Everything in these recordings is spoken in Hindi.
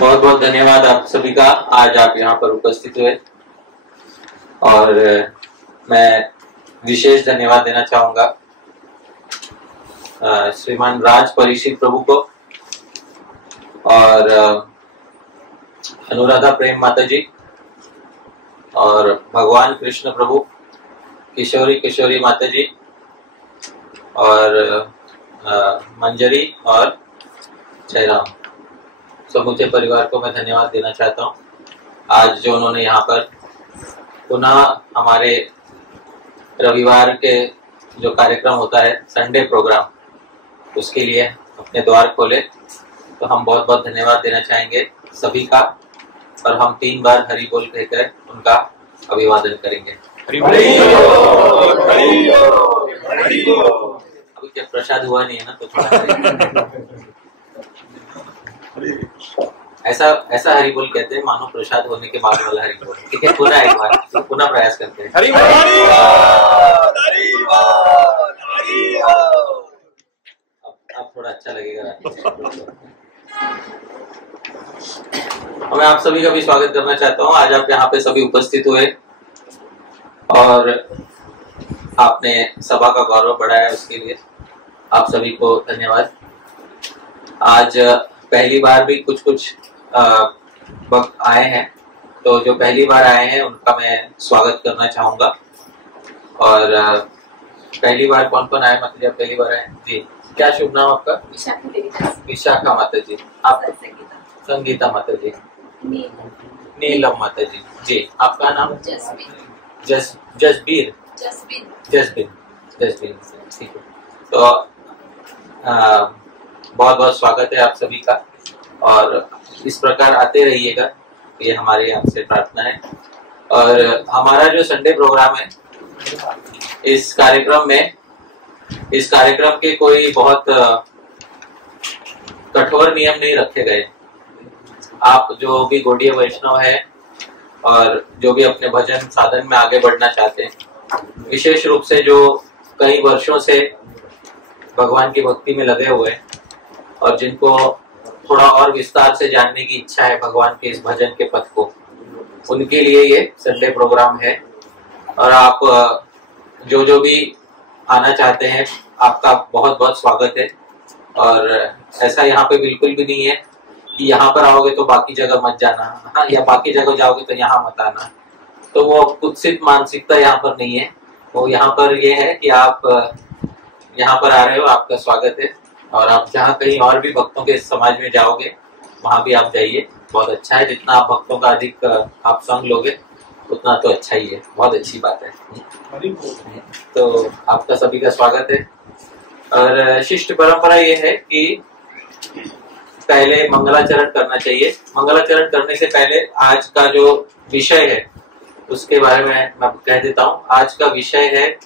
बहुत बहुत धन्यवाद आप सभी का, आज आप यहाँ पर उपस्थित हुए। और मैं विशेष धन्यवाद देना चाहूंगा श्रीमान राज परीक्षित प्रभु को और अनुराधा प्रेम माता जी और भगवान कृष्ण प्रभु, किशोरी किशोरी माता जी और मंजरी और जयराम, समूचे परिवार को मैं धन्यवाद देना चाहता हूँ। आज जो उन्होंने यहाँ पर पुनः हमारे रविवार के जो कार्यक्रम होता है संडे प्रोग्राम, उसके लिए अपने द्वार खोले, तो हम बहुत बहुत धन्यवाद देना चाहेंगे सभी का। और हम 3 बार हरि बोल कहकर उनका अभिवादन करेंगे। अभी क्या प्रसाद हुआ नहीं है ना, तो थोड़ा ऐसा हरि बोल कहते हैं मानो प्रसाद होने के बाद वाला हरि बोल। ठीक है, पुनः एक बार, तो पुनः प्रयास करते हैं। अब थोड़ा अच्छा लगेगा। मैं आप सभी का भी स्वागत करना चाहता हूँ। आज आप यहाँ पे सभी उपस्थित हुए और आपने सभा का गौरव बढ़ाया, उसके लिए आप सभी को धन्यवाद। आज पहली बार भी कुछ वक्त आए हैं, तो जो पहली बार आए हैं उनका मैं स्वागत करना चाहूंगा। और पहली बार कौन कौन आए, मतलब आप पहली बार आए जी? क्या शुभ नाम आपका? विशाखा माता जी। आप? संगीता माता जी। नीलम माता जी। जी, आपका नाम? जसबीर। ठीक है, तो बहुत बहुत स्वागत है आप सभी का और इस प्रकार आते रहिएगा, ये हमारी आपसे प्रार्थना है। और हमारा जो संडे प्रोग्राम है, इस कार्यक्रम के कोई बहुत कठोर नियम नहीं रखे गए। आप जो भी गौड़ीय वैष्णव है और जो भी अपने भजन साधन में आगे बढ़ना चाहते हैं, विशेष रूप से जो कई वर्षों से भगवान की भक्ति में लगे हुए हैं और जिनको थोड़ा और विस्तार से जानने की इच्छा है भगवान के इस भजन के पथ को, उनके लिए ये संडे प्रोग्राम है। और आप जो भी आना चाहते हैं, आपका बहुत बहुत स्वागत है। और ऐसा यहाँ पे बिल्कुल भी नहीं है कि यहाँ पर आओगे तो बाकी जगह मत जाना, हाँ, या बाकी जगह जाओगे तो यहाँ मत आना। तो वो कुत्सित मानसिकता यहाँ पर नहीं है। वो यहाँ पर ये है कि आप यहाँ पर आ रहे हो, आपका स्वागत है। और आप जहाँ कहीं और भी भक्तों के समाज में जाओगे, वहां भी आप जाइए, बहुत अच्छा है। जितना आप भक्तों का अधिक आप संग लोगे उतना तो अच्छा ही है, बहुत अच्छी बात है। तो आपका सभी का स्वागत है। और शिष्ट परंपरा ये है कि पहले मंगलाचरण करना चाहिए। मंगलाचरण करने से पहले आज का जो विषय है उसके बारे में मैं कह देता हूँ। आज का विषय है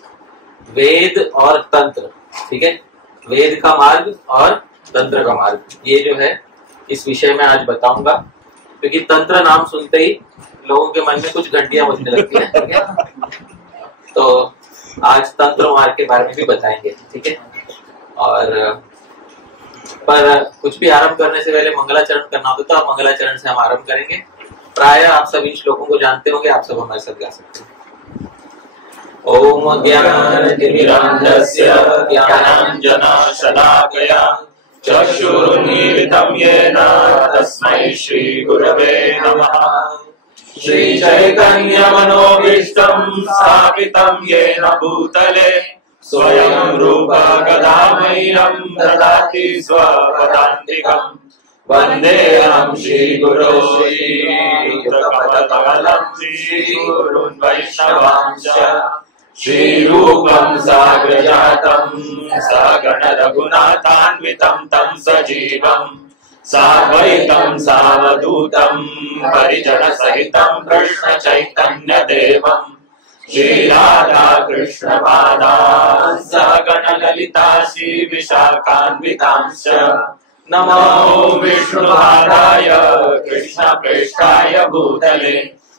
वेद और तंत्र। ठीक है, वेद का मार्ग और तंत्र का मार्ग, ये जो है इस विषय में आज बताऊंगा। क्योंकि तंत्र नाम सुनते ही लोगों के मन में कुछ घंटियां बजने लगती हैं। ठीक है, तो आज तंत्र मार्ग के बारे में भी बताएंगे। ठीक है, और पर कुछ भी आरंभ करने से पहले मंगलाचरण करना होता, तो आप मंगलाचरण से हम आरंभ करेंगे। प्राय आप सब इन श्लोकों को जानते होंगे, आप सब हमारे साथ गा सकते हैं। ओम ज्ञानतिमिरान्धस्य ज्ञानाञ्जनशलाकया चक्षुरुन्मीलितं येन तस्मै श्रीगुरवे नमः। श्रीचैतन्यमनोभीष्टं स्थापितं येन भूतले स्वयं रूपा कदा मह्यं ददाति स्वपदान्तिकम्। वन्देऽहं श्रीगुरो श्रीयुतपदकमलं श्रीगुरून् वैष्णवांश्च श्रीरूपं साग्रजातं सगण रघुनाथान्वितं तं सजीवं साद्वैतं सावधूतं परिजनसहितं कृष्ण चैतन्य देवं श्रीराधा कृष्ण पादान् सगण ललिता श्री विशाखान्वितांश्च नमो विष्णुपादाय कृष्ण प्रेष्ठाय भूतले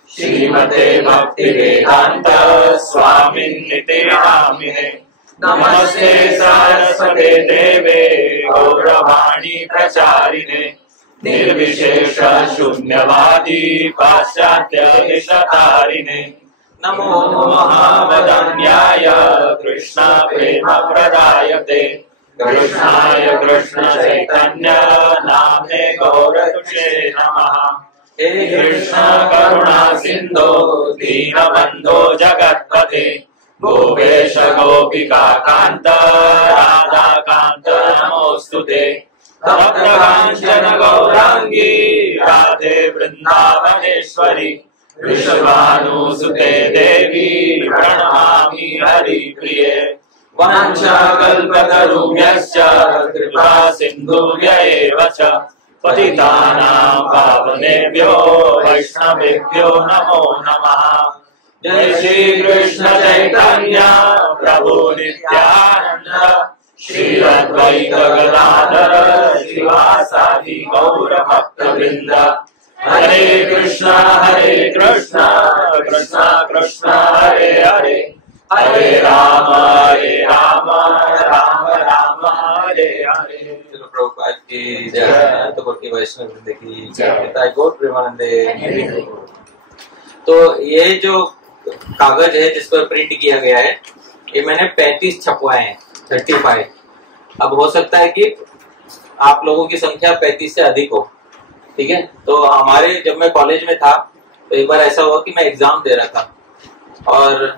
श्रीमते भक्ति वेदांत स्वामिन्निति नामिने। नमस्ते सारस्वते देवे गौरवाणी प्रचारिणे निर्विशेष शून्यवादी पाश्चात्य विषतारिणे नमो महावदन्याय कृष्ण प्रेम प्रदायते कृष्णाय कृष्ण चैतन्य नाम्ने गौरतुषे नमः। हे कृष्ण करुणा सिंधो दीनबंधो जगत्पते गोपेश गोपिका कांत राधा कांत नमोस्तुते तप्त कांचन गौरांगी राधे वृंदावनेश्वरी वृषभानुसुते देवी प्रणमामि हरिप्रिये वाञ्छाकल्पतरुभ्यश्च कृपा सिन्धुभ्य एव च पतितानां पावनेभ्यो वैष्णवेभ्यो नमो नमः। जय श्री कृष्ण चैतन्य प्रभु नित्यानंद श्री अद्वैत गदाधर श्रीवासादि गौर भक्तवृंद हरे कृष्ण कृष्ण कृष्ण हरे हरे हरे राम राम राम हरे हरे। चलो प्रभुपाद की जय, तो की वैष्णव वृंद की जय, गौर प्रेमानंदे। तो ये जो कागज है जिस पर प्रिंट किया गया है, ये मैंने 35 छपवाए हैं, 35। अब हो सकता है कि आप लोगों की संख्या 35 से अधिक हो, ठीक है। तो हमारे जब मैं कॉलेज में था तो एक बार ऐसा हुआ कि मैं एग्जाम दे रहा था और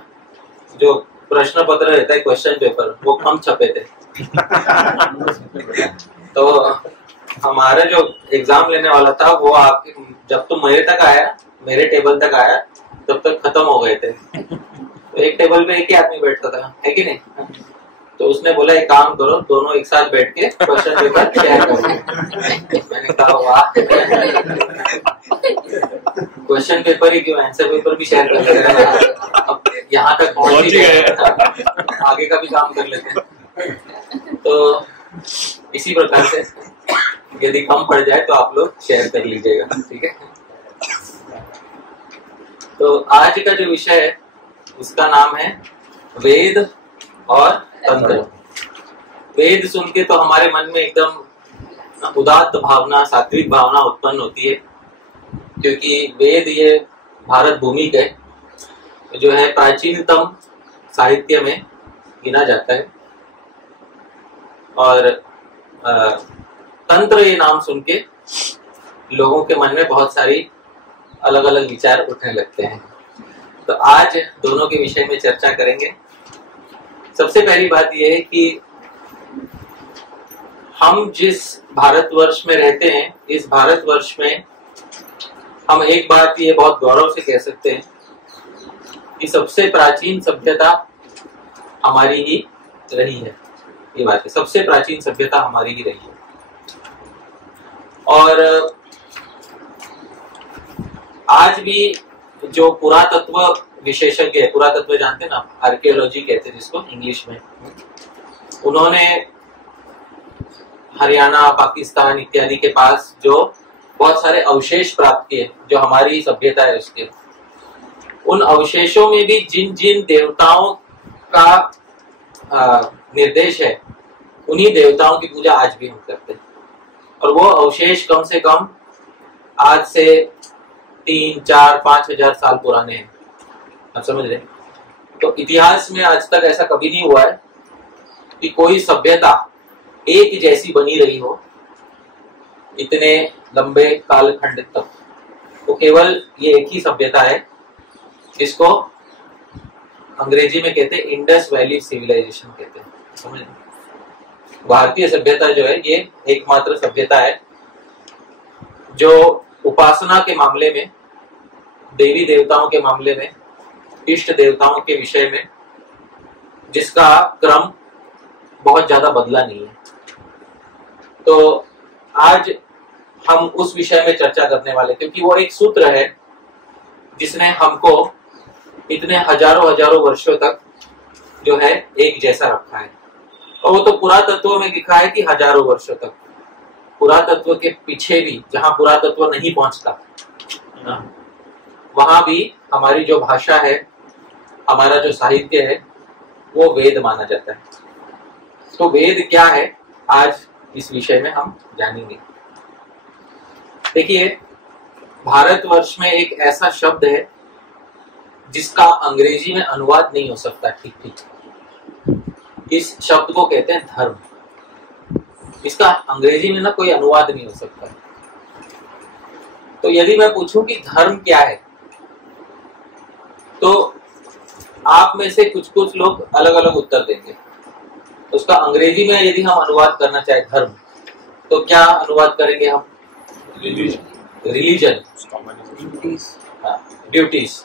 जो प्रश्न पत्र रहता है, क्वेश्चन पेपर, वो कम छपे थे। तो हमारा जो एग्जाम लेने वाला था वो जब तो मेरे तक आया, मेरे टेबल तक आया, तब तक खत्म हो गए थे। तो एक टेबल पे एक ही आदमी बैठता था, है कि नहीं। तो उसने बोला एक काम करो, दोनों एक साथ बैठ के क्वेश्चन पेपर शेयर करो। मैंने कहा वाह, क्वेश्चन पेपर ही क्यों, आंसर पेपर भी शेयर कर लेते हैं। अब यहाँ तक पहुंच ही गए, आगे का भी काम कर लेते हैं। तो इसी प्रकार से यदि कम पड़ जाए तो आप लोग शेयर कर लीजिएगा, ठीक है। तो आज का जो विषय है उसका नाम है वेद और तंत्र। वेद सुन के तो हमारे मन में एकदम उदात्त भावना, सात्विक भावना उत्पन्न होती है, क्योंकि वेद ये भारत भूमि के जो है प्राचीनतम साहित्य में गिना जाता है। और तंत्र ये नाम सुन के लोगों के मन में बहुत सारी अलग अलग विचार उठने लगते हैं। तो आज दोनों के विषय में चर्चा करेंगे। सबसे पहली बात यह है कि हम जिस भारतवर्ष में रहते हैं, इस भारतवर्ष में हम एक बात ये बहुत गौरव से कह सकते हैं कि सबसे प्राचीन सभ्यता हमारी ही रही है। ये बात है, सबसे प्राचीन सभ्यता हमारी ही रही है। और आज भी जो पुरातत्व विशेषज्ञ है, पुरातत्व जानते हैं ना, आर्कियोलॉजी कहते हैं जिसको इंग्लिश में, उन्होंने हरियाणा, पाकिस्तान इत्यादि के पास जो बहुत सारे अवशेष प्राप्त किए जो हमारी सभ्यता है उसके, उन अवशेषों में भी जिन जिन देवताओं का निर्देश है, उन्हीं देवताओं की पूजा आज भी हम करते हैं। और वो अवशेष कम से कम आज से 3, 4, 5 हजार साल पुराने हैं। आप समझ रहे? तो इतिहास में आज तक ऐसा कभी नहीं हुआ है कि कोई सभ्यता एक जैसी बनी रही हो इतने लंबे कालखंड तक। तो केवल ये एक ही सभ्यता है जिसको अंग्रेजी में कहते हैं इंडस वैली सिविलाइजेशन कहते हैं। समझ? भारतीय सभ्यता जो है ये एकमात्र सभ्यता है जो उपासना के मामले में, देवी देवताओं के मामले में, इष्ट देवताओं के विषय में, जिसका क्रम बहुत ज्यादा बदला नहीं है। तो आज हम उस विषय में चर्चा करने वाले, क्योंकि वो एक सूत्र है जिसने हमको इतने हजारों हजारों वर्षों तक जो है एक जैसा रखा है। और वो तो पुरातत्व में लिखा है कि हजारों वर्षों तक। पुरातत्व के पीछे भी, जहां पुरातत्व नहीं पहुंचता, वहां भी हमारी जो भाषा है, हमारा जो साहित्य है, वो वेद माना जाता है। तो वेद क्या है, आज इस विषय में हम जानेंगे। देखिए, भारतवर्ष में एक ऐसा शब्द है जिसका अंग्रेजी में अनुवाद नहीं हो सकता ठीक ठीक। इस शब्द को कहते हैं धर्म। इसका अंग्रेजी में ना कोई अनुवाद नहीं हो सकता। तो यदि मैं पूछूं कि धर्म क्या है, तो आप में से कुछ कुछ लोग अलग अलग उत्तर देंगे। उसका अंग्रेजी में यदि हम अनुवाद करना चाहे धर्म, तो क्या अनुवाद करेंगे हम? Religion, duties,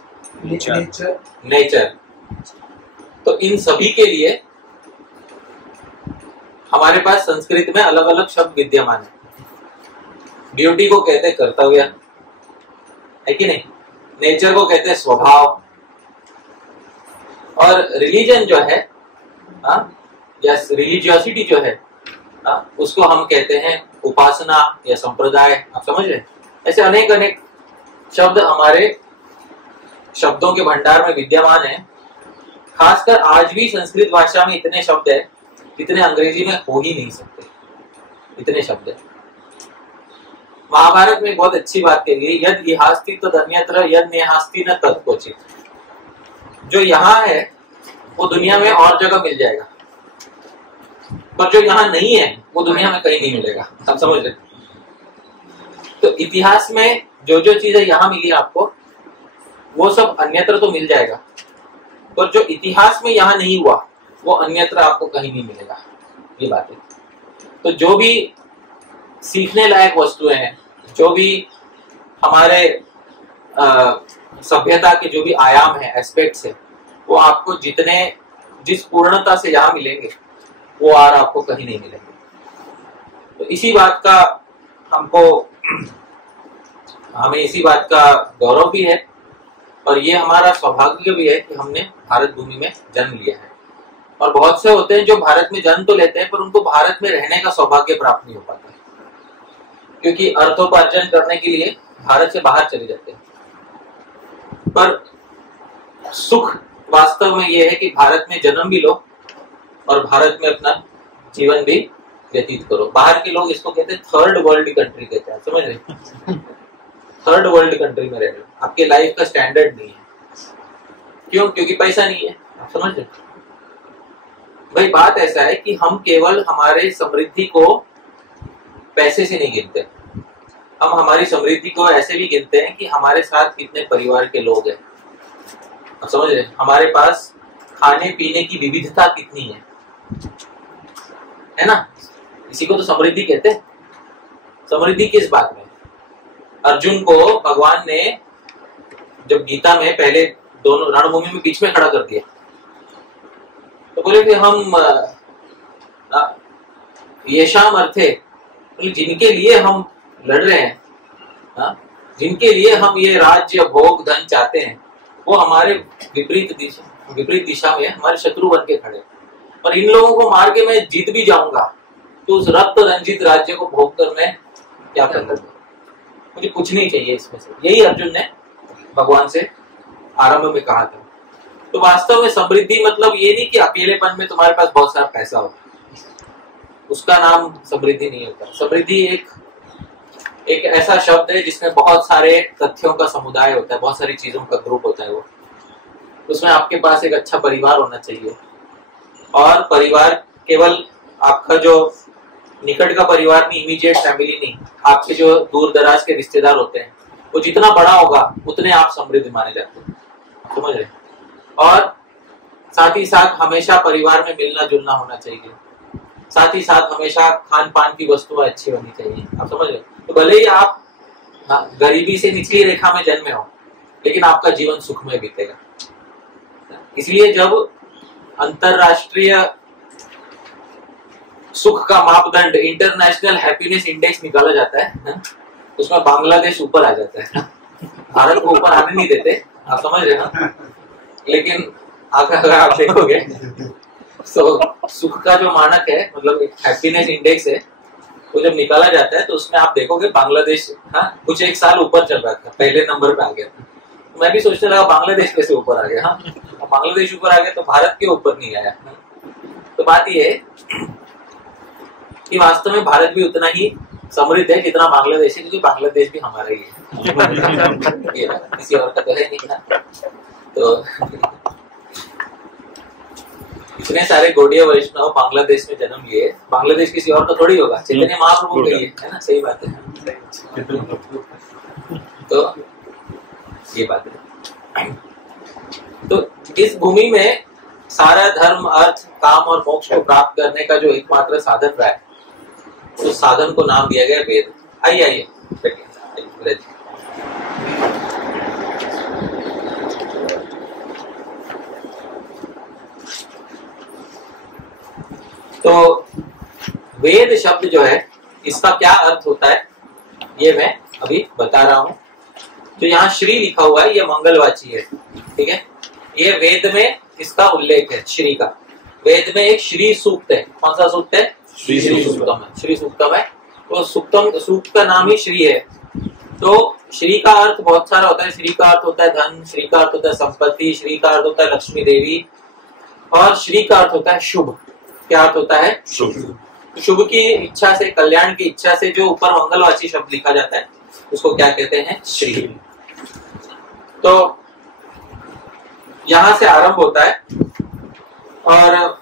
nature. तो इन सभी के लिए हमारे पास संस्कृत में अलग अलग शब्द विद्यमान है। ड्यूटी को कहते हैं कर्तव्य, है कि नहीं? नेचर को कहते हैं स्वभाव, और रिलीजन जो है या रिलीजियोसिटी जो है उसको हम कहते हैं उपासना या संप्रदाय। आप समझ रहे हैं? ऐसे अनेक अनेक शब्द हमारे शब्दों के भंडार में विद्यमान है। खासकर आज भी संस्कृत भाषा में इतने शब्द है जितने अंग्रेजी में हो ही नहीं सकते, इतने शब्द है। महाभारत में एक बहुत अच्छी बात कही गई, यद इहास्ति तद अन्यत्र यद नेहास्ति न तत् क्वचित्। जो यहाँ है वो दुनिया में और जगह मिल जाएगा, पर जो यहाँ नहीं है वो दुनिया में कहीं नहीं मिलेगा। आप समझ रहे? तो इतिहास में जो जो चीजें यहाँ मिली आपको, वो सब अन्यत्र तो मिल जाएगा, पर जो इतिहास में यहाँ नहीं हुआ वो अन्यत्र आपको कहीं नहीं मिलेगा। ये बात है। तो जो भी सीखने लायक वस्तुएं हैं, जो भी हमारे सभ्यता के जो भी आयाम है, एस्पेक्ट्स है, वो आपको जिस पूर्णता से यहाँ मिलेंगे वो और आपको कहीं नहीं मिलेंगे। तो इसी बात का हमें इसी बात का गौरव भी है, और ये हमारा सौभाग्य भी है कि हमने भारत भूमि में जन्म लिया है। और बहुत से होते हैं जो भारत में जन्म तो लेते हैं, पर उनको भारत में रहने का सौभाग्य प्राप्त नहीं हो पाता, क्योंकि अर्थोपार्जन करने के लिए भारत से बाहर चले जाते हैं। पर सुख वास्तव में यह है कि भारत में जन्म भी लो और भारत में अपना जीवन भी व्यतीत करो। बाहर के लोग इसको कहते हैं थर्ड वर्ल्ड कंट्री कहते हैं, समझ रहे? थर्ड वर्ल्ड कंट्री में रह रहे हो, आपके लाइफ का स्टैंडर्ड नहीं है। क्यों? क्योंकि पैसा नहीं है। आप समझ रहे? भाई बात ऐसा है कि हम केवल हमारे समृद्धि को पैसे से नहीं गिनते, हम हमारी समृद्धि को ऐसे भी गिनते हैं कि हमारे साथ कितने परिवार के लोग हैं। आप समझ रहे? हमारे पास खाने पीने की विविधता कितनी है ना? इसी को तो समृद्धि कहते हैं। समृद्धि किस बात में? अर्जुन को भगवान ने जब गीता में पहले दोनों रणभूमि में बीच में खड़ा कर दिया, तो बोले कि हम येषाम अर्थे, जिनके लिए हम लड़ रहे हैं, जिनके लिए हम ये राज्य भोग धन चाहते हैं, वो हमारे विपरीत दिशा में हमारे शत्रु बन के खड़े। और इन लोगों को मार के मैं जीत भी जाऊंगा तो उस रक्त रंजित राज्य को भोग कर मैं क्या कर लूंगा? मुझे कुछ नहीं चाहिए इसमें से। यही अर्जुन ने भगवान से आरंभ में कहा था। तो वास्तव में समृद्धि मतलब ये नहीं कि अकेलेपन में तुम्हारे पास बहुत सारा पैसा हो, उसका नाम समृद्धि नहीं होता। समृद्धि एक ऐसा शब्द है जिसमें बहुत सारे तथ्यों का समुदाय होता है, बहुत सारी चीजों का ग्रुप होता है। वो उसमें आपके पास एक अच्छा परिवार होना चाहिए, और परिवार केवल आपका जो निकट का परिवार नहीं, इमीडिएट फैमिली नहीं, आपके जो दूर दराज के रिश्तेदार होते हैं, वो जितना बड़ा होगा उतने आप समृद्ध माने जाते हैं। समझ रहे? और साथ ही साथ हमेशा परिवार में मिलना जुलना होना चाहिए, साथ ही साथ हमेशा खान पान की वस्तुएं अच्छी होनी चाहिए। आप समझ रहे? तो भले ही आप गरीबी से निचली रेखा में जन्मे हो, लेकिन आपका जीवन सुखमय बीतेगा। इसलिए जब अंतरराष्ट्रीय सुख का मापदंड इंटरनेशनल हैप्पीनेस इंडेक्स निकाला जाता है, उसमें बांग्लादेश ऊपर आ जाता है। भारत को ऊपर आने नहीं देते, आप समझ रहे हैं? लेकिन अगर आप देखोगे तो सुख का जो मानक है, मतलब हैप्पीनेस इंडेक्स है, वो जब निकाला जाता है तो उसमें आप देखोगे बांग्लादेश कुछ एक साल ऊपर चल रहा था, पहले नंबर पे आ गया था। तो मैं भी सोचने लगा बांग्लादेश कैसे ऊपर आ गया। बांग्लादेश ऊपर आ गया तो भारत के ऊपर नहीं आया। तो बात ये है कि वास्तव में भारत भी उतना ही समृद्ध है जितना बांग्लादेश है, क्योंकि बांग्लादेश भी हमारा ही है। ये किसी और का तो है नहीं ना। तो इतने सारे गौड़ीय वैष्णव बांग्लादेश में जन्म लिए, बांग्लादेश किसी और का थोड़ी होगा, चैतन्य महाप्रभु का ही है ना। सही बात है। तो ये बात है। तो इस भूमि में सारा धर्म, अर्थ, काम और मोक्ष को प्राप्त करने का जो एकमात्र साधन रहा है, उस साधन को नाम दिया गया वेद। आइए आइए बैठिए। तो वेद शब्द जो है, इसका क्या अर्थ होता है ये मैं अभी बता रहा हूं। जो यहाँ श्री लिखा हुआ है ये मंगलवाची है, ठीक है। ये वेद में इसका उल्लेख है, श्री का। वेद में एक श्री सूक्त है। कौन सा सूक्त है? श्री सूक्तम है। श्री सूक्तम है, तो सूक्त का नाम ही श्री है। तो श्री का अर्थ बहुत सारा होता है। श्री का अर्थ होता है धन, श्री का अर्थ होता है संपत्ति, श्री का अर्थ होता है लक्ष्मी देवी, और श्री का अर्थ होता है शुभ। क्या अर्थ होता है? शुभ। शुभ की इच्छा से, कल्याण की इच्छा से जो ऊपर मंगलवाची शब्द लिखा जाता है उसको क्या कहते हैं? श्री। तो यहां से आरंभ होता है। और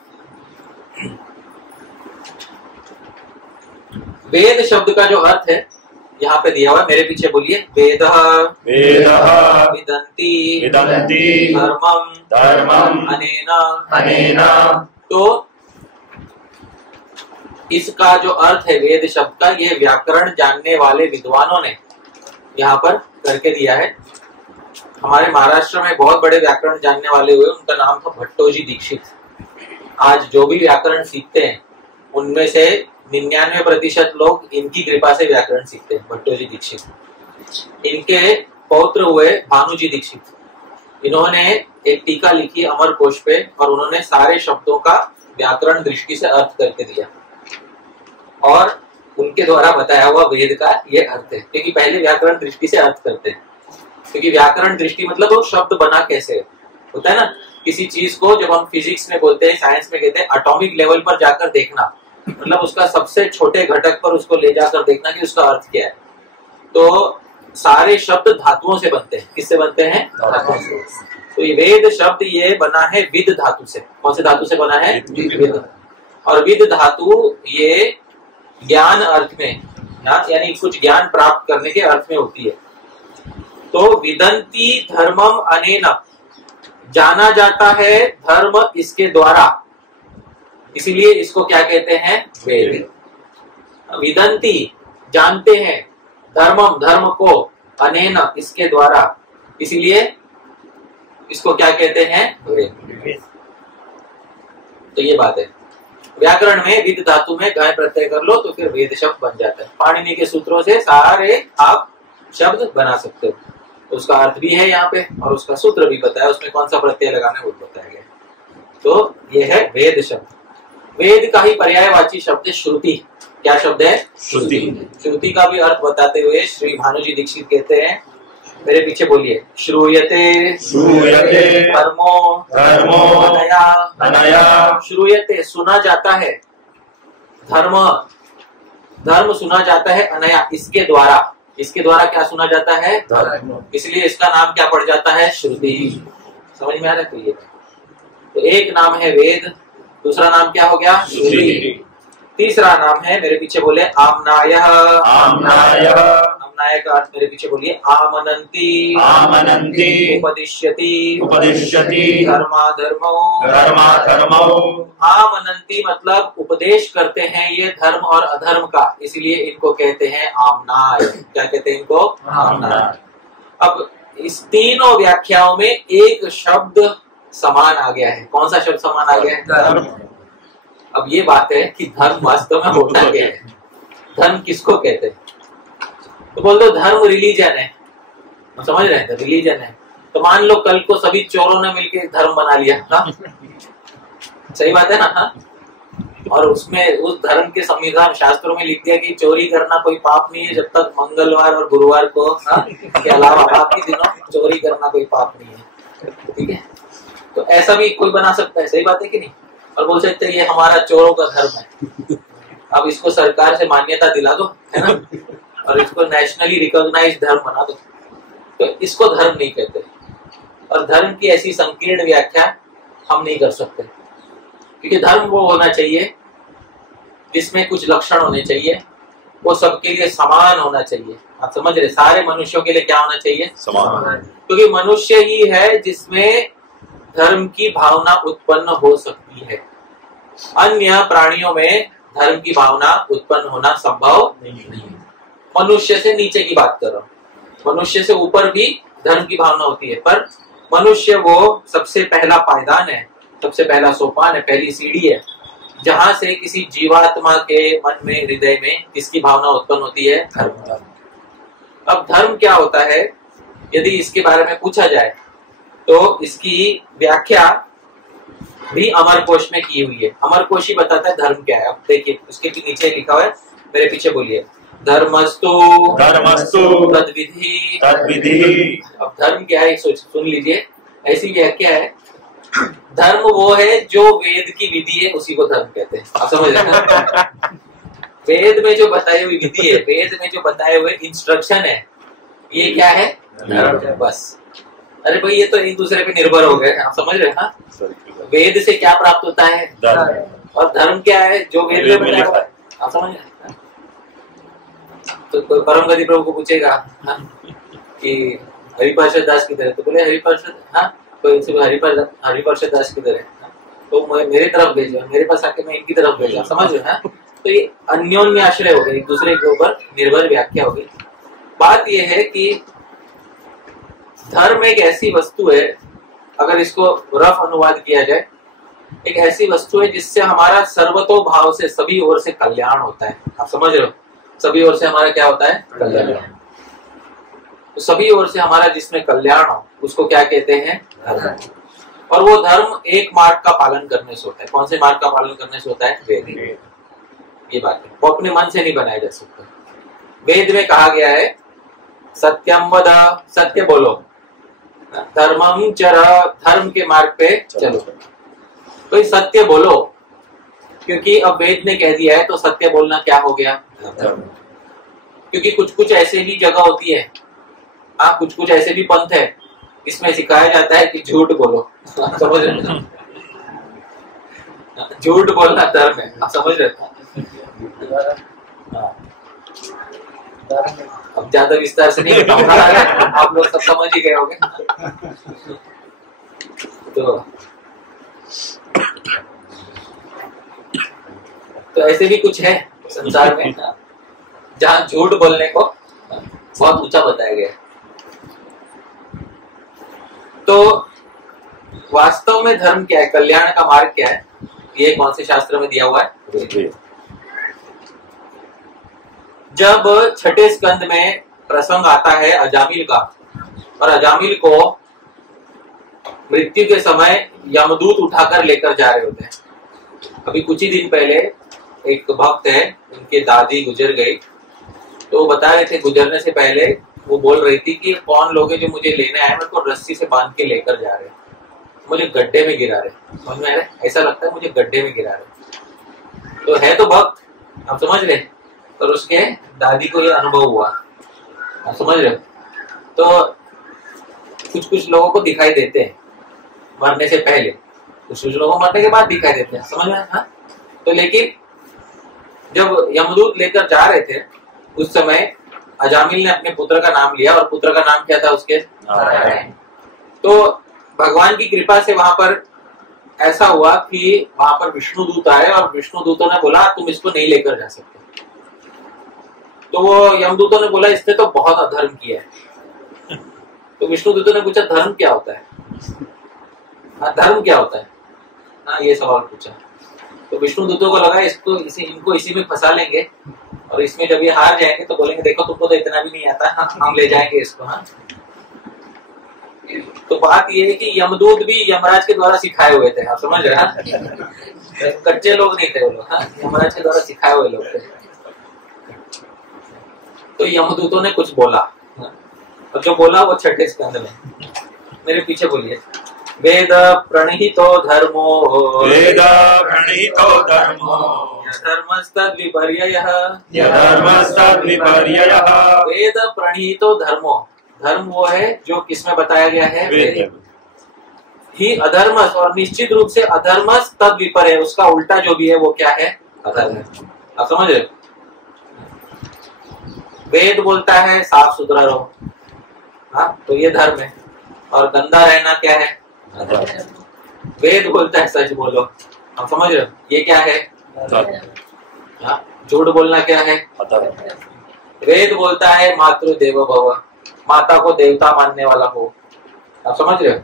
वेद शब्द का जो अर्थ है यहाँ पे दिया हुआ है, मेरे पीछे बोलिए। वेदः विदन्ति धर्मम् अनेन। तो इसका जो अर्थ है वेद शब्द का, ये व्याकरण जानने वाले विद्वानों ने यहाँ पर करके दिया है। हमारे महाराष्ट्र में बहुत बड़े व्याकरण जानने वाले हुए, उनका नाम था भट्टोजी दीक्षित। आज जो भी व्याकरण सीखते हैं उनमें से 99% लोग इनकी कृपा से व्याकरण सीखते हैं, भट्टोजी दीक्षित। इनके पौत्र हुए भानुजी दीक्षित। इन्होंने एक टीका लिखी अमरकोश पे, और उन्होंने सारे शब्दों का व्याकरण दृष्टि से अर्थ करके दिया, और उनके द्वारा बताया हुआ वेद का ये अर्थ है। क्योंकि पहले व्याकरण दृष्टि से अर्थ करते हैं, क्योंकि व्याकरण दृष्टि मतलब वो शब्द बना कैसे होता है ना। किसी चीज को जब हम फिजिक्स में बोलते हैं, साइंस में कहते हैं एटॉमिक लेवल पर जाकर देखना, मतलब उसका सबसे छोटे घटक पर उसको ले जाकर देखना कि उसका अर्थ क्या है। तो सारे शब्द धातुओं से बनते हैं। किससे बनते हैं? धातुओं से। तो ये वेद शब्द ये बना है विद धातु से। कौन से धातु से बना है? विद। और विद धातु ये ज्ञान अर्थ में, यानी कुछ ज्ञान प्राप्त करने के अर्थ में होती है। तो विदंती धर्मम अनेन, जाना जाता है धर्म इसके द्वारा, इसीलिए इसको क्या कहते हैं? वेद। विदंती जानते हैं, धर्मम धर्म को, अनेन इसके द्वारा, इसीलिए इसको क्या कहते हैं? वेद। तो ये बात है। व्याकरण में विद धातु में गाय प्रत्यय कर लो तो फिर वेद शब्द बन जाता है। पाणिनि के सूत्रों से सारे आप शब्द बना सकते हो। उसका अर्थ भी है यहाँ पे, और उसका सूत्र भी बताया, उसमें कौन सा प्रत्यय लगाना है वो बताया गया। तो ये है वेद शब्द। वेद का ही पर्यायवाची शब्द है श्रुति। क्या शब्द है? श्रुति। श्रुति का भी अर्थ बताते हुए श्री भानुजी दीक्षित कहते हैं, मेरे पीछे बोलिए। श्रूयते धर्मो अनया। श्रूयते सुना जाता है, धर्म सुना जाता है, अनया इसके द्वारा। इसके द्वारा क्या सुना जाता है? धर्म। इसलिए इसका नाम क्या पड़ जाता है? श्रुति। समझ में आ रहा है? तो ये तो एक नाम है वेद, दूसरा नाम क्या हो गया? श्रुति। तीसरा नाम है, मेरे पीछे बोले, आमनायः। आमनाय का अर्थ मेरे पीछे बोलिए। आमनन्ति उपदिश्यति धर्माधर्मो। आमनन्ति मतलब उपदेश करते हैं ये धर्म और अधर्म का, इसलिए इनको कहते हैं आमनाय। क्या कहते हैं इनको? आमनाय। अब इस तीनों व्याख्याओं में एक शब्द समान आ गया है। कौन सा शब्द समान आ गया है? धर्म। अब ये बात है कि धर्म वास्तव में होता क्या है? धर्म किसको कहते हैं? तो बोल दो धर्म रिलीजन है, समझ रहे हैं? रिलीजन है। तो मान लो कल को सभी चोरों ने मिलकर धर्म बना लिया ना, सही बात है ना? हा? और उसमें उस धर्म के संविधान शास्त्रों में लिख दिया कि चोरी करना कोई पाप नहीं है जब तक मंगलवार और गुरुवार को, के अलावा बाकी दिनों चोरी करना कोई पाप नहीं है। ठीक है, तो ऐसा भी कोई बना सकता है, सही बात है कि नहीं? और बोल सकते हैं ये हमारा चोरों का धर्म है। अब इसको सरकार से मान्यता दिला दो, है ना, और इसको नेशनली रिकॉग्नाइज धर्म बना दो, तो इसको धर्म नहीं कहते। और धर्म की ऐसी संकीर्ण व्याख्या हम नहीं कर सकते, क्योंकि धर्म वो होना चाहिए जिसमें कुछ लक्षण होने चाहिए, वो सबके लिए समान होना चाहिए। आप समझ रहे, सारे मनुष्यों के लिए क्या होना चाहिए? समान। क्योंकि मनुष्य ही है जिसमें धर्म की भावना उत्पन्न हो सकती है। अन्य प्राणियों में धर्म की भावना उत्पन्न होना संभव नहीं। मनुष्य से नीचे की बात कर रहा हूं, मनुष्य से ऊपर भी धर्म की भावना होती है, पर मनुष्य वो सबसे पहला पायदान है, सबसे पहला सोपान है, पहली सीढ़ी है, जहां से किसी जीवात्मा के मन में, हृदय में किसकी भावना उत्पन्न होती है? धर्म। अब धर्म क्या होता है, यदि इसके बारे में पूछा जाए तो इसकी व्याख्या भी अमरकोश में की हुई है। अमरकोश ही बताता है धर्म क्या है। अब देखिए, उसके नीचे लिखा हुआ है, मेरे पीछे बोलिए, धर्मस्तु तद्विधि। अब धर्म क्या है सुन लीजिए, ऐसी व्याख्या है, धर्म वो है जो वेद की विधि है, उसी को धर्म कहते हैं। आप समझ रहे हैं? वेद में जो बताई हुई विधि है, वेद में जो बताए हुए इंस्ट्रक्शन है, ये क्या है? धर्म। बस। अरे भाई, ये तो एक दूसरे पे निर्भर हो गए, आप समझ रहे हैं? हाँ, वेद से क्या प्राप्त होता है? धर्म। और धर्म क्या है? जो वेद में बताया हुआ है। आप समझ रहे हैं? तो कोई परम गति प्रभु को पूछेगा कि हरिपार्षद दास किधर है, तो बोले हरिपार्षद, हाँ, कोई इनसे हरिपार्षद दास किधर है, तो मेरे तरफ भेजा, मेरे पास आके मैं इनकी तरफ भेजा। समझ रहे हैं? तो ये अन्योन्य आश्रय हो गए, एक दूसरे के ऊपर निर्भर व्याख्या हो गई। बात यह है कि धर्म एक ऐसी वस्तु है, अगर इसको रफ अनुवाद किया जाए, एक ऐसी वस्तु है जिससे हमारा सर्वतो भाव से सभी ओर से कल्याण होता है। आप समझ रहे हो? सभी ओर से हमारा क्या होता है? कल्याण। तो सभी ओर से हमारा जिसमें कल्याण हो, उसको क्या कहते हैं? धर्म। और वो धर्म एक मार्ग का पालन करने से होता है। कौन से मार्ग का पालन करने से होता है? वेद। ये बात है, वो अपने मन से नहीं बनाया जा सकता। वेद में कहा गया है, सत्यम वद, सत्य बोलो, धर्मम चर, धर्म के मार्ग पे चलो। तो सत्य बोलो, क्योंकि अब वेद ने कह दिया है, तो सत्य बोलना क्या हो गया? धर्म। क्योंकि कुछ कुछ ऐसे भी जगह होती है, हाँ, कुछ कुछ ऐसे भी पंथ है, इसमें सिखाया जाता है कि झूठ बोलो। समझ रहे? झूठ बोलना धर्म है। आप समझ रहे? अब ज्यादा विस्तार से नहीं बताऊंगा, आप लोग सब समझ ही गए होंगे। तो ऐसे भी कुछ है संसार में जहां झूठ बोलने को बहुत ऊंचा बताया गया। तो वास्तव में धर्म क्या है, कल्याण का मार्ग क्या है, ये कौन से शास्त्र में दिया हुआ है? जब छठे स्कंद में प्रसंग आता है अजामिल का, और अजामिल को मृत्यु के समय यमदूत उठाकर लेकर जा रहे होते हैं। अभी कुछ ही दिन पहले एक भक्त है, उनके दादी गुजर गई, तो वो बता रहे थे गुजरने से पहले वो बोल रही थी कि कौन लोग हैं जो मुझे लेने आए, मेरे को रस्सी से बांध के लेकर जा रहे हैं, मुझे गड्ढे में गिरा रहे। समझ में आ रहा है? ऐसा लगता है मुझे गड्ढे में गिरा रहे। तो है तो भक्त, आप समझ रहे, और उसके दादी को ये अनुभव हुआ। आप समझ रहे? तो कुछ कुछ लोगों को दिखाई देते हैं मरने से पहले, कुछ कुछ लोगों को मरने के बाद दिखाई देते हैं। समझ में? हाँ। तो लेकिन जब यमदूत लेकर जा रहे थे, उस समय अजामिल ने अपने पुत्र का नाम लिया, और पुत्र का नाम क्या था उसके? नारायण। तो भगवान की कृपा से वहां पर ऐसा हुआ कि वहां पर विष्णु दूत आए, और विष्णु दूतों ने बोला तुम इसको नहीं लेकर जा सकते। तो वो यमदूतों ने बोला इसने तो बहुत अधर्म किया है। तो विष्णु दूतों ने पूछा धर्म क्या होता है? हाँ, धर्म क्या होता है? हाँ, ये सवाल पूछा। तो विष्णु दूतों को लगा इनको इसी में फंसा लेंगे, और इसमें जब ये हार जाएंगे तो बोलेंगे देखो तुमको तो इतना भी नहीं आता, हम ले जाएंगे इसको। हाँ, तो बात ये है कि यमदूत भी यमराज के द्वारा सिखाए हुए थे। आप समझ रहे हैं? कच्चे लोग नहीं थे वो लोग, हाँ, यमराज के द्वारा सिखाए हुए लोग थे। तो यमदूतों ने कुछ बोला, और जो बोला वो छठे स्कंद में, मेरे पीछे बोलिए, वेद प्रणहितो धर्मो, वेद प्रणहितो धर्मो, धर्मस्तद्विपर्ययः यधर्मस्तद्विपर्ययः वेद प्रणीतो धर्मो, धर्म वो है जो किसमें बताया गया है, वेद ही अधर्म, और निश्चित रूप से अधर्म तद विपर्य, उसका उल्टा जो भी है वो क्या है, अधर्म है। आप समझ रहे हो? वेद बोलता है साफ सुथरा रहो, हाँ तो ये धर्म है, और गंदा रहना क्या है, अधर्म है। वेद बोलता है सच बोलो, आप समझ रहे हो, ये क्या है, हाँ झूठ बोलना क्या है, अधर्म। वेद बोलता है मातृ देवो भव, माता को देवता मानने वाला हो, आप समझ रहे हो।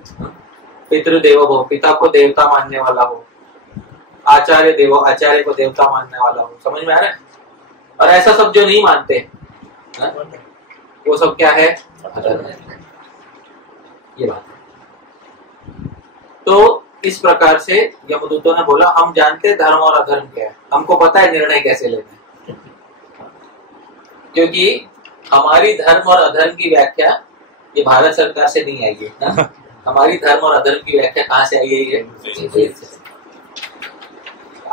पितृदेवो भव, पिता को देवता मानने वाला हो। आचार्य देवो, आचार्य को देवता मानने वाला हो। समझ में आ रहा है? और ऐसा सब जो नहीं मानते ना, वो सब क्या है, अधर्म है। ये बात है। तो इस प्रकार से यमदूतों ने बोला हम जानते धर्म और अधर्म क्या है, हमको पता है निर्णय कैसे लेना है, क्योंकि हमारी धर्म और अधर्म की व्याख्या ये भारत सरकार से नहीं आई है ना? हमारी धर्म और अधर्म की व्याख्या कहाँ से आई है?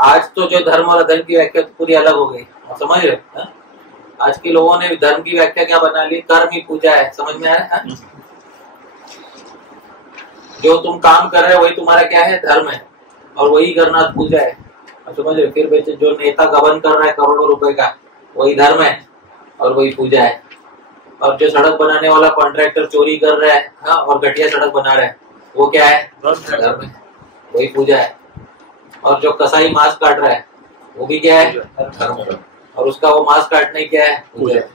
आज तो जो धर्म और अधर्म की व्याख्या तो पूरी अलग हो गई, आप समझ रहे हो? आज के लोगों ने धर्म की व्याख्या क्या बना ली, कर्म ही पूजा है। समझ में आ रहा है? जो तुम काम कर रहे हो वही तुम्हारा क्या है, धर्म है, और वही करना पूजा है। आप समझ रहे हो? फिर बेचे जो नेता गबन कर रहा है करोड़ों रुपए का, वही धर्म है और वही पूजा है। और जो सड़क बनाने वाला कॉन्ट्रैक्टर चोरी कर रहा है, हाँ, और घटिया सड़क बना रहा है, वो क्या है, धर्म है, वही पूजा है। और जो कसाई मांस काट रहा है वो भी क्या है, धर्म है, और उसका वो मांस काटने क्या है, पूजा है।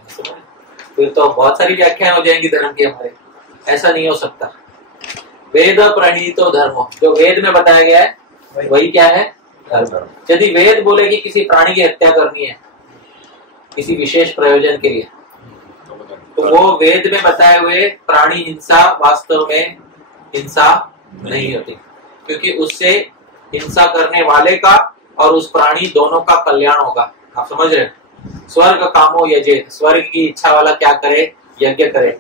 फिर तो बहुत सारी व्याख्याएं हो जाएंगी धर्म की हमारे, ऐसा नहीं हो सकता। वेद प्रणीतो धर्म, जो वेद में बताया गया है वही क्या है, धर्म। यदि वेद बोले कि किसी प्राणी की हत्या करनी है किसी विशेष प्रयोजन के लिए, तो वो वेद में बताए हुए प्राणी हिंसा वास्तव में हिंसा नहीं होती, क्योंकि उससे हिंसा करने वाले का और उस प्राणी दोनों का कल्याण होगा। आप समझ रहे हैं? स्वर्ग कामो यजेत, स्वर्ग की इच्छा वाला क्या करे, यज्ञ करे।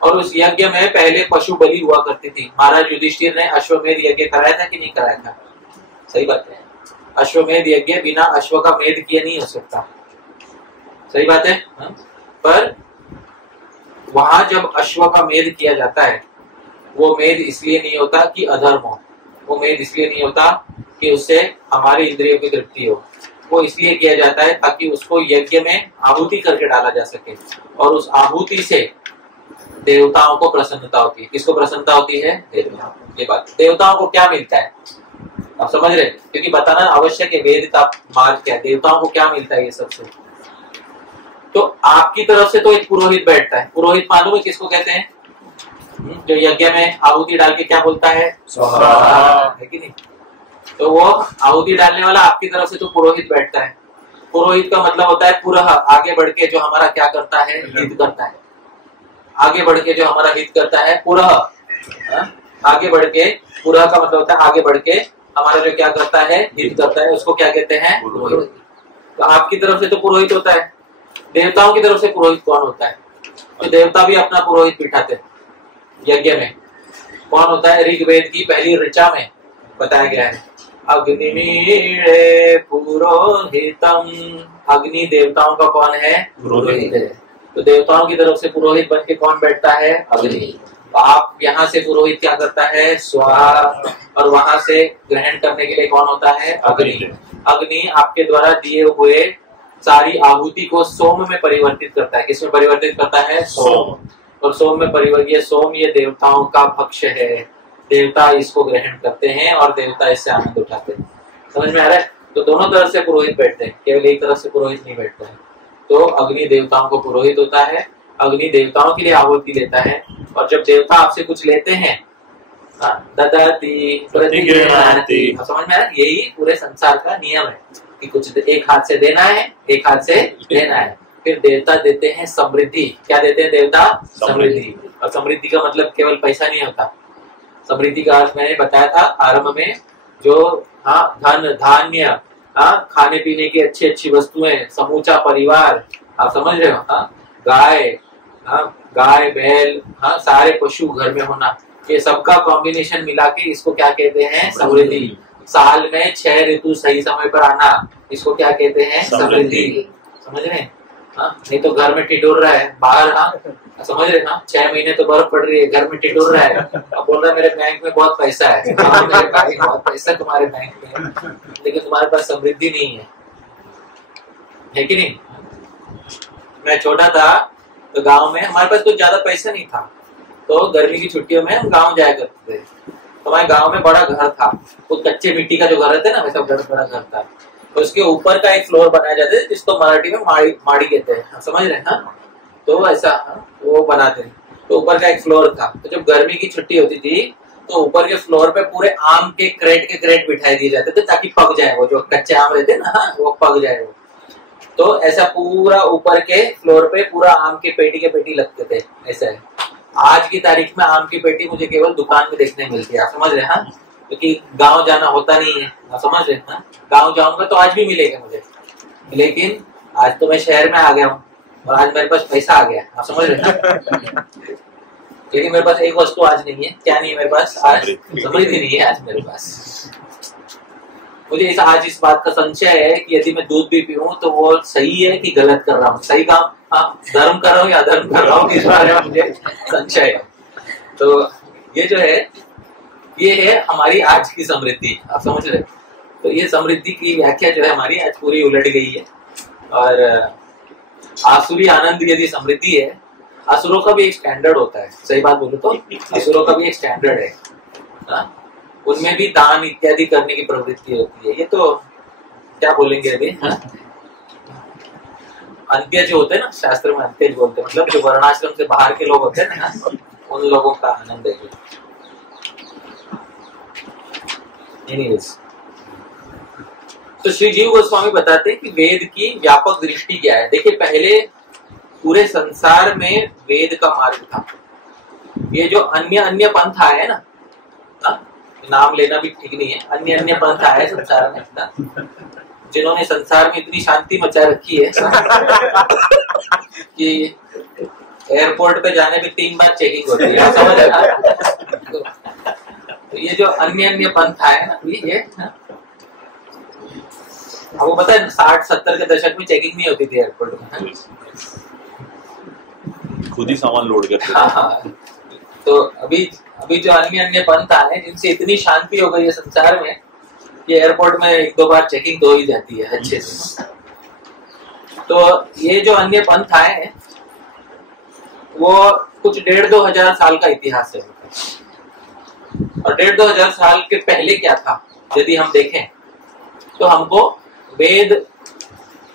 और उस यज्ञ में पहले पशु बलि हुआ करती थी। महाराज युधिष्ठिर ने अश्वमेध यज्ञ कराया था कि नहीं कराया था? सही बात है। अश्वमेध यज्ञ बिना अश्व का मेध किए नहीं हो सकता। सही बात है। पर वहां जब अश्व का मेध किया जाता है, वो मेध इसलिए नहीं होता कि अधर्म हो, वो मेध इसलिए नहीं होता कि उससे हमारी इंद्रियों की तृप्ति हो, वो इसलिए किया जाता है ताकि उसको यज्ञ में आहुति करके डाला जा सके, और उस आहुति से देवताओं को प्रसन्नता होती है। किसको प्रसन्नता होती है? देवताओं। ये बात, देवताओं को क्या मिलता है आप समझ रहे? क्योंकि बताना आवश्यक है, वेद का मार्ग क्या है, देवताओं को क्या मिलता है ये सबसे। तो आपकी तरफ से तो एक पुरोहित बैठता है। पुरोहित मालूम है किसको कहते हैं? जो यज्ञ में आहुति डाल के क्या बोलता है, स्वाहा, है कि नहीं? तो वो आहुति डालने वाला आपकी तरफ से तो पुरोहित बैठता है। पुरोहित का मतलब होता है पुरह, आगे बढ़ के जो हमारा क्या करता है, हित करता है। आगे बढ़ के जो हमारा हित करता है, पुरह, आगे बढ़ के, पुरह का मतलब होता है आगे बढ़ के हमारा जो क्या करता है, हित करता है, उसको क्या कहते हैं, पुरोहित। तो आपकी तरफ से तो पुरोहित होता है। देवताओं की तरफ से पुरोहित कौन होता है? तो देवता भी अपना पुरोहित बिठाते हैं यज्ञ में। कौन होता है? ऋग्वेद की पहली ऋचा में बताया गया है, अग्निमीळे पुरोहितम। अग्नि देवताओं का कौन है? पुरोहित है। तो देवताओं की तरफ से पुरोहित बन के कौन बैठता है? अग्नि। तो आप यहाँ से पुरोहित क्या करता है? स्वाहा। और वहां से ग्रहण करने के लिए कौन होता है? अग्नि। अग्नि आपके द्वारा दिए हुए सारी आहुति को सोम में परिवर्तित करता है। किसमें परिवर्तित करता है? सोम। और सोम में परिवर्तित, ये सोम ये देवताओं का भक्ष्य है, देवता इसको ग्रहण करते हैं और देवता इससे आनंद उठाते हैं। समझ में आ रहा है? तो दोनों तरफ से पुरोहित बैठते हैं, केवल एक तरफ से पुरोहित नहीं बैठता है। तो अग्नि देवताओं को पुरोहित होता है, अग्नि देवताओं के लिए आहुति देता है। और जब देवता आपसे कुछ लेते हैं, ददाति प्रतिगृह्णाति, समझ में आ रहा है? यही पूरे संसार का नियम है कि कुछ एक हाथ से देना है, एक हाथ से लेना है। फिर देवता देते हैं समृद्धि। क्या देते हैं देवता? समृद्धि। और समृद्धि का मतलब केवल पैसा नहीं होता। समृद्धि का अर्थ मैंने बताया था आरंभ में, जो धन धान्य, खाने पीने की अच्छी अच्छी वस्तुएं, समूचा परिवार, आप समझ रहे हो? गाय बैल, सारे पशु घर में होना, ये सबका कॉम्बिनेशन मिला के इसको क्या कहते हैं? समृद्धि। साल में 6 ऋतु सही समय पर आना, इसको क्या कहते हैं? समृद्धि। समझ रहे हैं? हाँ, नहीं तो घर में टिटोर रहा है बाहर। हाँ, समझ रहे ना, 6 महीने तो बर्फ पड़ रही है, घर में टिटोर रहा है, अब बोल रहा है मेरे बैंक में बहुत पैसा है। हाँ, मेरे भाई बहुत पैसा तुम्हारे बैंक में, लेकिन तुम्हारे पास समृद्धि नहीं है कि नहीं? मैं छोटा था तो गांव में हमारे पास कुछ ज्यादा पैसा नहीं था, तो गर्मी की छुट्टियों में हम गांव जाया करते थे। तो हमारे गांव में बड़ा घर था, वो कच्चे मिट्टी का जो घर रहता है ना, वैसा बड़ा घर था। तो उसके ऊपर का एक फ्लोर बनाया जाता है जिसको मराठी में माड़ी कहते हैं, समझ रहे हैं ना? तो ऐसा वो बनाते हैं। तो ऊपर का एक फ्लोर था, तो जब गर्मी की छुट्टी होती थी तो ऊपर के फ्लोर पे पूरे आम के क्रेट बिठाई दिए जाते थे ताकि पक जाए, वो जो कच्चे आम रहते ना वो पक जाए वो। तो ऐसा पूरा ऊपर के फ्लोर पे पूरा आम के पेटी लगते थे। ऐसा है। आज की तारीख में आम की पेटी मुझे केवल दुकान में देखने मिलती है, आप समझ रहे हैं? क्योंकि गांव जाना होता नहीं है, आप समझ रहे हैं? गांव जाऊंगा तो आज भी मिलेगा मुझे, लेकिन आज तो मैं शहर में आ गया हूँ और आज मेरे पास पैसा आ गया, आप समझ रहे हैं? लेकिन मेरे पास एक वस्तु आज नहीं है। क्या नहीं है मेरे पास? आज समृद्धि नहीं है आज मेरे पास। मुझे आज इस बात का संशय है कि यदि मैं दूध भी पीऊं तो वो सही है कि गलत कर रहा हूँ, सही काम धर्म कर रहा हूँ या अधर्म कर रहा हूँ, इस बारे में मुझे संशय है। तो ये जो है ये है हमारी आज की समृद्धि, आप समझ रहे? तो ये समृद्धि की व्याख्या जो है हमारी आज पूरी उलट गई है। और आसुरी आनंद यदि समृद्धि है, असुरों का भी एक स्टैंडर्ड होता है, सही बात बोलो तो असुरों का भी एक स्टैंडर्ड है ना? उनमें भी दान इत्यादि करने की प्रवृत्ति होती है। ये तो क्या बोलेंगे अभी? अंत्य जो होते हैं ना, शास्त्र में अंत्य बोलते हैं, मतलब जो वर्णाश्रम से बाहर के लोग होते हैं ना, उन लोगों का आनंद है। एनीवेज, तो श्री जीव गोस्वामी बताते हैं कि वेद की व्यापक दृष्टि क्या है। देखिए, पहले पूरे संसार में वेद का मार्ग था। ये जो अन्य पंथ आए ना, नाम लेना भी ठीक नहीं है, अन्य पंथ आए संसार में ना, जिन्होंने संसार में इतनी शांति मचा रखी है कि एयरपोर्ट पे जाने में 3 बार चेकिंग होती है, समझ रहे? तो ये जो अन्य पंथ आए ना, ये आपको पता है 60-70 के दशक में चेकिंग नहीं होती थी एयरपोर्ट में, खुद ही सामान लोड करते। हाँ, तो अभी जो अन्य पंथ आए जिनसे इतनी शांति हो गई है संसार में, ये एयरपोर्ट में 1-2 बार चेकिंग तो हो ही जाती है अच्छे से। तो ये जो अन्य पंथ आए हैं वो कुछ 1,500-2 हजार साल का इतिहास है। और 1,500-2 हजार साल के पहले क्या था यदि हम देखें तो हमको वेद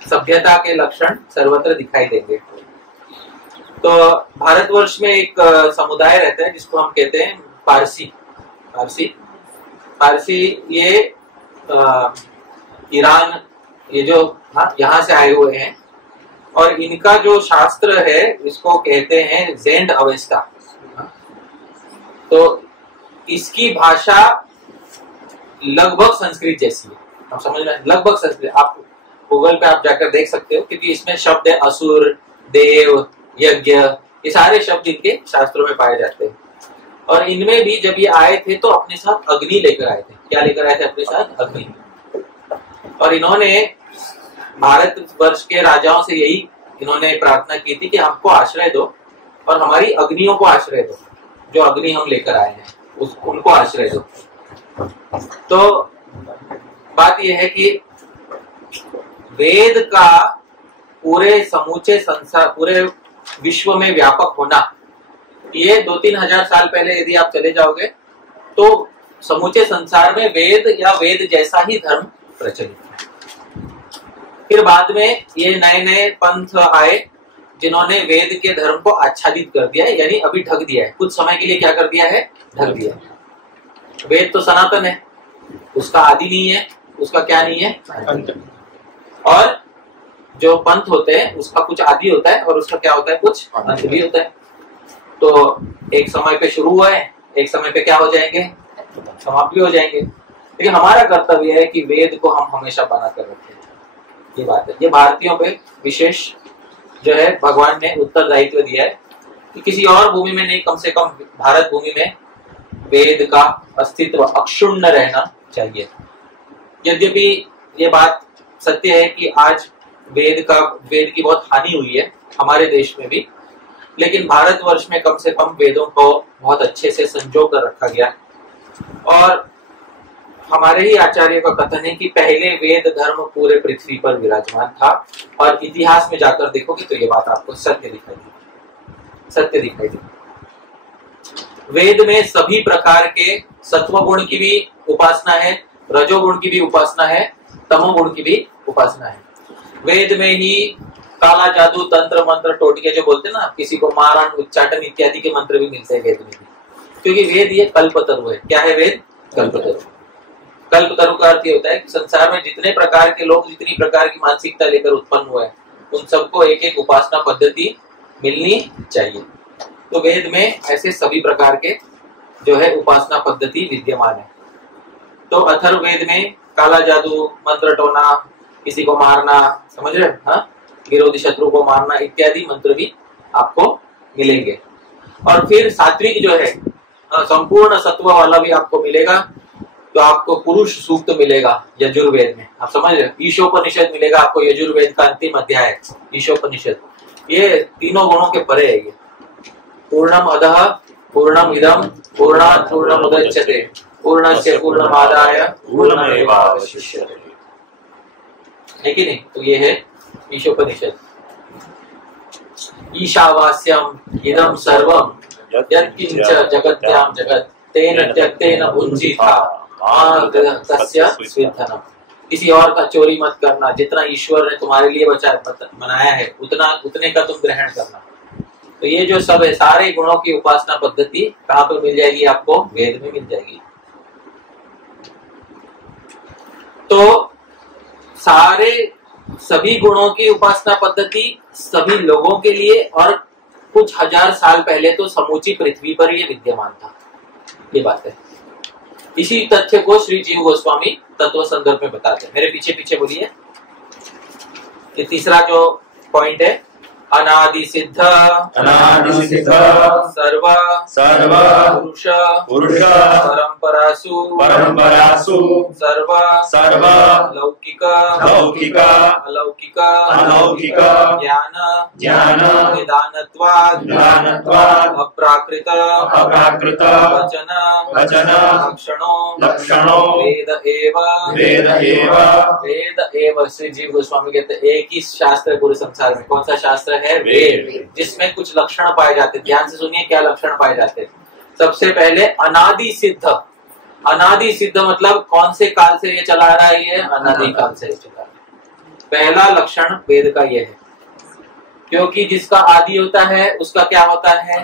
सभ्यता के लक्षण सर्वत्र दिखाई देंगे। तो भारतवर्ष में एक समुदाय रहता है जिसको हम कहते हैं पारसी। ये ईरान, ये जो यहाँ से आए हुए हैं, और इनका जो शास्त्र है इसको कहते हैं ज़ेंड अवेस्ता। तो इसकी भाषा लगभग संस्कृत जैसी है, आप समझ रहे हैं? लगभग संस्कृत। आप गूगल पे आप जाकर देख सकते हो, क्योंकि इसमें शब्द है असुर, देव, यज्ञ, ये सारे शब्द इनके शास्त्रों में पाए जाते हैं। और इनमें भी जब ये आए थे तो अपने साथ अग्नि लेकर आए थे। क्या लेकर आए थे अपने साथ? अग्नि। और इन्होंने भारतवर्ष के राजाओं से यही इन्होंने प्रार्थना की थी कि हमको आश्रय दो और हमारी अग्नियों को आश्रय दो, जो अग्नि हम लेकर आए हैं उनको आश्रय दो। तो बात यह है कि वेद का पूरे समूचे संसार, पूरे विश्व में व्यापक होना, ये 2-3 हजार साल पहले यदि आप चले जाओगे तो समूचे संसार में वेद या वेद जैसा ही धर्म प्रचलित है। फिर बाद में ये नए पंथ आए जिन्होंने वेद के धर्म को आच्छादित कर दिया है, यानी अभी ढक दिया है। कुछ समय के लिए क्या कर दिया है? ढक दिया है। वेद तो सनातन है, उसका आदि नहीं है, उसका क्या नहीं है? और जो पंथ होते हैं उसका कुछ आदि होता है और उसका क्या होता है? कुछ अंत भी होता है। तो एक समय पे शुरू हुआ है, एक समय पे क्या हो जाएंगे? समाप्त भी हो जाएंगे। लेकिन हमारा कर्तव्य है कि वेद को हम हमेशा बना कर रखें। ये बात है। ये भारतीयों पे विशेष जो है भगवान ने उत्तरदायित्व दिया है कि किसी और भूमि में नहीं, कम से कम भारत भूमि में वेद का अस्तित्व अक्षुण्ण रहना चाहिए। यद्यपि ये बात सत्य है कि आज वेद की बहुत हानि हुई है हमारे देश में भी, लेकिन भारतवर्ष में कम से कम वेदों को बहुत अच्छे से संजो कर रखा गया। और हमारे ही आचार्य का कथन है कि पहले वेद धर्म पूरे पृथ्वी पर विराजमान था, और इतिहास में जाकर देखोगे तो ये बात आपको सत्य दिखाई देगी। वेद में सभी प्रकार के सत्व गुण की भी उपासना है, रजोगुण की भी उपासना है, तमोगुण की भी उपासना है। वेद में ही काला जादू, तंत्र मंत्र, टोटके जो बोलते हैं ना, किसी को मारण, उच्चाटन इत्यादि के मंत्र भी मिलते हैं वेद में भी, क्योंकि वेद ये कल्पतरु है। क्या है वेद? कल्पतरु। कल्पतरु का अर्थ ये होता है कि संसार में जितने प्रकार के लोग, जितनी प्रकार की मानसिकता लेकर उत्पन्न हुए हैं, उन सबको एक एक उपासना पद्धति मिलनी चाहिए। तो वेद में ऐसे सभी प्रकार के जो है उपासना पद्धति विद्यमान है। तो अथर्ववेद में काला जादू, मंत्र टोना, किसी को मारना, समझ रहे? हाँ, विरोधी शत्रु को मारना इत्यादि मंत्र भी आपको मिलेंगे। और फिर सात्विक जो है संपूर्ण सत्व वाला भी आपको मिलेगा। तो आपको पुरुष सूक्त मिलेगा यजुर्वेद में, आप समझ रहे? ईशोपनिषद मिलेगा आपको, यजुर्वेद का अंतिम अध्याय ईशोपनिषद। ये तीनों गुणों के परे है। ये पूर्णम अधः पूर्णम इदम पूर्णात् पूर्णमुदच्यते पूर्णस्य पूर्णमादाय पूर्णमेवावशिष्यते, है कि नहीं? तो ये है ईशोपनिषद। ईशावास्यम इदम सर्वम यत्किंच जगत्याम जगत् तेन त्यक्तेन भुञ्जीथा तस्य स्विद्धनम। किसी और का चोरी मत करना, जितना ईश्वर ने तुम्हारे लिए बनाया है उतने का तुम ग्रहण करना। तो ये जो सब है, सारे गुणों की उपासना पद्धति कहाँ पर मिल जाएगी आपको? वेद में मिल जाएगी। तो सभी गुणों की उपासना पद्धति सभी लोगों के लिए, और कुछ हजार साल पहले तो समूची पृथ्वी पर ये विद्यमान था। ये बात है। इसी तथ्य को श्री जीव गोस्वामी तत्व संदर्भ में बताते हैं। मेरे पीछे पीछे बोलिए। ये तीसरा जो पॉइंट है, अनादि सिद्ध सर्व पुरुष परंपरासु सर्व लौकिक अलौकिक ज्ञान निदानत्वात् अप्राकृत वचन लक्षणों वेद एव। श्री जीव गोस्वामी कहते हैं एक ही शास्त्र पूरे संसार में। कौन सा शास्त्र है? वेद, जिसमें कुछ लक्षण पाए जाते हैं। ध्यान से सुनिए क्या लक्षण पाए जाते हैं। सबसे पहले अनादि सिद्ध। अनादि सिद्ध मतलब कौन से काल से ये चला आ रहा है? ये अनादि काल से चला आ रहा है। पहला लक्षण वेद का ये है, क्योंकि जिसका आदि होता है उसका क्या होता है?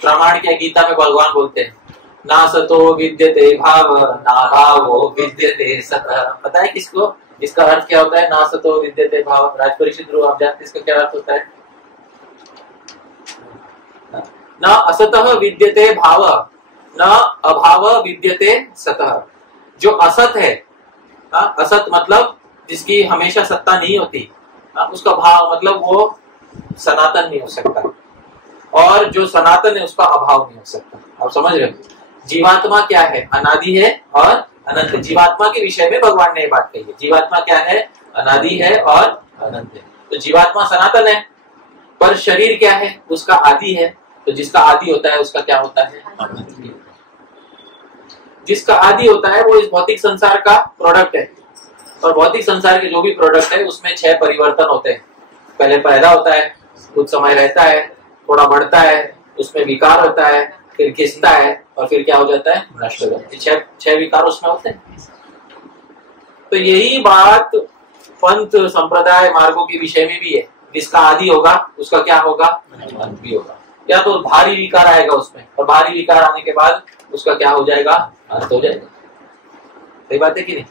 प्रमाण क्या? गीता में भगवान बोलते हैं ना सतो विद्यते भाव ना भावो विद्यते सतः। पता है किसको? इसका अर्थ क्या होता है? ना सतो विद्यते भाव। राजपरिषद आप जानते इसका क्या अर्थ होता है? न असतः विद्यते भाव न अभाव विद्यते सतः। जो असत है, असत मतलब जिसकी हमेशा सत्ता नहीं होती, उसका भाव मतलब वो सनातन नहीं हो सकता, और जो सनातन है उसका अभाव नहीं हो सकता। आप समझ रहे हो? जीवात्मा क्या है? अनादि है और अनंत। जीवात्मा के विषय में भगवान ने ये बात कही है। जीवात्मा क्या है? अनादि है और अनंत है। तो जीवात्मा सनातन है, पर शरीर क्या है? उसका आदि है। तो जिसका आदि होता है उसका क्या होता है? अनंत। जिसका आदि होता है वो इस भौतिक संसार का प्रोडक्ट है, और भौतिक संसार के जो भी प्रोडक्ट है उसमें 6 परिवर्तन होते हैं। पहले पैदा होता है, कुछ समय रहता है, थोड़ा बढ़ता है, उसमें विकार होता है, फिर घिसता है, और फिर क्या हो जाता है? नष्ट हो जाता है। 6 विकार उसमें होते हैं। तो यही बात पंथ संप्रदाय मार्गों के विषय में भी है। जिसका आदि होगा उसका क्या होगा? अंत भी होगा। या तो भारी विकार आएगा उसमें, और भारी विकार आने के बाद उसका क्या हो जाएगा? अंत हो जाएगा। सही बात है कि नहीं?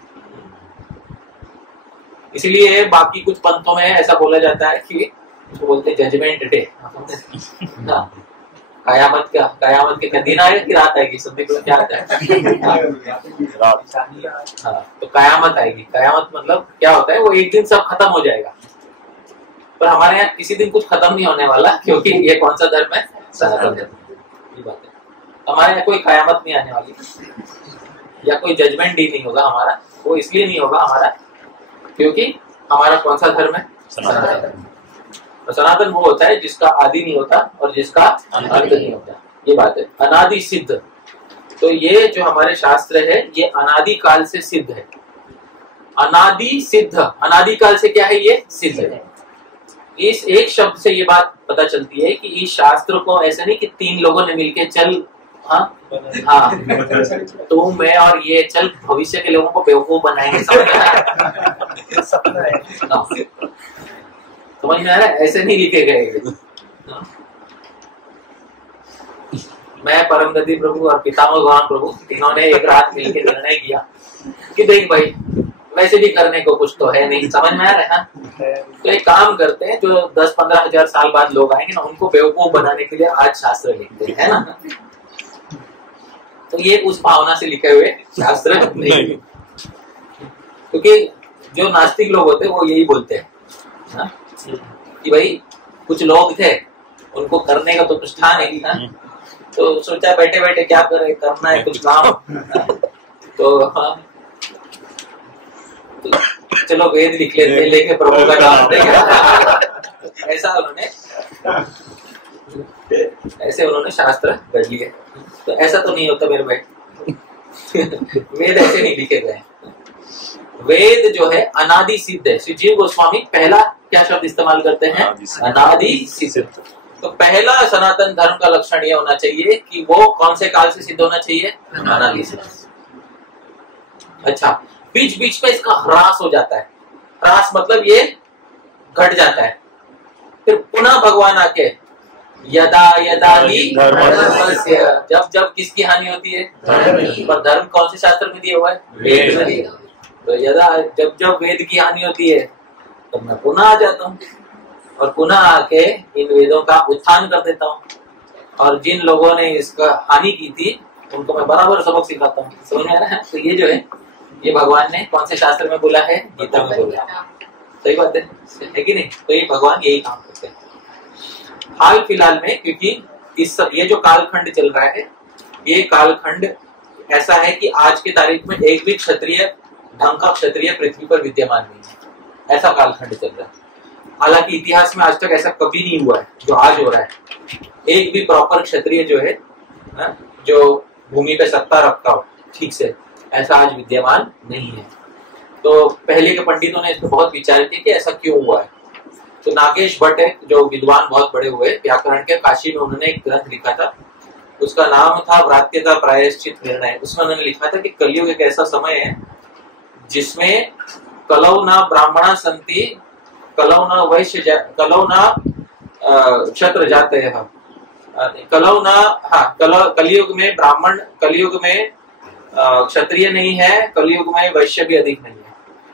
इसीलिए बाकी कुछ पंथों में ऐसा बोला जाता है कि उसको बोलते हैं जजमेंट डे। कयामत के दिन आएगा कि रात आएगी? सुनने को क्या आता है? हाँ, तो कयामत आएगी। कयामत मतलब क्या होता है? वो एक दिन सब खत्म हो जाएगा। पर हमारे यहाँ किसी दिन कुछ खत्म नहीं होने वाला, क्योंकि ये कौन सा धर्म है? सनातन धर्म। ये बात है। हमारे यहाँ कोई कयामत नहीं आने वाली, या कोई जजमेंट डे नहीं होगा हमारा। वो इसलिए नहीं होगा हमारा क्योंकि हमारा कौन सा धर्म है? सनातन धर्म। तो सनातन वो होता है जिसका आदि नहीं होता और जिसका अंत नहीं होता, ये बात है। अनादि सिद्ध, तो ये जो हमारे शास्त्र है ये अनादि काल से सिद्ध है। अनादि सिद्ध, अनादि काल से क्या है? ये सिद्ध है। इस एक शब्द से ये बात पता चलती है कि इस शास्त्र को ऐसे नहीं कि तीन लोगों ने मिलके चल, हाँ तो मैं और ये चल भविष्य के लोगों को बेवकूफ बनाएंगे, समझ में आ रहा है? ऐसे नहीं लिखे गए। मैं परम गति प्रभु और पितामह भगवान प्रभु तीनों ने एक रात मिलकर निर्णय किया कि देख भाई वैसे भी करने को कुछ तो है नहीं, समझ में आ रहा है? तो एक काम करते हैं, जो 10-15 हजार साल बाद लोग आएंगे ना उनको बेवकूफ बनाने के लिए आज शास्त्र लिखते हैं ना। तो ये उस भावना से लिखे हुए शास्त्र नहीं, क्योंकि जो नास्तिक लोग होते हैं वो यही बोलते हैं कि भाई कुछ लोग थे उनको करने का तो कुछ था नहीं था, तो सोचा बैठे बैठे क्या करे, करना है कुछ काम, तो हाँ तो चलो वेद लिख लेते, लेके प्रभु का नाम देंगे। ऐसे उन्होंने शास्त्र कर लिए। तो ऐसा तो नहीं होता मेरे भाई। वेद ऐसे नहीं लिखे गए। वेद जो है अनादि सिद्ध है। सुजीव गोस्वामी पहला क्या शब्द इस्तेमाल करते हैं? अनादि सिद्ध। तो पहला सनातन धर्म का लक्षण यह होना चाहिए कि वो कौन से काल से सिद्ध होना चाहिए? अनादि सिद्ध। अच्छा, बीच बीच में इसका ह्रास हो जाता है। ह्रास मतलब ये घट जाता है, फिर पुनः भगवान आके यदा यदा ही धर्मस्य, जब जब किसकी हानि होती है? पर धर्म कौन से शास्त्र में दिया हुआ है? वेद में। तो यदा जब जब वेद की हानि होती है तब मैं पुनः आ जाता हूँ और पुनः आके इन वेदों का उत्थान कर देता हूँ, और जिन लोगों ने इसका हानि की थी उनको मैं बराबर सबक सिखाता हूँ। समझ में आ रहा है? तो ये जो है ये भगवान ने कौन से शास्त्र में बोला है? गीता में बोला। सही बात है कि नहीं? तो ये भगवान यही काम करते हैं। हाल फिलहाल में, क्योंकि ये जो कालखंड चल रहा है ये कालखंड ऐसा है कि आज की तारीख में एक भी क्षत्रिय ढंग का क्षत्रिय पृथ्वी पर विद्यमान नहीं है। ऐसा कालखंड चल रहा है। हालांकि इतिहास में आज तक ऐसा कभी नहीं हुआ है जो आज हो रहा है। एक भी प्रॉपर क्षत्रिय जो है जो भूमि पे सत्ता रखता हो ठीक से, ऐसा आज विद्यमान नहीं है। तो पहले के पंडितों ने इस पर बहुत विचार किया कि ऐसा क्यों हुआ है। तो नागेश भट्ट है जो विद्वान बहुत बड़े हुए व्याकरण के, काशी में उन्होंने एक ग्रंथ लिखा था, उसका नाम था व्रात्यता प्रायश्चित निर्णय। उसमें उन्होंने लिखा था कि कलयुग एक ऐसा समय है जिसमें कलौ न ब्राह्मणा संति, कलौ न वैश्य, कलौ न क्षत्र जाते हैं, कलौ न, हाँ कलयुग में ब्राह्मण, कलयुग में क्षत्रिय नहीं है, कलयुग में वैश्य भी अधिक नहीं है।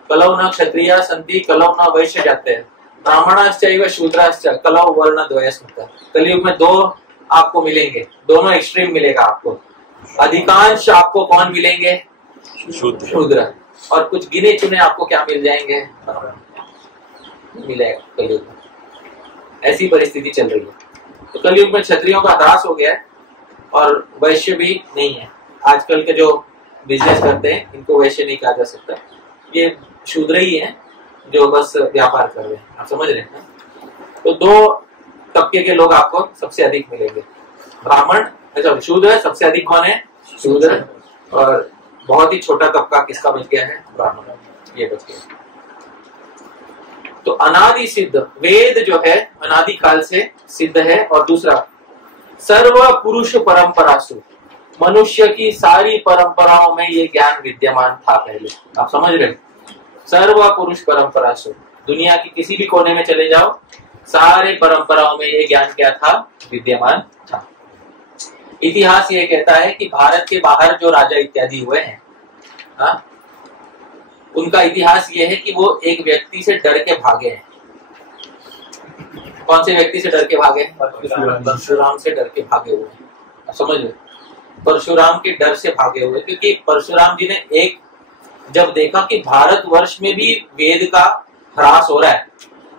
कलौ न क्षत्रिय संति, कलौ न वैश्य जाते हैं, ब्राह्मणाश्चैव शूद्राश्च कलौ वर्ण द्वय स्मृतः। कलयुग में दो आपको मिलेंगे, दोनों एक्सट्रीम मिलेगा आपको। अधिकांश आपको कौन मिलेंगे? शूद्र। और कुछ गिने चुने आपको क्या मिल जाएंगे? मिलेगा कलयुग में। ऐसी परिस्थिति चल रही है। तो कलयुग में क्षत्रियों का ह्रास हो गया है और वैश्य भी नहीं है। आजकल के जो बिजनेस करते हैं इनको वैश्य नहीं कहा जा सकता, ये शूद्र ही है जो बस व्यापार कर रहे हैं। आप समझ रहे हैं? तो दो तबके के लोग आपको सबसे अधिक मिलेंगे, ब्राह्मण, अच्छा शूद्र। सबसे अधिक कौन है? शूद्र। और बहुत ही छोटा तबका किसका बच गया है? ब्राह्मण, ये बच गया। तो अनादि सिद्ध वेद जो है अनादि काल से सिद्ध है। और दूसरा, सर्व पुरुष परंपरासु, मनुष्य की सारी परंपराओं में ये ज्ञान विद्यमान था पहले। आप समझ रहे? सर्व पुरुष परंपरासु, दुनिया की किसी भी कोने में चले जाओ, सारे परंपराओं में ये ज्ञान क्या था? विद्यमान था। इतिहास ये कहता है कि भारत के बाहर जो राजा इत्यादि हुए हैं, हाँ, उनका इतिहास ये है कि वो एक व्यक्ति से डर के भागे हैं। कौन से व्यक्ति से डर के भागे? परशुराम से डर के भागे हुए हैं। समझ लो, परशुराम के डर से भागे हुए, क्योंकि परशुराम जी ने एक जब देखा कि भारतवर्ष में भी वेद का ह्रास हो रहा है,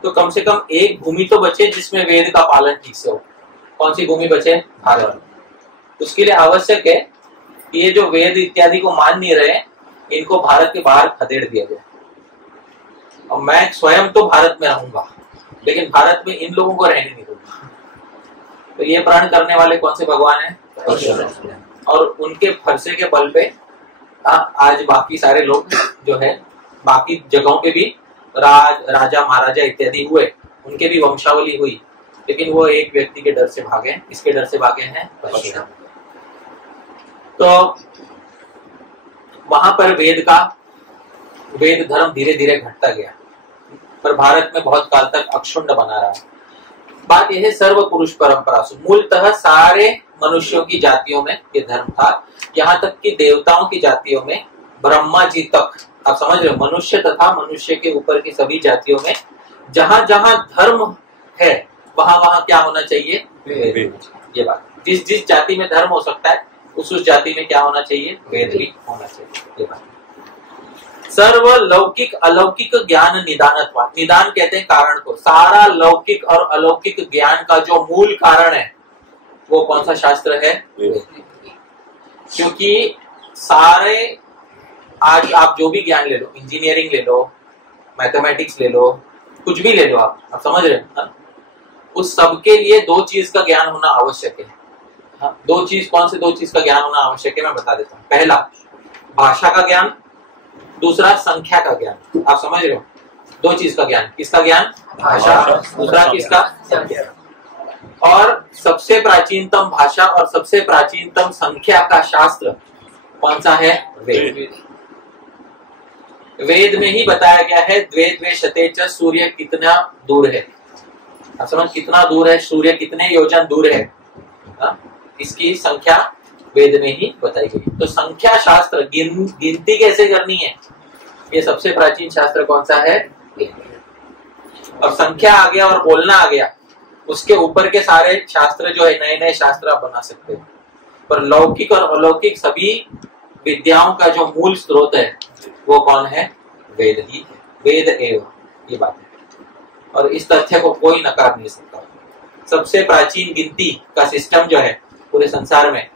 तो कम से कम एक भूमि तो बचे जिसमें वेद का पालन ठीक से हो। कौन सी भूमि बचे? भारत। उसके लिए आवश्यक है कि ये जो वेद इत्यादि को मान नहीं रहे, इनको भारत के बाहर खदेड़ दिया जाए। और मैं स्वयं तो भारत में रहूंगा, लेकिन भारत में इन लोगों को रहने नहीं दूंगा। तो ये प्रण करने वाले कौन से भगवान हैं? और उनके फरसे के बल पे आज बाकी सारे लोग जो है बाकी जगहों पे भी राजा महाराजा इत्यादि हुए, उनके भी वंशावली हुई, लेकिन वो एक व्यक्ति के डर से भागे। इसके डर से भागे हैं परशुराम। तो वहां पर वेद धर्म धीरे धीरे घटता गया, पर भारत में बहुत काल तक अक्षुण्ण बना रहा। बात यह है सर्व पुरुष परंपरा से मूलतः सारे मनुष्यों की जातियों में ये धर्म था, यहाँ तक कि देवताओं की जातियों में, ब्रह्मा जी तक। आप समझ रहे हो, मनुष्य तथा मनुष्य के ऊपर की सभी जातियों में जहां जहां धर्म है वहां वहां क्या होना चाहिए? वेद। ये बात, जिस जिस जाति में धर्म हो सकता है उस जाति में क्या होना चाहिए? वेद भी होना चाहिए। ये बात। सर्व लौकिक अलौकिक ज्ञान निदानत्वा, निदान कहते हैं कारण को। सारा लौकिक और अलौकिक ज्ञान का जो मूल कारण है वो कौन सा शास्त्र है? क्योंकि सारे आज आप जो भी ज्ञान ले लो, इंजीनियरिंग ले लो, मैथमेटिक्स ले लो, कुछ भी ले लो, आप समझ रहे हो, उस सबके लिए दो चीज का ज्ञान होना आवश्यक है। दो चीज, कौन से दो चीज का ज्ञान होना आवश्यक है मैं बता देता हूँ। पहला भाषा का ज्ञान, दूसरा संख्या का ज्ञान। आप समझ रहे हो, दो चीज का ज्ञान। किसका ज्ञान? भाषा। दूसरा किसका? संख्या। और सबसे प्राचीनतम भाषा और सबसे प्राचीनतम संख्या का शास्त्र कौन सा है? वेद। वेद में ही बताया गया है द्वे द्वे शते च, सूर्य कितना दूर है। आप समझ, कितना दूर है सूर्य, कितने योजन दूर है, इसकी संख्या वेद में ही बताई गई। तो संख्या शास्त्र, गिनती कैसे करनी है, ये सबसे प्राचीन शास्त्र कौन सा है? अब संख्या आ गया और बोलना आ गया, उसके ऊपर के सारे शास्त्र जो है नए नए शास्त्र आप बना सकते हो। पर लौकिक और अलौकिक सभी विद्याओं का जो मूल स्रोत है वो कौन है? वेद ही है। वेद एव, ये बात है। और इस तथ्य को कोई नकार नहीं सकता। सबसे प्राचीन गिनती का सिस्टम जो है पूरे संसार में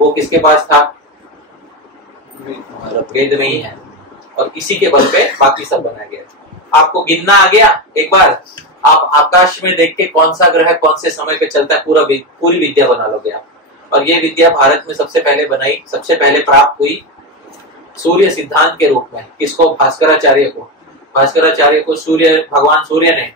वो किसके पास था? वेद में ही है। और इसी के बल पे बाकी सब बनाया गया। आपको गिनना आ गया, एक बार आप आकाश में देख के कौन सा ग्रह कौन से समय पे चलता है पूरी विद्या बना लोगे आप। और ये विद्या भारत में सबसे पहले बनाई, सबसे पहले प्राप्त हुई सूर्य सिद्धांत के रूप में। किसको? भास्कराचार्य को। भास्कराचार्य को भगवान सूर्य ने,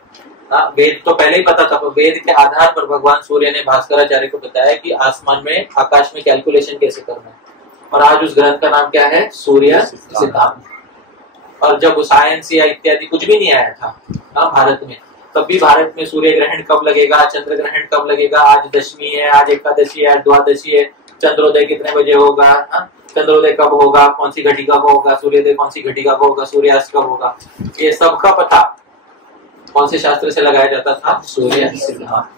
वेद तो पहले ही पता था, वेद के आधार पर भगवान सूर्य ने भास्कराचार्य को बताया कि आसमान में, आकाश में कैलकुलेशन कैसे करना है। और आज उस ग्रंथ का नाम क्या है? सूर्य सिद्धांत। और जब साइंस या इत्यादि कुछ भी नहीं आया था भारत में, तब भी भारत में सूर्य ग्रहण कब लगेगा, चंद्र ग्रहण कब लगेगा, आज दशमी है, आज एकादशी है, आज द्वादशी है, चंद्रोदय कितने बजे होगा, चंद्रोदय कब होगा, कौन सी घटिका को होगा, सूर्योदय कौन सी घटिका को होगा, सूर्यास्त कब होगा, ये सब का पता कौन से शास्त्र से लगाया जाता था? सूर्य सिद्धांत।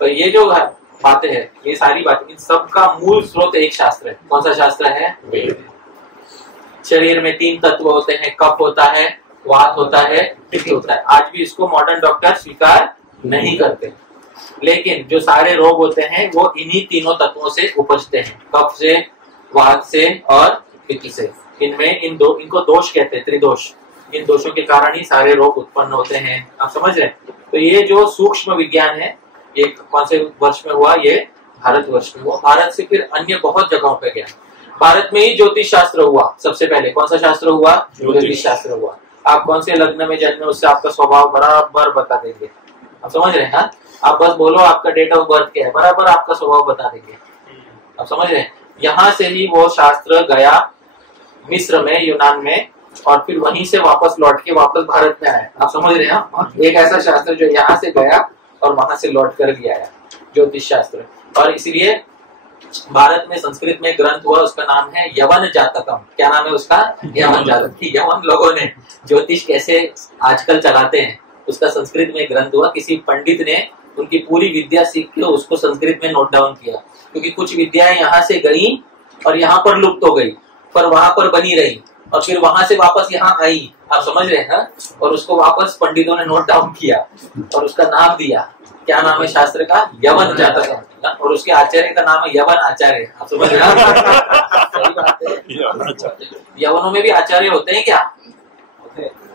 तो ये जो बातें हैं, ये सारी बातें, इन सब का मूल स्रोत एक शास्त्र है। कौन सा शास्त्र है? वेद। शरीर में 3 तत्व होते हैं, कफ होता है, वात होता है, पित्त होता है। आज भी इसको मॉडर्न डॉक्टर स्वीकार नहीं करते, लेकिन जो सारे रोग होते हैं वो इन्हीं तीनों तत्वों से उपजते हैं, कफ से, वात से और पित्त से। इनमें इनको दोष कहते हैं, त्रिदोष। इन दोषों के कारण ही सारे रोग उत्पन्न होते हैं। आप समझ रहे हैं? तो ये जो सूक्ष्म विज्ञान है, ये कौन से वर्ष में हुआ? ये भारत वर्ष में हुआ। भारत से फिर अन्य बहुत जगहों पे गया। भारत में ही ज्योतिष शास्त्र हुआ सबसे पहले। कौन सा शास्त्र हुआ? ज्योतिष शास्त्र हुआ। आप कौन से लग्न में जन्मे, उससे आपका स्वभाव बराबर बता देंगे। आप समझ रहे हैं? आप बस बोलो आपका डेट ऑफ बर्थ क्या है, बराबर आपका स्वभाव बता देंगे। आप समझ रहे हैं? यहाँ से ही वो शास्त्र गया मिस्र में, यूनान में, और फिर वहीं से वापस लौट के वापस भारत में आया। आप समझ रहे हैं? एक ऐसा शास्त्र जो यहाँ से गया और वहां से लौट कर भी आया, ज्योतिष शास्त्र। और इसीलिए भारत में संस्कृत में ग्रंथ हुआ, उसका नाम है यवन जातकम। क्या नाम है उसका? यवन जातक। यवन लोगों ने ज्योतिष कैसे आजकल चलाते हैं, उसका संस्कृत में ग्रंथ हुआ। किसी पंडित ने उनकी पूरी विद्या सीख के उसको संस्कृत में नोट डाउन किया, क्योंकि कुछ विद्याएं यहाँ से गई और यहाँ पर लुप्त हो गई, पर वहां पर बनी रही, और फिर वहां से वापस यहाँ आई। आप समझ रहे हैं? और उसको वापस पंडितों ने नोट डाउन किया और उसका नाम दिया। क्या नाम है शास्त्र का? यवन जातक। और उसके आचार्य का नाम है यवन आचार्य। आप समझ रहे हैं? सही बात है। यवनों में भी आचार्य होते हैं क्या?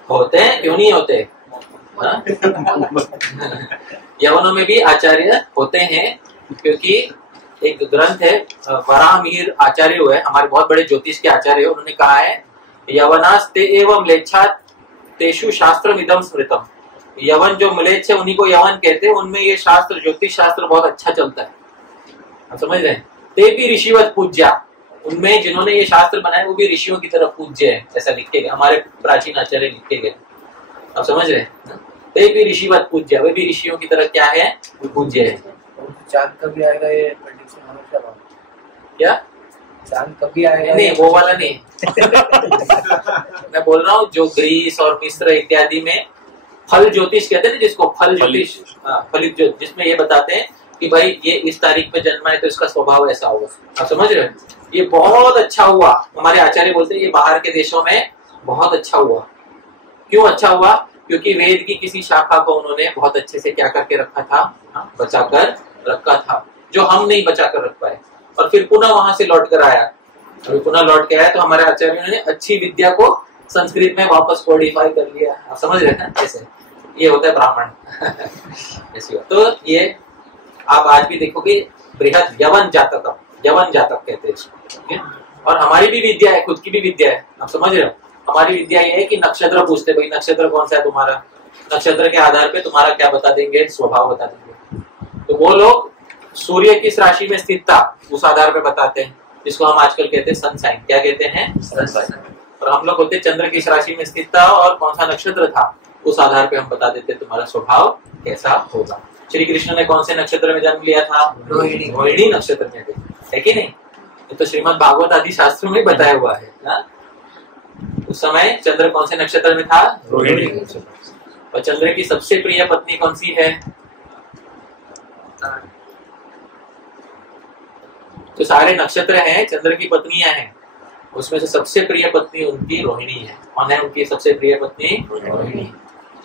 होते हैं, क्यों नहीं होते? यवनों में भी आचार्य होते हैं, क्योंकि एक ग्रंथ है वराहमिहिर आचार्य हुए, हमारे बहुत बड़े ज्योतिष के आचार्य, उन्होंने कहा है यवनास्ते एवं म्लेच्छात् तेषु शास्त्रमिदं स्मृतम्। यवन जो म्लेच्छ है उन्हीं को यवन कहते हैं, उनमें ये शास्त्र, ज्योतिष शास्त्र बहुत अच्छा चलता है। आप समझ रहे हैं? ते भी ऋषिवत पूज्या, उनमें जिन्होंने ये शास्त्र बनाए वो भी ऋषियों की तरफ पूज्य है, ऐसा लिखे गए, हमारे प्राचीन आचार्य लिखे गए। आप समझ रहे हैं? ते भी ऋषिवत पूज्या, वे भी ऋषियों की तरफ क्या है? पूज्य है। चांद कभी आएगा ये प्रेडिक्शन हमेशा बात क्या? चांद कभी आएगा? नहीं, वो वाला नहीं। मैं बोल रहा हूँ जो ग्रीस और मिस्र इत्यादि में फल ज्योतिष कहते हैं, जिसको फल ज्योतिष, फलित ज्योतिष, जिसमें ये बताते हैं कि भाई ये इस तारीख पे जन्मा है तो इसका स्वभाव ऐसा होगा। आप समझ रहे हो? ये बहुत अच्छा हुआ, हमारे आचार्य बोलते हैं ये बाहर के देशों में बहुत अच्छा हुआ। क्यों अच्छा हुआ? क्योंकि वेद की किसी शाखा को उन्होंने बहुत अच्छे से क्या करके रखा था? बचा कर रखा था, जो हम नहीं बचा कर रख पाए। और फिर पुनः वहां से लौट कर आया, अभी पुनः लौट के आया तो हमारे आचार्यों ने अच्छी विद्या को संस्कृत में वापस कोडिफाई कर लिया। आप समझ रहे हैं? ऐसे ये होता है ब्राह्मण। ऐसी तो ये आप आज भी देखोगे बृहद यवन जातक, यवन जातक कहते हैं इसको। और हमारी भी विद्या है, खुद की भी विद्या है। आप समझ रहे हो? हमारी विद्या ये है कि नक्षत्र पूछते, भाई नक्षत्र कौन सा है तुम्हारा, नक्षत्र के आधार पे तुम्हारा क्या बता देंगे? स्वभाव बता देंगे। तो वो लोग सूर्य किस राशि में स्थित था उस आधार पे बताते हैं, जिसको हम आजकल कहते हैं सन साइन। क्या कहते हैं? Sun sign. और हम लोग होते चंद्र किस राशि में स्थित था और कौन सा नक्षत्र था, उस आधार पे हम बता देते तुम्हारा स्वभाव कैसा होगा। श्री कृष्ण ने कौन से नक्षत्र में जन्म लिया था? रोहिणी नक्षत्र में, है कि नहीं? तो श्रीमद् भागवत आदि शास्त्रों में बताया हुआ है ना? उस समय चंद्र कौन से नक्षत्र में था? रोहिणी नक्षत्र। और चंद्र की सबसे प्रिय पत्नी कौन सी है? तो सारे नक्षत्र हैं, चंद्र की पत्नियां हैं, उसमें से सबसे प्रिय पत्नी उनकी रोहिणी है। कौन है उनकी सबसे प्रिय पत्नी? रोहिणी।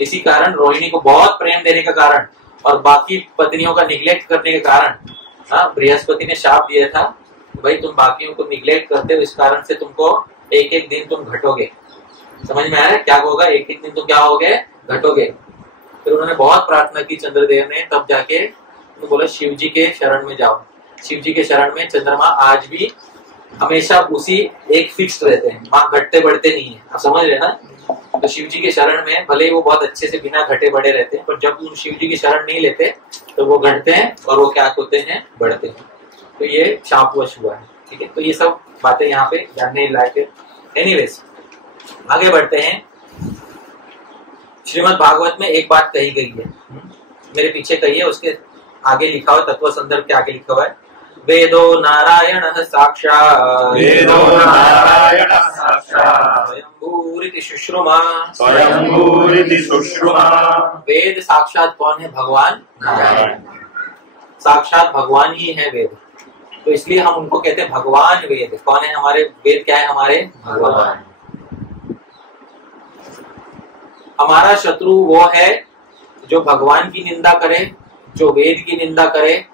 इसी कारण रोहिणी को बहुत प्रेम देने का कारण और बाकी पत्नियों का निग्लेक्ट करने के कारण बृहस्पति ने शाप दिया था, भाई तुम बाकियों को निग्लेक्ट करते हो, इस कारण से तुमको एक एक दिन तुम घटोगे। समझ में आ रहा है क्या होगा? एक एक दिन तुम क्या होगे? घटोगे। फिर उन्होंने बहुत प्रार्थना की चंद्रदेव ने, तब जाके बोला शिव जी के शरण में जाओ। शिव जी के शरण में चंद्रमा आज भी हमेशा उसी एक फिक्स रहते हैं, वहां घटते बढ़ते नहीं है। आप समझ रहे हैं ना? तो शिव जी के शरण में भले ही वो बहुत अच्छे से बिना घटे बढ़े रहते हैं, पर जब उन शिव जी की शरण नहीं लेते तो वो घटते हैं और वो क्या होते हैं? बढ़ते हैं। तो ये शापवश हुआ है। ठीक है, तो ये सब बातें यहाँ पे जानने लायक है। एनीवेज आगे बढ़ते हैं। श्रीमद् भागवत में एक बात कही गई है, मेरे पीछे कही है, उसके आगे लिखा हुआ तत्व संदर्भ के आगे लिखा हुआ है वेदो नारायणः साक्षात्, वेदो नारायणः साक्षात्, स्वयंभूरिति शुश्रुमा, स्वयंभूरिति शुश्रुमा। वेद साक्षात कौन है? भगवान नारायण। साक्षात भगवान ही है वेद, तो इसलिए हम उनको कहते हैं भगवान वेद। कौन है हमारे वेद? क्या है हमारे? भगवान। हमारा शत्रु वो है जो भगवान की निंदा करे, जो वेद की निंदा करे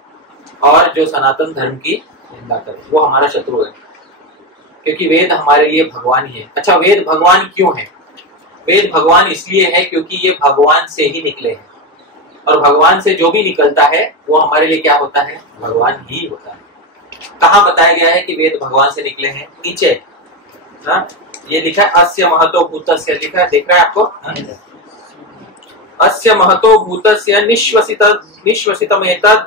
और जो सनातन धर्म की निंदा करे, वो हमारा शत्रु है, क्योंकि वेद हमारे लिए भगवान ही है। अच्छा, वेद भगवान क्यों है? वेद भगवान इसलिए है क्योंकि ये भगवान से ही निकले हैं, और भगवान से जो भी निकलता है वो हमारे लिए क्या होता है? भगवान ही होता है। कहाँ बताया गया है कि वेद भगवान से निकले हैं? नीचे ये लिखा है अस्य महतो भूतस्य, लिखा है, देख रहा है आपको? अस्य महतो भूतस्य निश्वसितमेतद्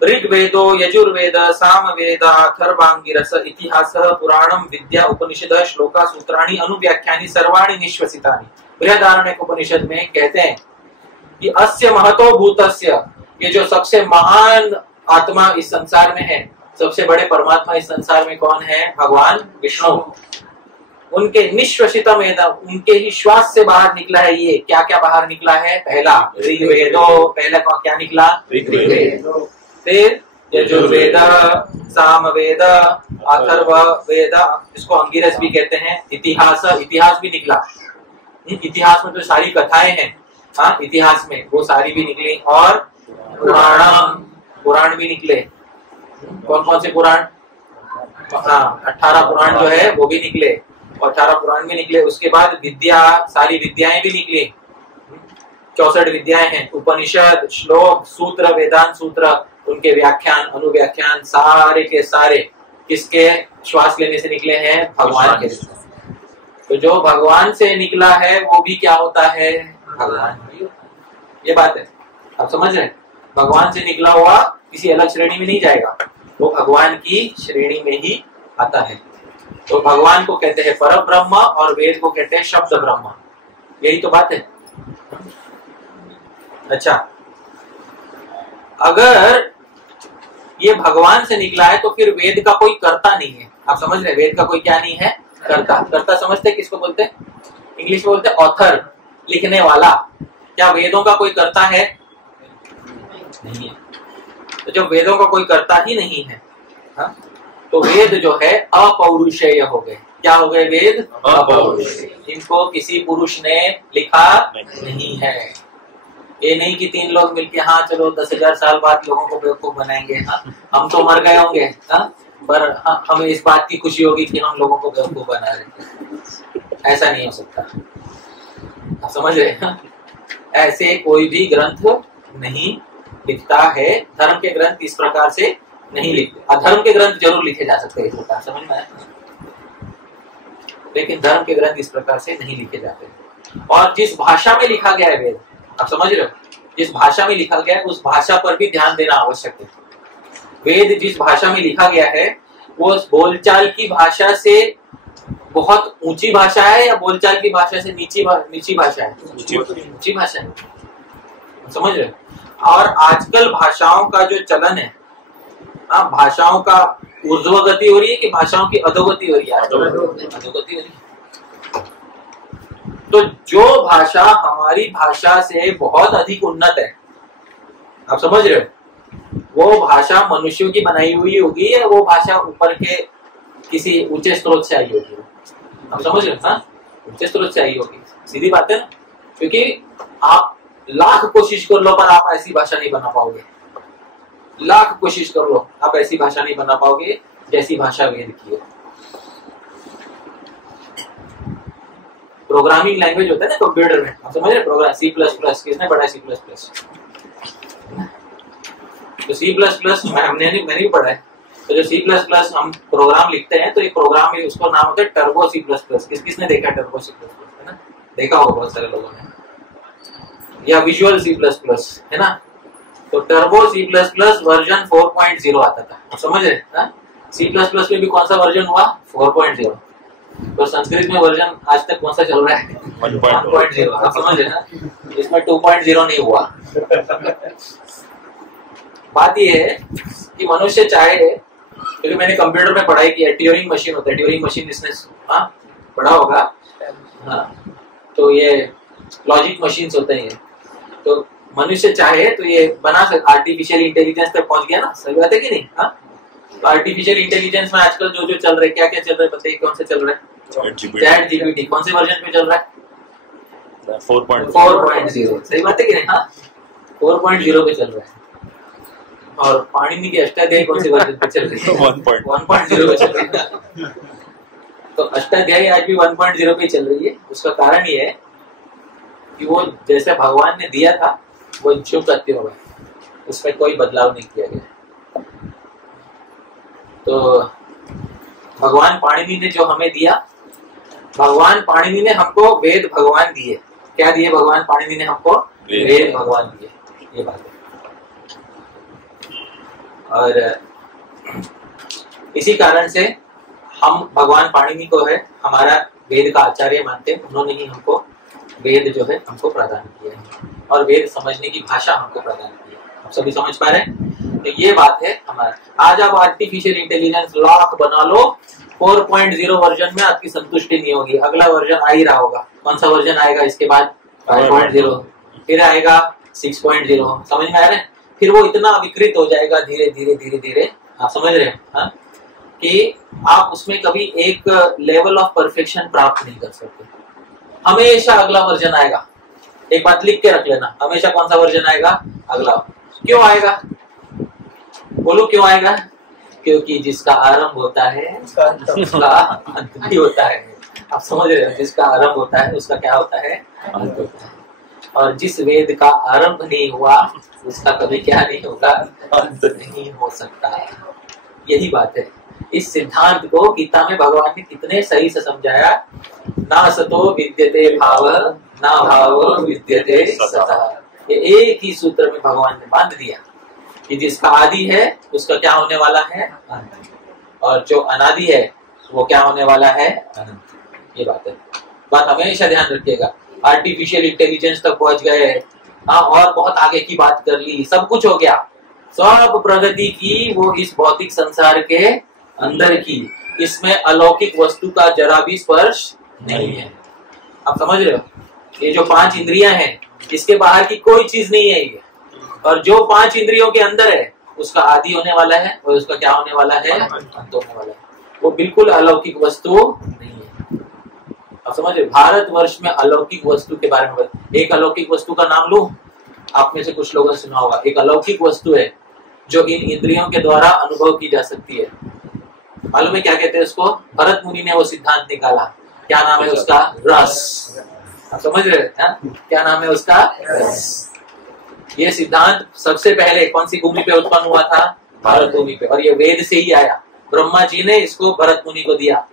ऋग्वेदो यजुर्वेद सामवेद अथर्वांगिरस इतिहासः पुराणं विद्या उपनिषदः श्लोका सूत्राणि अनुव्याख्यानि सर्वाणि निश्वसितानि। बृहदारण्यक उपनिषद में कहते हैं कि अस्य महतो भूतस्य, ये जो सबसे महान आत्मा इस संसार में है, सबसे बड़े परमात्मा इस संसार में कौन है? भगवान विष्णु। उनके निश्वसितम एतद्, उनके ही श्वास से बाहर निकला है। ये क्या क्या बाहर निकला है? पहला ऋग्वेदो, पहला क्या निकला? ऋग्वेद। फिर यजुर्वेद, सामवेद, अथर्ववेद, इसको अंगिरस भी कहते हैं। इतिहास, इतिहास भी निकला। इतिहास में तो सारी कथाएं हैं, हाँ, इतिहास में वो सारी भी निकली। और पुराण, पुराण भी निकले। कौन कौन से पुराण? हाँ 18 पुराण जो है वो भी निकले, और 18 पुराण भी निकले। उसके बाद विद्या, सारी विद्याएं भी निकली, 64 विद्याएं हैं, उपनिषद, श्लोक, सूत्र, वेदांत सूत्र, उनके व्याख्यान, अनुव्याख्यान, सारे के सारे किसके श्वास लेने से निकले हैं? भगवान के। तो जो भगवान से निकला है वो भी क्या होता है? भगवान ही होता है। ये बात है, आप समझ रहे हैं? भगवान से निकला हुआ किसी अलग श्रेणी में नहीं जाएगा, वो भगवान की श्रेणी में ही आता है। तो भगवान को कहते हैं पर ब्रह्म और वेद को कहते हैं शब्द ब्रह्म। यही तो बात है। अच्छा, अगर ये भगवान से निकला है तो फिर वेद का कोई कर्ता नहीं है। आप समझ रहे? वेद का कोई क्या नहीं है? कर्ता। कर्ता समझते किसको बोलते हैं? इंग्लिश में बोलते हैं ऑथर, लिखने वाला। क्या वेदों का कोई कर्ता है? नहीं है। तो जब वेदों का कोई कर्ता ही नहीं है, हा? तो वेद जो है अपौरुषेय हो गए। क्या हो गए? वेद अपौरुषेय। इनको किसी पुरुष ने लिखा नहीं है। ये नहीं कि 3 लोग मिलके हाँ चलो 10,000 साल बाद लोगों को बेवकूफ बनाएंगे, हाँ हम तो मर गए होंगे, हाँ पर हाँ, हमें इस बात की खुशी होगी कि हम लोगों को बेवकूफ बना रहे हैं। ऐसा नहीं हो सकता, आप समझ रहे हैं? ऐसे कोई भी ग्रंथ नहीं लिखता है। धर्म के ग्रंथ इस प्रकार से नहीं लिखते। अधर्म के ग्रंथ जरूर लिखे जा सकते हैं इस प्रकार, समझ में आया? लेकिन धर्म के ग्रंथ इस प्रकार से नहीं लिखे जाते। और जिस भाषा में लिखा गया है वेद, आप समझ रहे हो? जिस भाषा में लिखा गया है उस भाषा पर भी ध्यान देना आवश्यक है। वेद जिस भाषा में लिखा गया है वो बोलचाल की भाषा से बहुत ऊंची भाषा है या बोलचाल की भाषा से नीची भाषा है? ऊंची भाषा है, समझ रहे हो? और आजकल भाषाओं का जो चलन है, भाषाओं का ऊर्ध्वगति हो रही है कि भाषाओं की अधोगति हो रही है? अधोगति हो रही है। तो जो भाषा हमारी भाषा से बहुत अधिक उन्नत है, आप समझ रहे हो, वो भाषा मनुष्यों की बनाई हुई होगी या वो भाषा ऊपर के किसी ऊंचे स्रोत से आई होगी? आप समझ रहे हो? हाँ, ऊंचे स्रोत से आई होगी। सीधी बात है ना? क्योंकि आप लाख कोशिश कर लो पर आप ऐसी भाषा नहीं बना पाओगे। लाख कोशिश कर लो आप ऐसी भाषा नहीं बना पाओगे जैसी भाषा वेद की है। प्रोग्रामिंग लैंग्वेज होता है ना कंप्यूटर में, आप समझ रहे? प्रोग्राम C++, किसने पढ़ा है C++? तो C++ मैंने भी पढ़ा है। तो जो C++ हम प्रोग्राम लिखते हैं तो एक प्रोग्राम में उसको नाम होता है टर्बो C++। किसने देखा टर्बो C++? है ना, देखा होगा बहुत सारे लोगों ने। या विजुअल C++, है ना। तो टर्बो C++ वर्जन 4.0 आता था, आप समझ रहे? C++ में भी कौन सा वर्जन हुआ? 4.0। तो संस्कृत में वर्जन आज तक कौन सा चल रहा है? 1.0। आप समझ रहे ना? इसमें 2.0 नहीं हुआ। बात यह है कि मनुष्य चाहे, क्योंकि मैंने कंप्यूटर में पढ़ाई की है, ट्यूरिंग मशीन होता है, ट्यूरिंग मशीन इसने पढ़ा होगा, हाँ। तो ये लॉजिक मशीन्स होते हैं। तो मनुष्य चाहे तो ये बना सकता, आर्टिफिशियल इंटेलिजेंस तक पहुंच गया ना, सही बात है कि नहीं? हाँ, तो आर्टिफिशियल इंटेलिजेंस में आजकल जो चल रहा है, क्या क्या चल रहा है बताइए? कौन से चल रहा है? Chat GPT. कौन से वर्जन पे चल रहा है? 4.0। सही बात है कि नहीं? हाँ, 4.0 पे चल रहा है। और पाणिनि की अष्टाध्यायी कौन से वर्जन पे चल रही है? 1.0 पे चल रही है। तो अष्टाध्यायी आज भी 1.0 पे चल रही है। उसका कारण ये है कि वो जैसे भगवान ने दिया था वो जो सत्य होगा, उसमें कोई बदलाव नहीं किया गया। तो भगवान पाणिनि ने जो हमें दिया, भगवान पाणिनि ने हमको वेद भगवान दिए। क्या दिए भगवान पाणिनि ने हमको? वेद भगवान दिए। ये बात है। और इसी कारण से हम भगवान पाणिनि को है हमारा वेद का आचार्य मानते हैं। उन्होंने ही हमको वेद जो है हमको प्रदान किया है और वेद समझने की भाषा हमको प्रदान की है। आप सभी समझ पा रहे हैं? तो ये बात है हमारा। आज आप आर्टिफिशियल इंटेलिजेंस लाख बना लो, 4.0 वर्जन में आपकी संतुष्टि नहीं होगी। अगला वर्जन आ ही रहा होगा। कौन सा वर्जन आएगा इसके बाद? 5.0, फिर आएगा 6.0। समझ में आ रहे हैं? फिर वो इतना विकृत हो जाएगा धीरे धीरे धीरे धीरे, आप समझ रहे हैं? हाँ, कि आप उसमें कभी एक लेवल ऑफ परफेक्शन प्राप्त नहीं कर सकते। हमेशा अगला वर्जन आएगा। एक बात लिख के रख लेना, हमेशा कौन सा वर्जन आएगा? अगला। क्यों आएगा? बोलो क्यों आएगा? क्योंकि जिसका आरंभ होता है उसका अंत भी होता है। आप समझ रहे हो, जिसका आरंभ होता है उसका क्या होता है, अंत होता है। और जिस वेद का आरंभ नहीं हुआ उसका कभी क्या नहीं होगा, अंत नहीं हो सकता। यही बात है। इस सिद्धांत को गीता में भगवान ने कितने सही से समझाया। ना सतो विद्यते भाव, ना भाव विद्यते सतः। ये एक ही सूत्र में भगवान ने बांध दिया कि जिसका आदि है उसका क्या होने वाला है, अंत, और जो अनादि है वो क्या होने वाला है, अनंत। ये बात है, बात हमेशा ध्यान रखिएगा। आर्टिफिशियल इंटेलिजेंस तक पहुंच गए, हाँ, और बहुत आगे की बात कर ली, सब कुछ हो गया, सब प्रगति की, वो इस भौतिक संसार के अंदर की। इसमें अलौकिक वस्तु का जरा भी स्पर्श नहीं है। आप समझ रहे हो, ये जो 5 इंद्रियां हैं इसके बाहर की कोई चीज नहीं है ये। और जो 5 इंद्रियों के अंदर है उसका आदि होने वाला है और उसका क्या होने वाला है, अंत होने वाला है। वो बिल्कुल अलौकिक वस्तु नहीं है। आप समझ रहे, भारतवर्ष में अलौकिक वस्तु के बारे में एक अलौकिक वस्तु का नाम लूं, आप में से कुछ लोगों ने सुना होगा। एक अलौकिक वस्तु है जो इन इंद्रियों के द्वारा अनुभव की जा सकती है। मालूम है क्या कहते हैं उसको? भरत मुनि ने वो सिद्धांत निकाला। क्या नाम है उसका? रस। आप समझ रहे हैं, क्या नाम है उसका? रस। ये सिद्धांत सबसे पहले कौन सी भूमि पे उत्पन्न हुआ था? भारत भूमि पे। और ये वेद से ही आया। ब्रह्मा जी ने इसको भरत मुनि को दिया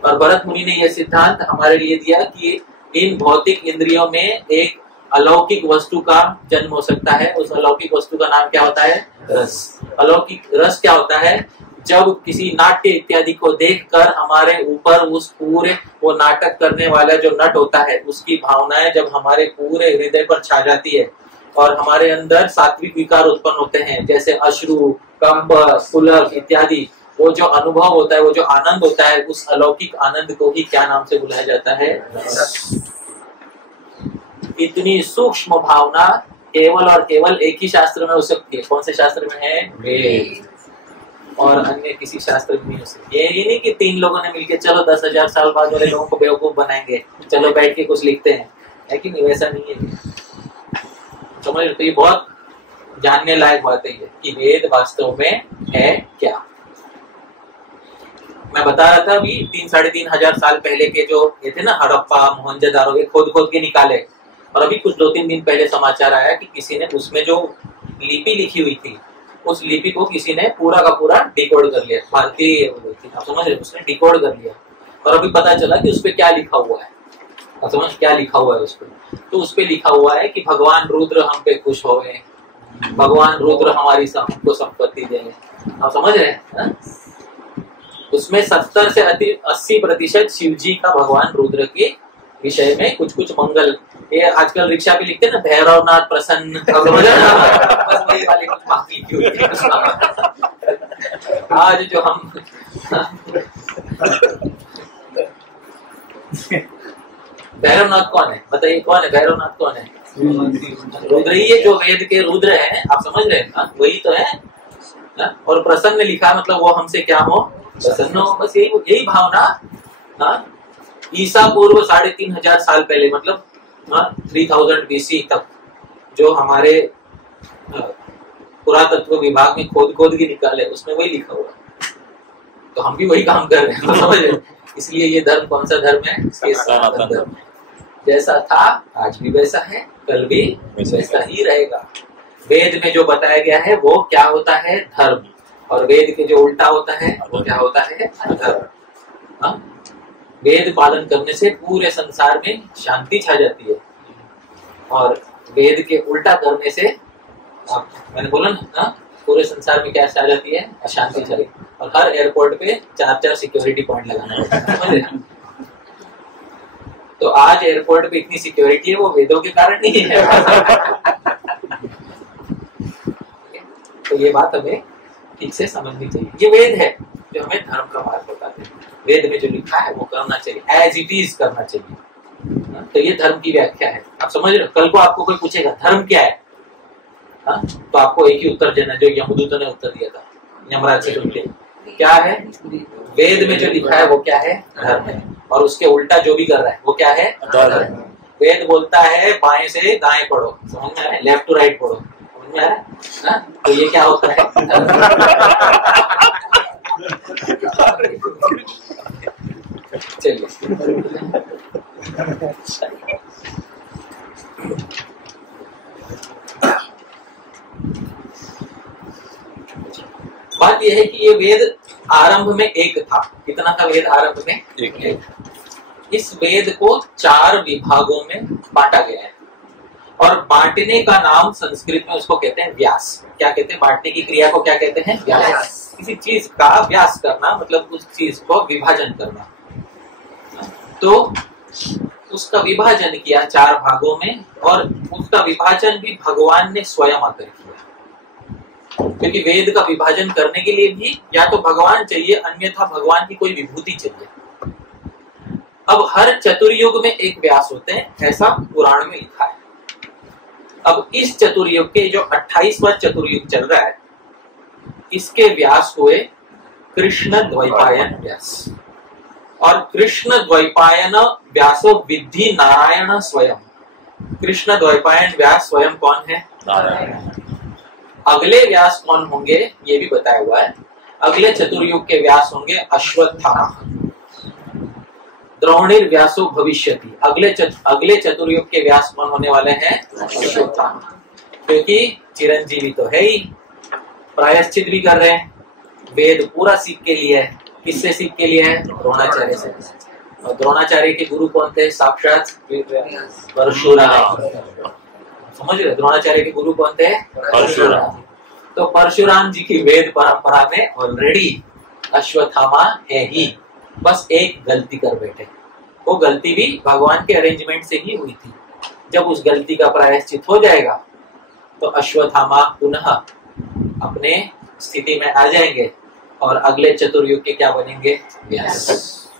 और भरत मुनि ने यह सिद्धांत हमारे लिए दिया कि इन भौतिक इंद्रियों में एक अलौकिक वस्तु का जन्म हो सकता है। उस अलौकिक वस्तु का नाम क्या होता है? रस। अलौकिक रस क्या होता है? जब किसी नाट्य इत्यादि को देखकर हमारे ऊपर उस पूरे वो नाटक करने वाला जो नट होता है उसकी भावनाएं जब हमारे पूरे हृदय पर छा जाती है और हमारे अंदर सात्विक विकार उत्पन्न होते हैं, जैसे अश्रु, कंप, पुलक इत्यादि, वो जो अनुभव होता है, वो जो आनंद होता है, उस अलौकिक आनंद को ही क्या नाम से बुलाया जाता है? इतनी सूक्ष्म भावना केवल और केवल एक ही शास्त्र में हो सकती है। कौन से शास्त्र में है? वेद। और अन्य किसी शास्त्र में नहीं हो सकती। ये नहीं कि 3 लोगों ने मिलकर चलो 10,000 साल बाद वाले लोगों को बेवकूफ बनाएंगे, चलो बैठ के कुछ लिखते हैं, है कि नहीं? वैसा नहीं है। समझ तो ये बहुत जानने लायक बात है कि वेद वास्तव में है क्या। मैं बता रहा था अभी 3-3.5 हजार साल पहले के जो ये थे ना हड़प्पा, मोहनजोदारो, ये खोद खोद के निकाले। और अभी कुछ 2-3 दिन पहले समाचार आया कि किसी ने उसमें जो लिपि लिखी हुई थी उस लिपि को किसी ने पूरा का पूरा डिकोड कर लिया। भारतीय आप समझ रहे, उसने डिकोड कर लिया और अभी पता चला कि उसपे क्या लिखा हुआ है। आप समझ क्या लिखा हुआ है उसपे? तो उसपे लिखा हुआ है कि भगवान रुद्र हम पे खुश हो गए, भगवान रुद्र हमारी हमको संपत्ति दे। आप समझ रहे हैं? उसमें 70 से 80% शिव जी का भगवान रुद्र के विषय में कुछ मंगल, ये आजकल रिक्शा पे लिखते हैं ना, भैरवनाथ प्रसन्न, बस वही वाली कुछ बात लिखी हुई है। आज जो हम भैरवनाथ कौन है बताइए? कौन है भैरवनाथ? कौन है? रुद्र ही है, जो वेद के रुद्र हैं। आप समझ रहे हैं, वही तो है ना? और प्रसन्न लिखा मतलब वो हमसे क्या हो? प्रसन्न हो। बस यही भावना ईसा पूर्व 3,500 साल पहले, मतलब 3000 BC तक जो हमारे पुरातत्व विभाग में खोद के निकाले, उसमें वही लिखा हुआ है। तो हम भी वही काम कर रहे हैं, समझ रहे? इसलिए ये धर्म कौन सा धर्म है? सनातन धर्म। जैसा था आज भी वैसा है, कल भी वैसा ही रहेगा। वेद में जो बताया गया है वो क्या होता है? धर्म। और वेद के जो उल्टा होता है वो क्या होता है? अधर्म। वेद पालन करने से पूरे संसार में शांति छा जाती है और वेद के उल्टा करने से मैंने बोला ना, पूरे संसार में क्या छा जाती है? अशांति छा जाती है। और हर एयरपोर्ट पे 4-4 सिक्योरिटी पॉइंट लगाना होता है। तो आज एयरपोर्ट पे इतनी सिक्योरिटी है वो वेदों के कारण नहीं है। तो ये बात हमें ठीक से समझनी चाहिए। ये वेद है जो हमें धर्म का मार्ग बताते हैं। वेद में जो लिखा है वो करना चाहिए, एज इट इज करना चाहिए। तो ये धर्म की व्याख्या है। आप समझ रहे हो? कल को आपको कोई पूछेगा धर्म क्या है, तो आपको एक ही उत्तर देना जो यमदूतों ने उत्तर दिया था यमराज से सुन के। क्या है? वेद में जो लिखा है वो क्या है? धर्म है। और उसके उल्टा जो भी कर रहा है वो क्या है? धर्म। वेद बोलता है बाएं से दाएं पढ़ो, समझ में आ रहा है? लेफ्ट टू राइट पढ़ो, समझ में आ रहा है? तो ये क्या होता है? चलिए बात यह है कि ये वेद आरंभ में एक था। कितना था वेद आरंभ में? एक। इस वेद को 4 विभागों में बांटा गया है और बांटने का नाम संस्कृत में उसको कहते हैं व्यास। क्या कहते हैं? बांटने की क्रिया को क्या कहते हैं? व्यास। किसी चीज का व्यास करना मतलब उस चीज को विभाजन करना। तो उसका विभाजन किया 4 भागों में और उसका विभाजन भी भगवान ने स्वयं आकर किया, क्योंकि वेद का विभाजन करने के लिए भी या तो भगवान चाहिए, अन्यथा भगवान की कोई विभूति चाहिए। अब हर चतुर्युग में एक व्यास होते हैं, ऐसा पुराण में लिखा है। अब इस चतुर्युग के जो 28वां चतुर्युग चल रहा है, इसके व्यास हुए कृष्ण द्वैपायन व्यास। और कृष्ण द्वैपायन व्यासो विद्धि नारायण स्वयं। कृष्ण द्वैपायन व्यास स्वयं कौन है? नारायण। अगले व्यास कौन होंगे ये भी बताया हुआ है। अगले चतुर्युग के व्यास होंगे अश्वत्थामा। द्रोणिर व्यासो भविष्यति। अगले चतुर्युग के व्यास कौन होने वाले हैं? अश्वत्थामा। क्योंकि चिरंजीवी तो है ही, प्रायश्चित भी कर रहे हैं, वेद पूरा सीख के लिए है। किससे सीख के लिए है? द्रोणाचार्य से। और द्रोणाचार्य के गुरु कौन थे? साक्षात परशुराम। समझ रहे? द्रोणाचार्य के गुरु कौन थे? परशुराम। तो परशुराम जी की वेद परंपरा में ऑलरेडी अश्वत्थामा है ही, बस एक गलती कर बैठे। वो गलती भी भगवान के अरेंजमेंट से ही हुई थी। जब उस गलती का प्रायश्चित हो जाएगा तो अश्वत्थामा पुनः अपने स्थिति में आ जाएंगे और अगले चतुर्युग के क्या बनेंगे? व्यास।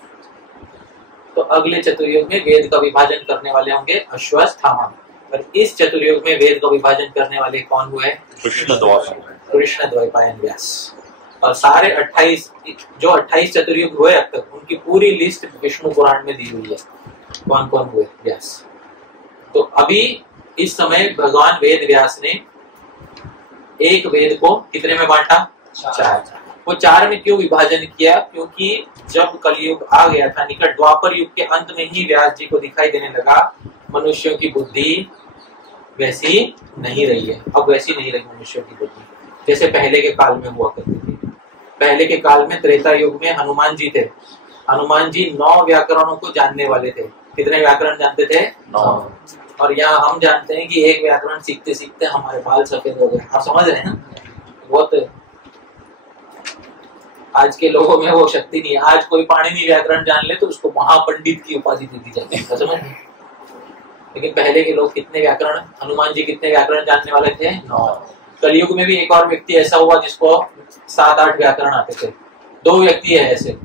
तो अगले चतुर्युग में वेद का विभाजन करने वाले होंगे अश्वत्थामा। और इस चतुर्युग में वेद का विभाजन करने वाले कौन हुए? कृष्ण द्वैपायन व्यास। और सारे 28 चतुर्युग हुए अब तक, उनकी पूरी लिस्ट विष्णु पुराण में दी हुई है, कौन कौन हुए व्यास। तो अभी इस समय भगवान वेद व्यास ने एक वेद को कितने में बांटा? 4। वो 4 में क्यों विभाजन किया? क्योंकि जब कलयुग आ गया था निकट, द्वापर युग के अंत में ही व्यास जी को दिखाई देने लगा मनुष्यों की बुद्धि वैसी नहीं रही है। अब वैसी नहीं रही मनुष्यों की बुद्धि जैसे पहले के काल में हुआ करती थी। पहले के काल में त्रेता युग में हनुमान जी थे। हनुमान जी 9 व्याकरणों को जानने वाले थे। कितने व्याकरण जानते थे? 9। और यहाँ हम जानते हैं कि एक व्याकरण सीखते सीखते हमारे बाल सफेद हो गए। आप समझ रहे हैं ना? बहुत आज के लोगों में वो शक्ति नहीं है। आज कोई पाणिनि व्याकरण जान ले तो उसको महापंडित की उपाधि दे दी जाती है, समझ। लेकिन पहले के लोग कितने व्याकरण, हनुमान जी कितने व्याकरण जानने वाले थे? 9। कलयुग में भी एक और व्यक्ति ऐसा हुआ जिसको 7-8 व्याकरण आते थे। 2 व्यक्ति है ऐसे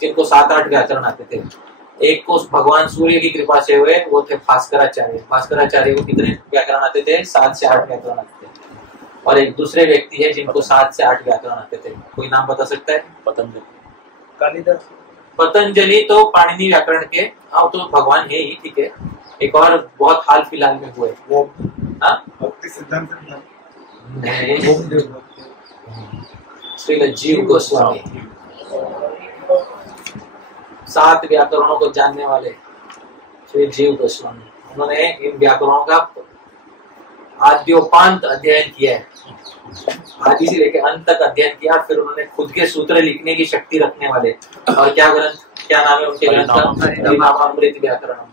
जिनको 7-8 व्याकरण आते थे। एक को भगवान सूर्य की कृपा से हुए, वो थे भास्कराचार्य। भास्कराचार्य को कितने व्याकरण आते थे? 7 से 8 व्याकरण आते थे। और एक दूसरे व्यक्ति है जिनको 7 से 8 व्याकरण आते थे। कोई नाम बता सकता है? पतंजलि। कालिदास। पतंजलि तो पाणिनि व्याकरण के, हाँ तो भगवान है ही, ठीक है। एक और बहुत हाल फिलहाल में हुए वो भक्ति सिद्धांत श्रील जीव गोस्वामी। 7 व्याकरणों को जानने वाले श्री जीव गोस्वामी, उन्होंने इन व्याकरणों का आद्योपांत अध्ययन किया है। आदि से लेकर अंत तक अध्ययन किया। फिर उन्होंने खुद के सूत्र लिखने की शक्ति रखने वाले, और क्या ग्रंथ, क्या नाम है उनके ग्रंथ का? हरिनामामृत व्याकरण,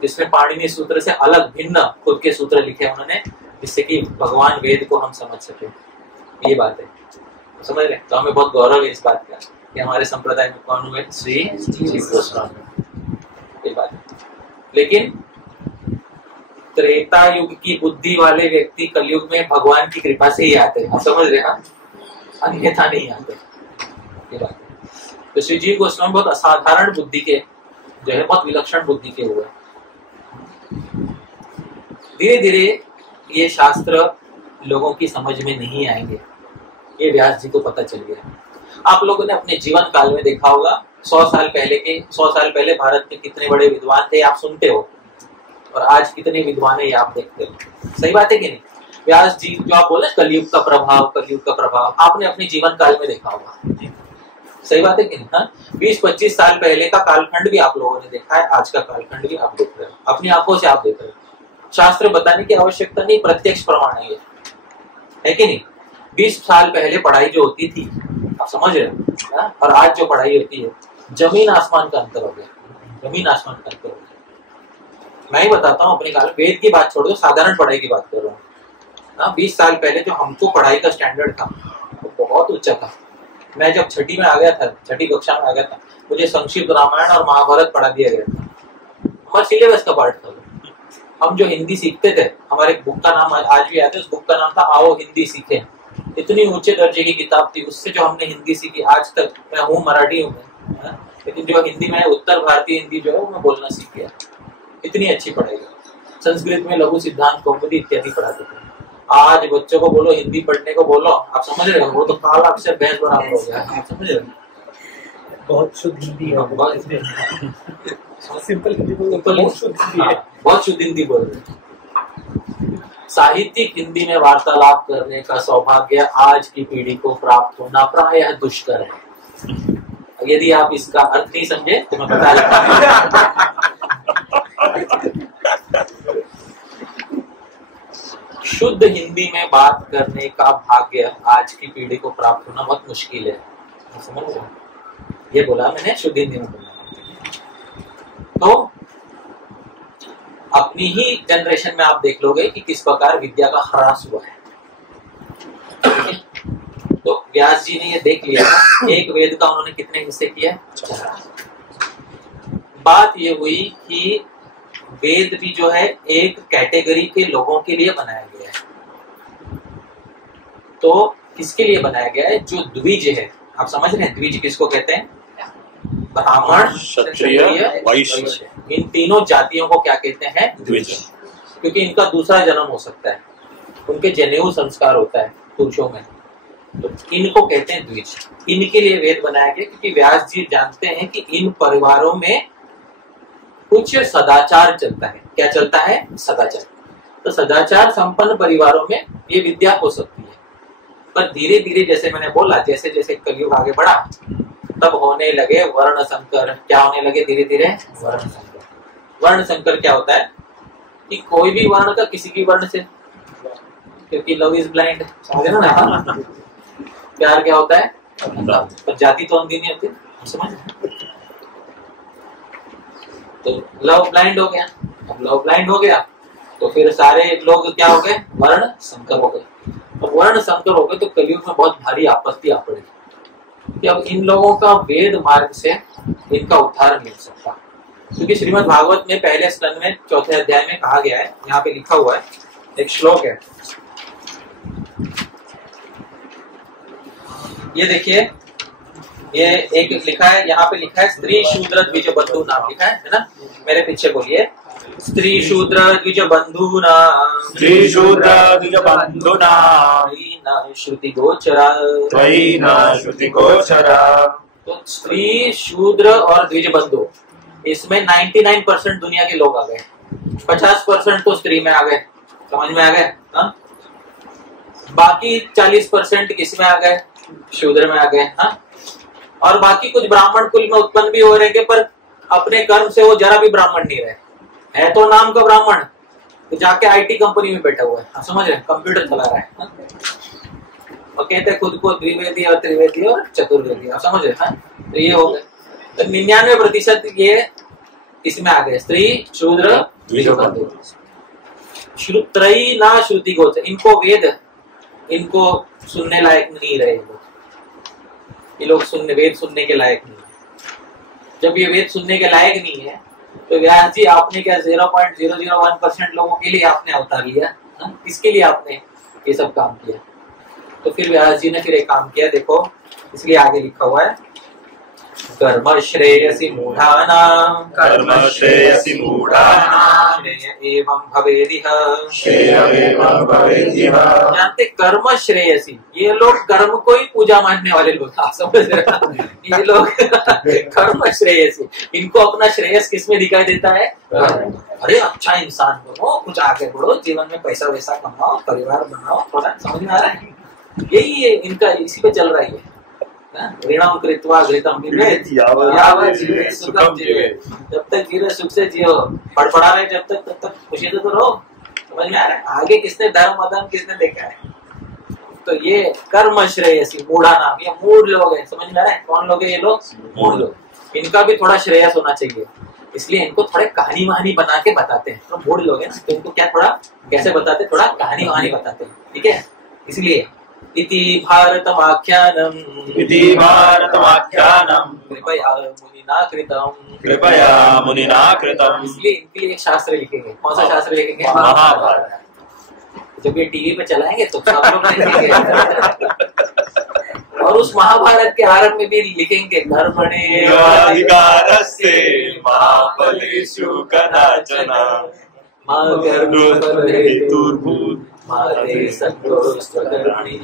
जिसमें पाणिनि सूत्र से अलग भिन्न खुद के सूत्र लिखे उन्होंने, जिससे कि भगवान वेद को हम समझ सके। ये बात है, समझ रहे? तो हमें बहुत गौरव है इस बात का कि हमारे संप्रदाय में कौन हुए? श्री जीव गोस्वामी। ये बात है। लेकिन त्रेता युग की बुद्धि वाले व्यक्ति कलयुग में भगवान की कृपा से ही आते हैं, समझ रहे हैं? अन्यथा नहीं आते। ये बात है। तो श्री जीव गोस्वामी बहुत असाधारण बुद्धि के जो है, बहुत विलक्षण बुद्धि के हुए। धीरे धीरे ये शास्त्र लोगों की समझ में नहीं आएंगे, ये व्यास जी को पता चल गया। आप लोगों ने अपने जीवन काल में देखा होगा 100 साल पहले भारत में कितने बड़े विद्वान थे, आप सुनते हो, और आज कितने विद्वान है ये आप देखते हो। सही बात है कि नहीं? व्यास जी जो आप बोले कलयुग का प्रभाव, आपने अपने जीवन काल में देखा होगा। सही बात है कि नहीं? 20-25 साल पहले का कालखंड भी आप लोगों ने देखा है, आज का कालखंड भी आप देख रहे हो, अपनी आंखों से आप देख रहे हो। शास्त्र बताने की आवश्यकता नहीं, प्रत्यक्ष प्रमाण है ये, है कि नहीं? 20 साल पहले पढ़ाई जो होती थी, आप समझ रहे हो, और आज जो पढ़ाई होती है, जमीन आसमान का अंतर हो गया, जमीन आसमान का अंतर हो गया। मैं ही बताता हूँ अपने काल, वेद की बात छोड़ दो, साधारण पढ़ाई की बात कर रहा हूँ। 20 साल पहले जो हमको पढ़ाई का स्टैंडर्ड था वो बहुत ऊंचा था। मैं जब छठी में आ गया था, छठी कक्षा में आ गया था, मुझे संक्षिप्त रामायण और महाभारत पढ़ा दिया गया था, हमारे सिलेबस का पार्ट था। हम जो हिंदी सीखते थे, हमारे बुक का नाम आज भी आता है, उस बुक का नाम था आओ हिंदी सीखें। इतनी ऊंचे दर्जे की किताब थी, उससे जो हमने हिंदी सीखी, आज तक मैं हूँ मराठी हूँ, लेकिन जो हिंदी में उत्तर भारतीय हिंदी जो है वो मैं बोलना सीख गया। इतनी अच्छी पढ़ाई। संस्कृत में लघु सिद्धांत कौमुदी इत्यादि पढ़ाते थे। आज बच्चों को बोलो हिंदी पढ़ने को बोलो, आप समझ रहे हो, वो तो काला अक्षर भैंस बराबर हो गया, आप समझ रहे हो? बहुत शुद्ध हिंदी है, बहुत सिंपल हिंदी बोल, बहुत शुद्ध हिंदी है, बहुत शुद्ध हिंदी बोल रहे। साहित्यिक हिंदी में वार्तालाप करने का सौभाग्य आज की पीढ़ी को प्राप्त होना प्रायः दुष्कर है। यदि आप इसका अर्थ नहीं समझे तो मैं बता देता हूं। शुद्ध हिंदी में बात करने का भाग्य आज की पीढ़ी को प्राप्त होना बहुत मुश्किल है, समझ रहे? ये बोला मैंने, शुद्ध हिंदी में बोला। तो अपनी ही जनरेशन में आप देख लोगे कि किस प्रकार विद्या का ह्रास हुआ है। तो व्यास जी ने ये देख लिया, एक वेद का उन्होंने कितने हिस्से किए? 4। बात ये हुई कि वेद भी जो है एक कैटेगरी के लोगों के लिए बनाया गया है। तो किसके लिए बनाया गया है? जो द्विज है, आप समझ रहे हैं द्विज किसको कहते हैं? ब्राह्मण, क्षत्रिय, वैश्य। इन तीनों जातियों को क्या कहते हैं? द्विज। क्योंकि इनका दूसरा जन्म हो सकता है, उनके जनेऊ संस्कार होता है पुरुषों में, तो इनको कहते हैं द्विज। इनके लिए वेद बनाया गया क्योंकि व्यास जी जानते हैं कि इन परिवारों में कुछ सदाचार चलता है। क्या चलता है? सदाचार। तो सदाचार संपन्न परिवारों में ये विद्या हो सकती है, पर धीरे धीरे जैसे मैंने बोला, जैसे जैसे कलयुग आगे बढ़ा तब होने लगे वर्ण संकर। क्या होने लगे? धीरे धीरे वर्ण संकर। वर्ण संकर क्या होता है कि कोई भी वर्ण का किसी की वर्ण से, क्योंकि लव इज ब्लाइंड, समझ ना? प्यार क्या होता है? पर जाति तो अंधी नहीं होती, समझ? तो लव ब्लाइंड हो गया। अब लव ब्लाइंड हो गया तो फिर सारे लोग क्या हो गए? वर्ण संकर हो गए। अब वर्ण संकर हो गए तो कलयुग में बहुत भारी आपत्ति आ पड़ेगी कि अब इन लोगों का वेद मार्ग से इनका उद्धार मिल सकता, क्योंकि श्रीमद् भागवत में पहले स्कंद में 4थे अध्याय में कहा गया है, यहाँ पे लिखा हुआ है, एक श्लोक है, ये देखिए, ये एक लिखा है, यहाँ पे लिखा है स्त्री शूद्र द्विज बंधु नाम लिखा है ना? मेरे पीछे बोलिए, स्त्री शूद्र द्विज बंधु नाम, स्त्री शूद्र द्विज बंधु नाम, श्रुति गोचरा, त्वयि न श्रुति गोचरा। तो स्त्री शूद्र और द्विज बंधु, इसमें 99% दुनिया के लोग आ गए, 50% तो स्त्री में आ गए, समझ में आ गए, हाँ? बाकी 40% किस में आ गए? शूद्र में आ गए, हाँ? और बाकी कुछ ब्राह्मण कुल में उत्पन्न भी हो रहे हैं, पर अपने कर्म से वो जरा भी ब्राह्मण नहीं रहे, है तो नाम का ब्राह्मण, तो जाके आईटी कंपनी में बैठा हुआ है, हाँ, समझ रहे? कंप्यूटर चला रहा है, हाँ? और कहते हैं खुद को द्विवेदी और त्रिवेदी और चतुर्वेदी, आप समझ रहे? हाँ? तो ये हो गए, तो 99% ये इसमें आ गए, स्त्री शूद्र द्विज बंधु। त्रयी ना श्रुति गोचर, इनको वेद इनको सुनने लायक नहीं रहे ये लोग सुनने, वेद सुनने के लायक नहीं है। जब ये वेद सुनने के लायक नहीं है तो व्यास जी आपने क्या 0.001% लोगों के लिए आपने अवतार लिया, किसके लिए आपने ये सब काम किया? तो फिर व्यास जी ने फिर एक काम किया, देखो, इसलिए आगे लिखा हुआ है, कर्म श्रेयसी मूढ़ानां, कर्म श्रेयसी मूढ़ानां, श्रेय एवं भवेदिह, श्रेय एवं भवेदिह। जानते कर्म श्रेयसी, ये लोग कर्म को ही पूजा मानने वाले लोग, समझ रहे? ये लोग कर्म श्रेयसी, इनको अपना श्रेयस किसमें दिखाई देता है? अरे अच्छा इंसान बनो, कुछ आगे बढ़ो, जीवन में पैसा वैसा कमाओ, परिवार बनाओ, थोड़ा, समझ में आ रहा है? यही है इनका, इसी पे चल रहा है। ऋणम कृत्वा घृतम पिबेत यावत् जीवेत सुखम जीवेत। जब तक जी रहे सुख से जियो, फड़फड़ा रहे जब तक तब तक खुशी तो रहो। समझ में आ रहा है? आगे किसने धर्म अधर्म किसने देखा है? तो ये कर्म श्रेयसी मूढ़ा नाम, ये मूढ़ लोग हैं। समझ में आ रहा है? कौन लोग है ये लोग? मूढ़ लोग। इनका भी थोड़ा श्रेयस होना चाहिए, इसलिए इनको थोड़े कहानी वहानी बना के बताते हैं। तो मूढ़ लोग हैं तो इनको क्या थोड़ा कैसे बताते, थोड़ा कहानी वहानी बताते हैं। ठीक है, इसलिए इति भारतमाख्यानम कृपया मुनिना कृतम। इसलिए इनके लिए एक शास्त्र लिखेंगे। कौन सा शास्त्र लिखेंगे? महाभारत। जब ये टीवी पे चलाएंगे तो सब लोग लिखेंगे। और उस महाभारत के आरंभ में भी लिखेंगे कर्मणे अधिकारस्ते मा फलेषु कदाचन मा कर्मफलहेतुर्भूत् मा ते संगोऽस्त्वकर्मणि।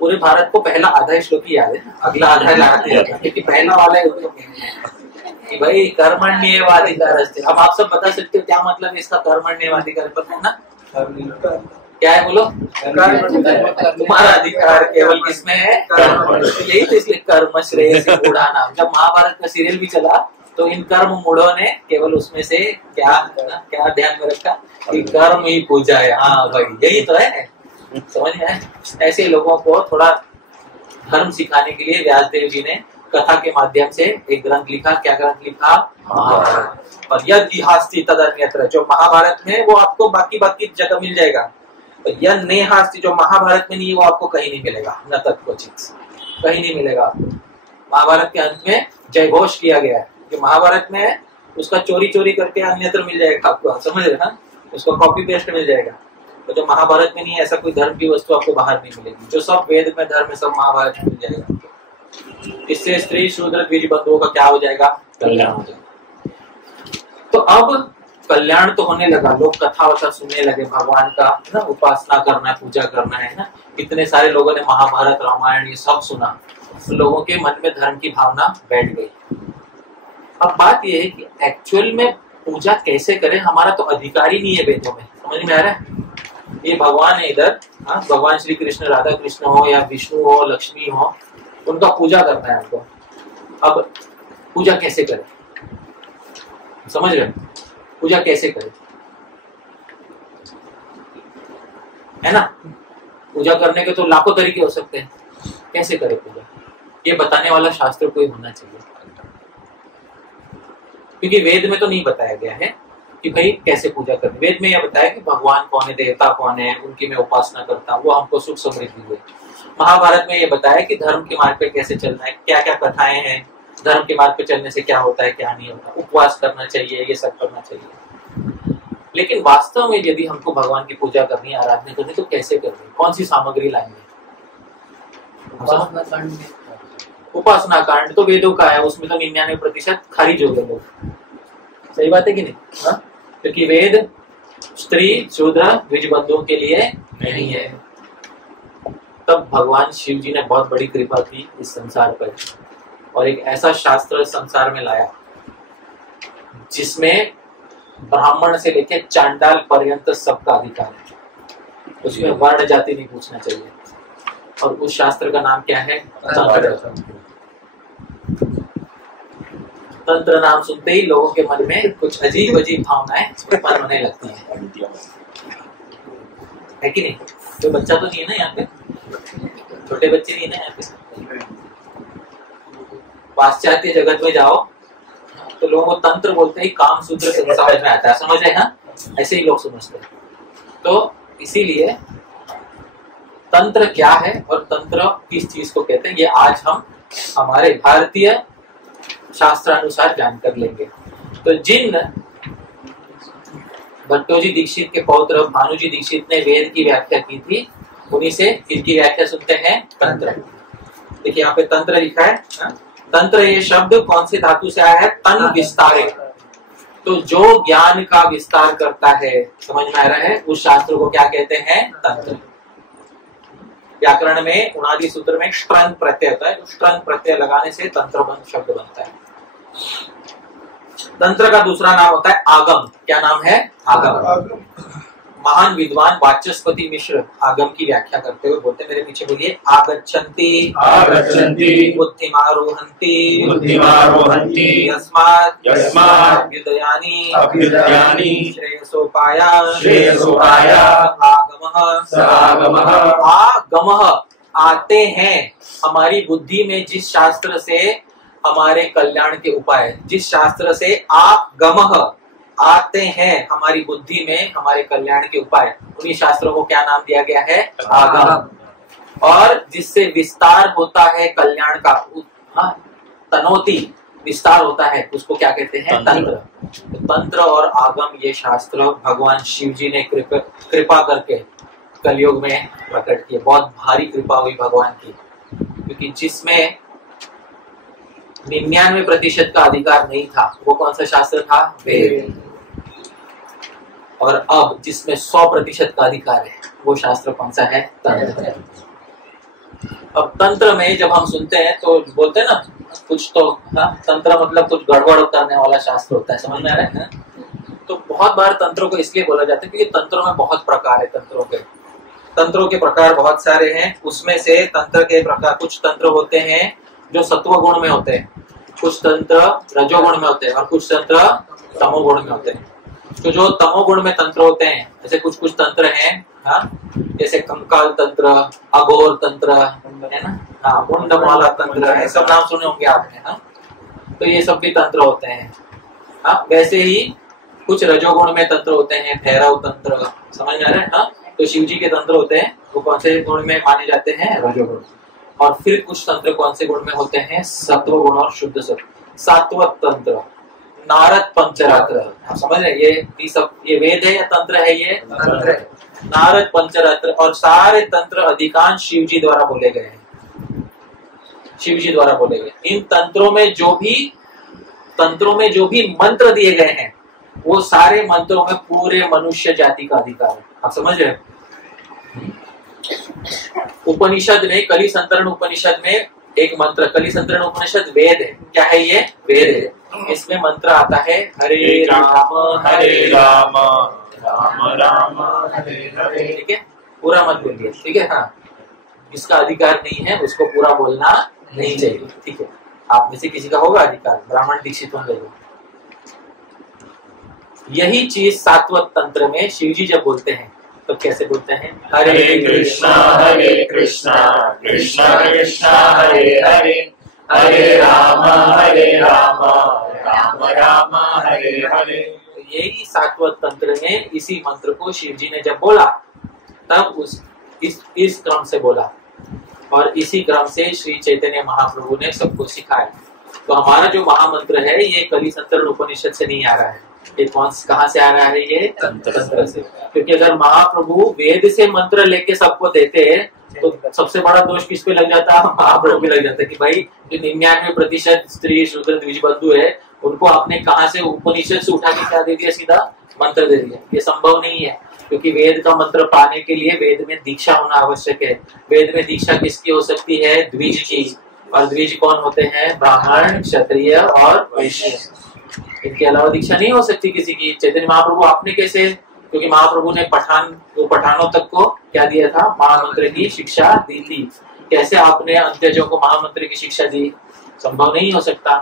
पूरे भारत को पहला आधा श्लोक ही याद है, अगला आधा याद है, क्योंकि पहला वाला है कि भाई कर्मण्येवाधिकारस्ते। अब आप सब बता सकते हो क्या मतलब है इसका कर्मण्येवाधिकार, पता है ना? क्या है बोलो? तुम्हारा अधिकार केवल किसमें है? कर्म। यही तो इसलिए कर्म श्रेयसी मूढ़ा नाम। जब महाभारत का सीरियल भी चला तो इन कर्म मूढ़ों ने केवल उसमें से क्या ध्यान में रखा कि कर्म ही पूजा है। हाँ भाई यही तो है, समझ में आए? ऐसे लोगों को थोड़ा धर्म सिखाने के लिए व्यासदेव जी ने कथा के माध्यम से एक ग्रंथ लिखा। क्या ग्रंथ लिखा? महाभारत। और यद इहास्ति तदन्यत्र, जो महाभारत में वो आपको बाकी जगह मिल जाएगा। यद नेहास्ति, जो महाभारत में नहीं वो आपको कहीं नहीं मिलेगा, न तत्क्वचित, कहीं नहीं मिलेगा आपको। महाभारत के अंत में जय घोष किया गया है। जो महाभारत में है उसका चोरी करके अन्यत्र मिल जाएगा आपको, समझ रहे ना? उसका कॉपी पेस्ट मिल जाएगा। तो जो महाभारत में नहीं है ऐसा कोई धर्म की वस्तु आपको बाहर नहीं मिलेगी। जो सब वेद में धर्म है सब महाभारत में मिल जाएगा। इससे स्त्री शूद्र द्विज बंधुओं का क्या हो जाएगा? कल्याण हो जाएगा। तो अब कल्याण तो होने लगा, लोग कथा वथा सुनने लगे भगवान का, ना उपासना करना है, पूजा करना है ना। कितने सारे लोगों ने महाभारत रामायण ये सब सुना, लोगों के मन में धर्म की भावना बैठ गई। अब बात यह है कि एक्चुअल में पूजा कैसे करें, हमारा तो अधिकार ही नहीं है वेदों में। समझ में आ रहा है? ये भगवान है इधर, भगवान श्री कृष्ण, राधा कृष्ण हो या विष्णु हो, लक्ष्मी हो, उनका पूजा करना है हमको। अब पूजा कैसे करें? समझ रहे? पूजा कैसे करें, है ना? पूजा करने के तो लाखों तरीके हो सकते हैं। कैसे करें पूजा, ये बताने वाला शास्त्र कोई होना चाहिए। क्योंकि वेद में तो नहीं बताया गया है कि भाई कैसे पूजा करनी। वेद में यह बताया कि भगवान कौन है, देवता कौन है, उनकी मैं उपासना करता हूँ, वो हमको सुख समृद्धि हुए। महाभारत में ये बताया कि धर्म के मार्ग पे कैसे चलना है, क्या क्या कथाएं हैं, धर्म के मार्ग पे चलने से क्या होता है क्या नहीं होता, उपवास करना चाहिए, ये सब करना चाहिए। लेकिन वास्तव में यदि हमको भगवान की पूजा करनी है, आराधना करनी, तो कैसे करनी, कौन सी सामग्री लाएंगे? उपासना कांड तो वेदों का है, उसमें तो 99% खारिज हो गए लोग। सही बात है कि नहीं? हाँ, क्योंकि वेद स्त्री शूद्र द्विज बंधुओं के लिए नहीं है। तब भगवान शिव जी ने बहुत बड़ी कृपा की इस संसार पर और एक ऐसा शास्त्र संसार में लाया जिसमें ब्राह्मण से लेकर चांडाल पर्यंत सबका अधिकार है। उसमें वर्ण जाति नहीं पूछना चाहिए। और उस शास्त्र का नाम क्या है? तंत्र। तंत्र नाम सुनते ही लोगों के मन में कुछ अजीब अजीब भावनाएं उत्पन्न होने लगती है कि नहीं? तो बच्चा तो नहीं है ना यहाँ पे, छोटे बच्चे नहीं है ना यहाँ पे। पाश्चात्य जगत में जाओ तो लोगों को तंत्र बोलते ही काम सूत्र से समझ में आता है, समझ है ना? ऐसे ही लोग समझते हैं। तो इसीलिए तंत्र क्या है और तंत्र किस चीज को कहते हैं, ये आज हम हमारे भारतीय शास्त्रानुसार जानकर लेंगे। तो जिन भट्टोजी दीक्षित के पौत्र भानुजी दीक्षित ने वेद की व्याख्या की थी, उन्हीं से इनकी व्याख्या सुनते हैं तंत्र। देखिए यहाँ पे तंत्र लिखा है। तंत्र ये शब्द कौन से धातु से आया है? तन विस्तारे। तो जो ज्ञान का विस्तार करता है, समझ में आ रहा है, उस शास्त्र को क्या कहते हैं? तंत्र। व्याकरण में उनादि सूत्र में ष्ट्रंग प्रत्यय होता है, ष्ट्रंग प्रत्यय लगाने से तंत्र शब्द बनता है। तंत्र का दूसरा नाम होता है आगम। क्या नाम है? आगम। महान विद्वान वाचस्पति मिश्र आगम की व्याख्या करते हुए बोलते, मेरे पीछे बोलिए, आगच्छन्ति बुद्धिमारोहन्ति यस्मात् अभ्युदयानि श्रेयसोपाया आगमः आते हैं हमारी बुद्धि में, जिस शास्त्र से हमारे कल्याण के उपाय, जिस शास्त्र से आगमः आते हैं हमारी बुद्धि में हमारे कल्याण के उपाय, उन्हीं शास्त्रों को क्या नाम दिया गया है? आगम। और जिससे विस्तार होता है कल्याण का, तनोति विस्तार होता है, उसको क्या कहते हैं? तंत्र। तंत्र और आगम ये शास्त्र भगवान शिव जी ने कृपा करके कलयुग में प्रकट किए। बहुत भारी कृपा हुई भगवान की, क्योंकि जिसमें 99% का अधिकार नहीं था, वो कौन सा शास्त्र था? वेद। और अब जिसमें 100% का अधिकार है, वो शास्त्र कौन सा है? तंत्र। अब तंत्र में जब हम सुनते हैं तो बोलते हैं ना, कुछ तो तंत्र मतलब कुछ गड़बड़ करने वाला शास्त्र होता है, समझ में आ रहा है? तो बहुत बार तंत्रों को इसलिए बोला जाता है क्योंकि तंत्रों में बहुत प्रकार है। तंत्रों के प्रकार बहुत सारे हैं। उसमें से तंत्र के प्रकार, कुछ तंत्र होते हैं जो सत्व गुण में होते हैं, कुछ तंत्र रजोगुण में होते हैं और कुछ तंत्र तमोगुण में होते हैं। तो जो तमोगुण में तंत्र होते हैं, जैसे कुछ तंत्र हैं, जैसे कंकाल तंत्र, अघोर तंत्र है ना, मुंडमाला तंत्र, ये सब नाम सुने होंगे आपने। तो ये सब भी तंत्र होते हैं। वैसे ही कुछ रजोगुण में तंत्र होते हैं, भैरव तंत्र, समझ में आ रहा है? तो शिव जी के तंत्र होते हैं, वो कौन से गुण में माने जाते हैं? रजोगुण। और फिर कुछ तंत्र कौन से गुण में होते हैं? सत्व गुण और शुद्ध सत्व। सात्वत तंत्र, नारद पंचरात्र, समझ रहे? ये वेद है या तंत्र है? ये तंत्र है। नारद पंचरात्र और सारे तंत्र अधिकांश शिव जी द्वारा बोले गए हैं। शिव जी द्वारा बोले गए। इन तंत्रों में जो भी मंत्र दिए गए हैं, वो सारे मंत्रों में पूरे मनुष्य जाति का अधिकार है। आप समझ रहे? उपनिषद में, कली संतरण उपनिषद में एक मंत्र, कली संतरण उपनिषद वेद है। क्या है ये? वेद है। इसमें मंत्र आता है हरे राम राम राम हरे हरे। ठीक है, पूरा मत बोलिए, ठीक है? हाँ, जिसका अधिकार नहीं है उसको पूरा बोलना नहीं चाहिए, ठीक है? आप में से किसी का होगा अधिकार, ब्राह्मण दीक्षित होंगे। यही चीज सात्वत तंत्र में शिवजी जब बोलते हैं तो कैसे बोलते हैं? हरे कृष्णा कृष्णा कृष्णा हरे हरे, हरे राम राम राम हरे हरे। तो यही सात्वत तंत्र में इसी मंत्र को शिवजी ने जब बोला, तब इस क्रम से बोला और इसी क्रम से श्री चैतन्य महाप्रभु ने सबको सिखाया। तो हमारा जो महामंत्र है ये कली संतरण उपनिषद से नहीं आ रहा है, ये कहाँ से आ रहा है? ये तंत्र से। क्योंकि अगर महाप्रभु वेद से मंत्र लेके सबको देते तो सबसे बड़ा दोष किस पे लग जाता? महाप्रभु पे लग जाता कि भाई जो 99% स्त्री शूद्र द्विज बंधु है, उनको आपने कहाँ से उपनिषद से उठा के क्या दे दिया? सीधा मंत्र दे दिया। ये संभव नहीं है, क्योंकि वेद का मंत्र पाने के लिए वेद में दीक्षा होना आवश्यक है। वेद में दीक्षा किसकी हो सकती है? द्विज की। और द्विज कौन होते हैं? ब्राह्मण, क्षत्रिय और वैश्य। इनके अलावा दीक्षा नहीं हो सकती किसी की। चैतन्य महाप्रभु आपने कैसे? क्योंकि महाप्रभु ने पठानों तक को क्या दिया था? महामंत्र की शिक्षा दी थी। कैसे आपने अंत्यजों को महामंत्र की शिक्षा दी? संभव नहीं हो सकता।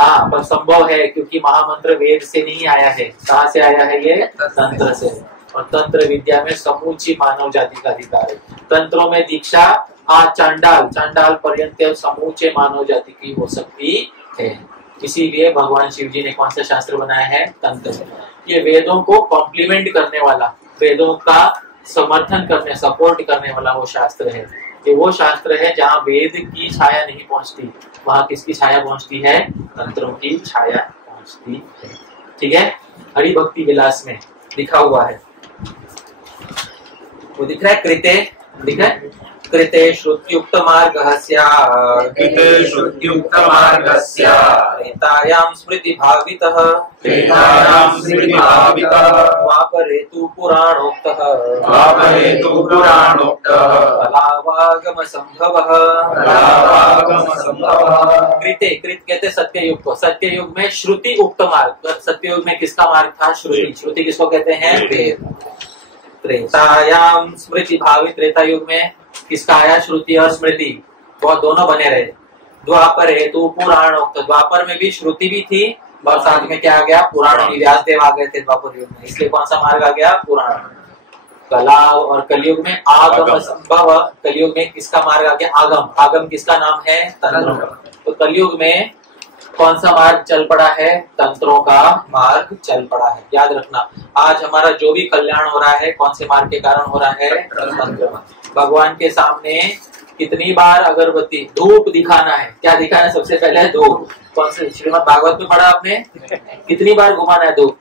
हाँ, पर संभव है, क्योंकि महामंत्र वेद से नहीं आया है। कहाँ से आया है? ये तंत्र से। और तंत्र विद्या में समूची मानव जाति का अधिकार है। तंत्रों में दीक्षा चांडाल पर्यंत समूचे मानव जाति की हो सकती है। इसीलिए भगवान शिव जी ने कौन सा शास्त्र बनाया है? तंत्र। ये वेदों को कॉम्प्लीमेंट करने वाला, वेदों का समर्थन करने, सपोर्ट करने वाला वो शास्त्र है। ये वो शास्त्र है जहाँ वेद की छाया नहीं पहुंचती, वहां किसकी छाया पहुंचती है? तंत्रों की छाया पहुंचती है। ठीक है, हरि भक्ति विलास में लिखा हुआ है, वो दिख रहा है, कृते दिख रहा है, कृते श्रुत्युक्त मार्गस्य त्रेतायां स्मृति भावितः वापरेतु पुराणोक्तः कलावागम संभवः। कृते, कृत कहते सत्ययुग को। सत्ययुग में श्रुति उक्त मार्ग, सत्ययुग में किसका मार्ग था? श्रुति। श्रुति किसको कहते हैं? वेद। त्रेतायाम स्मृति भावी, त्रेता युग में किसका आया? श्रुति और स्मृति, वो दोनों बने रहे। द्वापर हेतु पुराण, तो द्वापर में भी श्रुति भी थी और साथ में क्या आ गया? पुराण। व्यास देव आ गए थे द्वापर युग में, इसलिए कौन सा मार्ग आ गया? पुराण। कला और कलयुग में आगम संभव, कलयुग में किसका मार्ग आ गया? आगम। आगम किसका नाम है? तंत्रों। तो कलयुग में कौन सा मार्ग चल पड़ा है? तंत्रों का मार्ग चल पड़ा है। याद रखना, आज हमारा जो भी कल्याण हो रहा है कौन से मार्ग के कारण हो रहा है? तंत्र। भगवान के सामने कितनी बार अगरबत्ती, धूप दिखाना है। क्या दिखाना है? सबसे पहले धूप। कौन से श्रीमद् भागवत में पढ़ा आपने? कितनी बार घुमाना है धूप?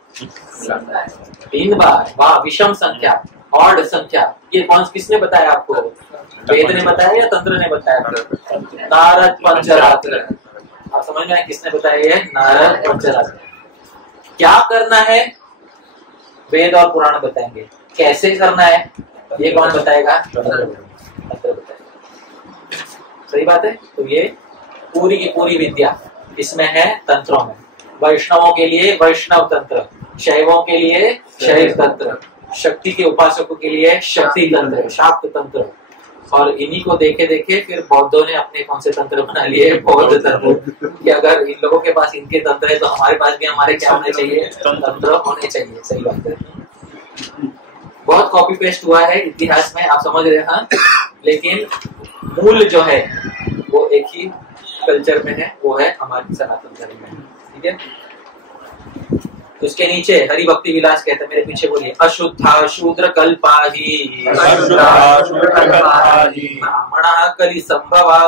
3 बार। वाह, विषम संख्या, ऑड संख्या। ये कौन, किसने बताया आपको? वेद ने बताया या तंत्र ने बताया? नारद पंचरात्र। आप समझ में आए किसने बताया? ये नारद पंचरात्र। क्या करना है? वेद और पुराण बताएंगे। कैसे करना है ये कौन बताएगा? तंत्र बताएगा। सही बात है। तो ये पूरी की पूरी विद्या इसमें है, तंत्रों में। वैष्णवों के लिए वैष्णव तंत्र, शैवों के लिए शैव तंत्र, शक्ति के उपासकों के लिए शक्ति तंत्र, शाक्त तंत्र। और इन्हीं को देखे देखे फिर बौद्धों ने अपने कौन से तंत्र बना लिए? बौद्ध तंत्र। कि अगर इन लोगों के पास इनके तंत्र है तो हमारे पास भी हमारे क्या होने चाहिए? तंत्र होने चाहिए। सही बात है। बहुत कॉपी पेस्ट हुआ है इतिहास में, आप समझ रहे हैं। हाँ, लेकिन मूल जो है वो एक ही कल्चर में है, वो है हमारी सनातन धर्म में। ठीक है। उसके नीचे हरि भक्ति विलास कहते हैं, मेरे पीछे बोलिए। अशुद्धा शूद्र कल्पाहि, ब्राह्मणा कलि संभवा,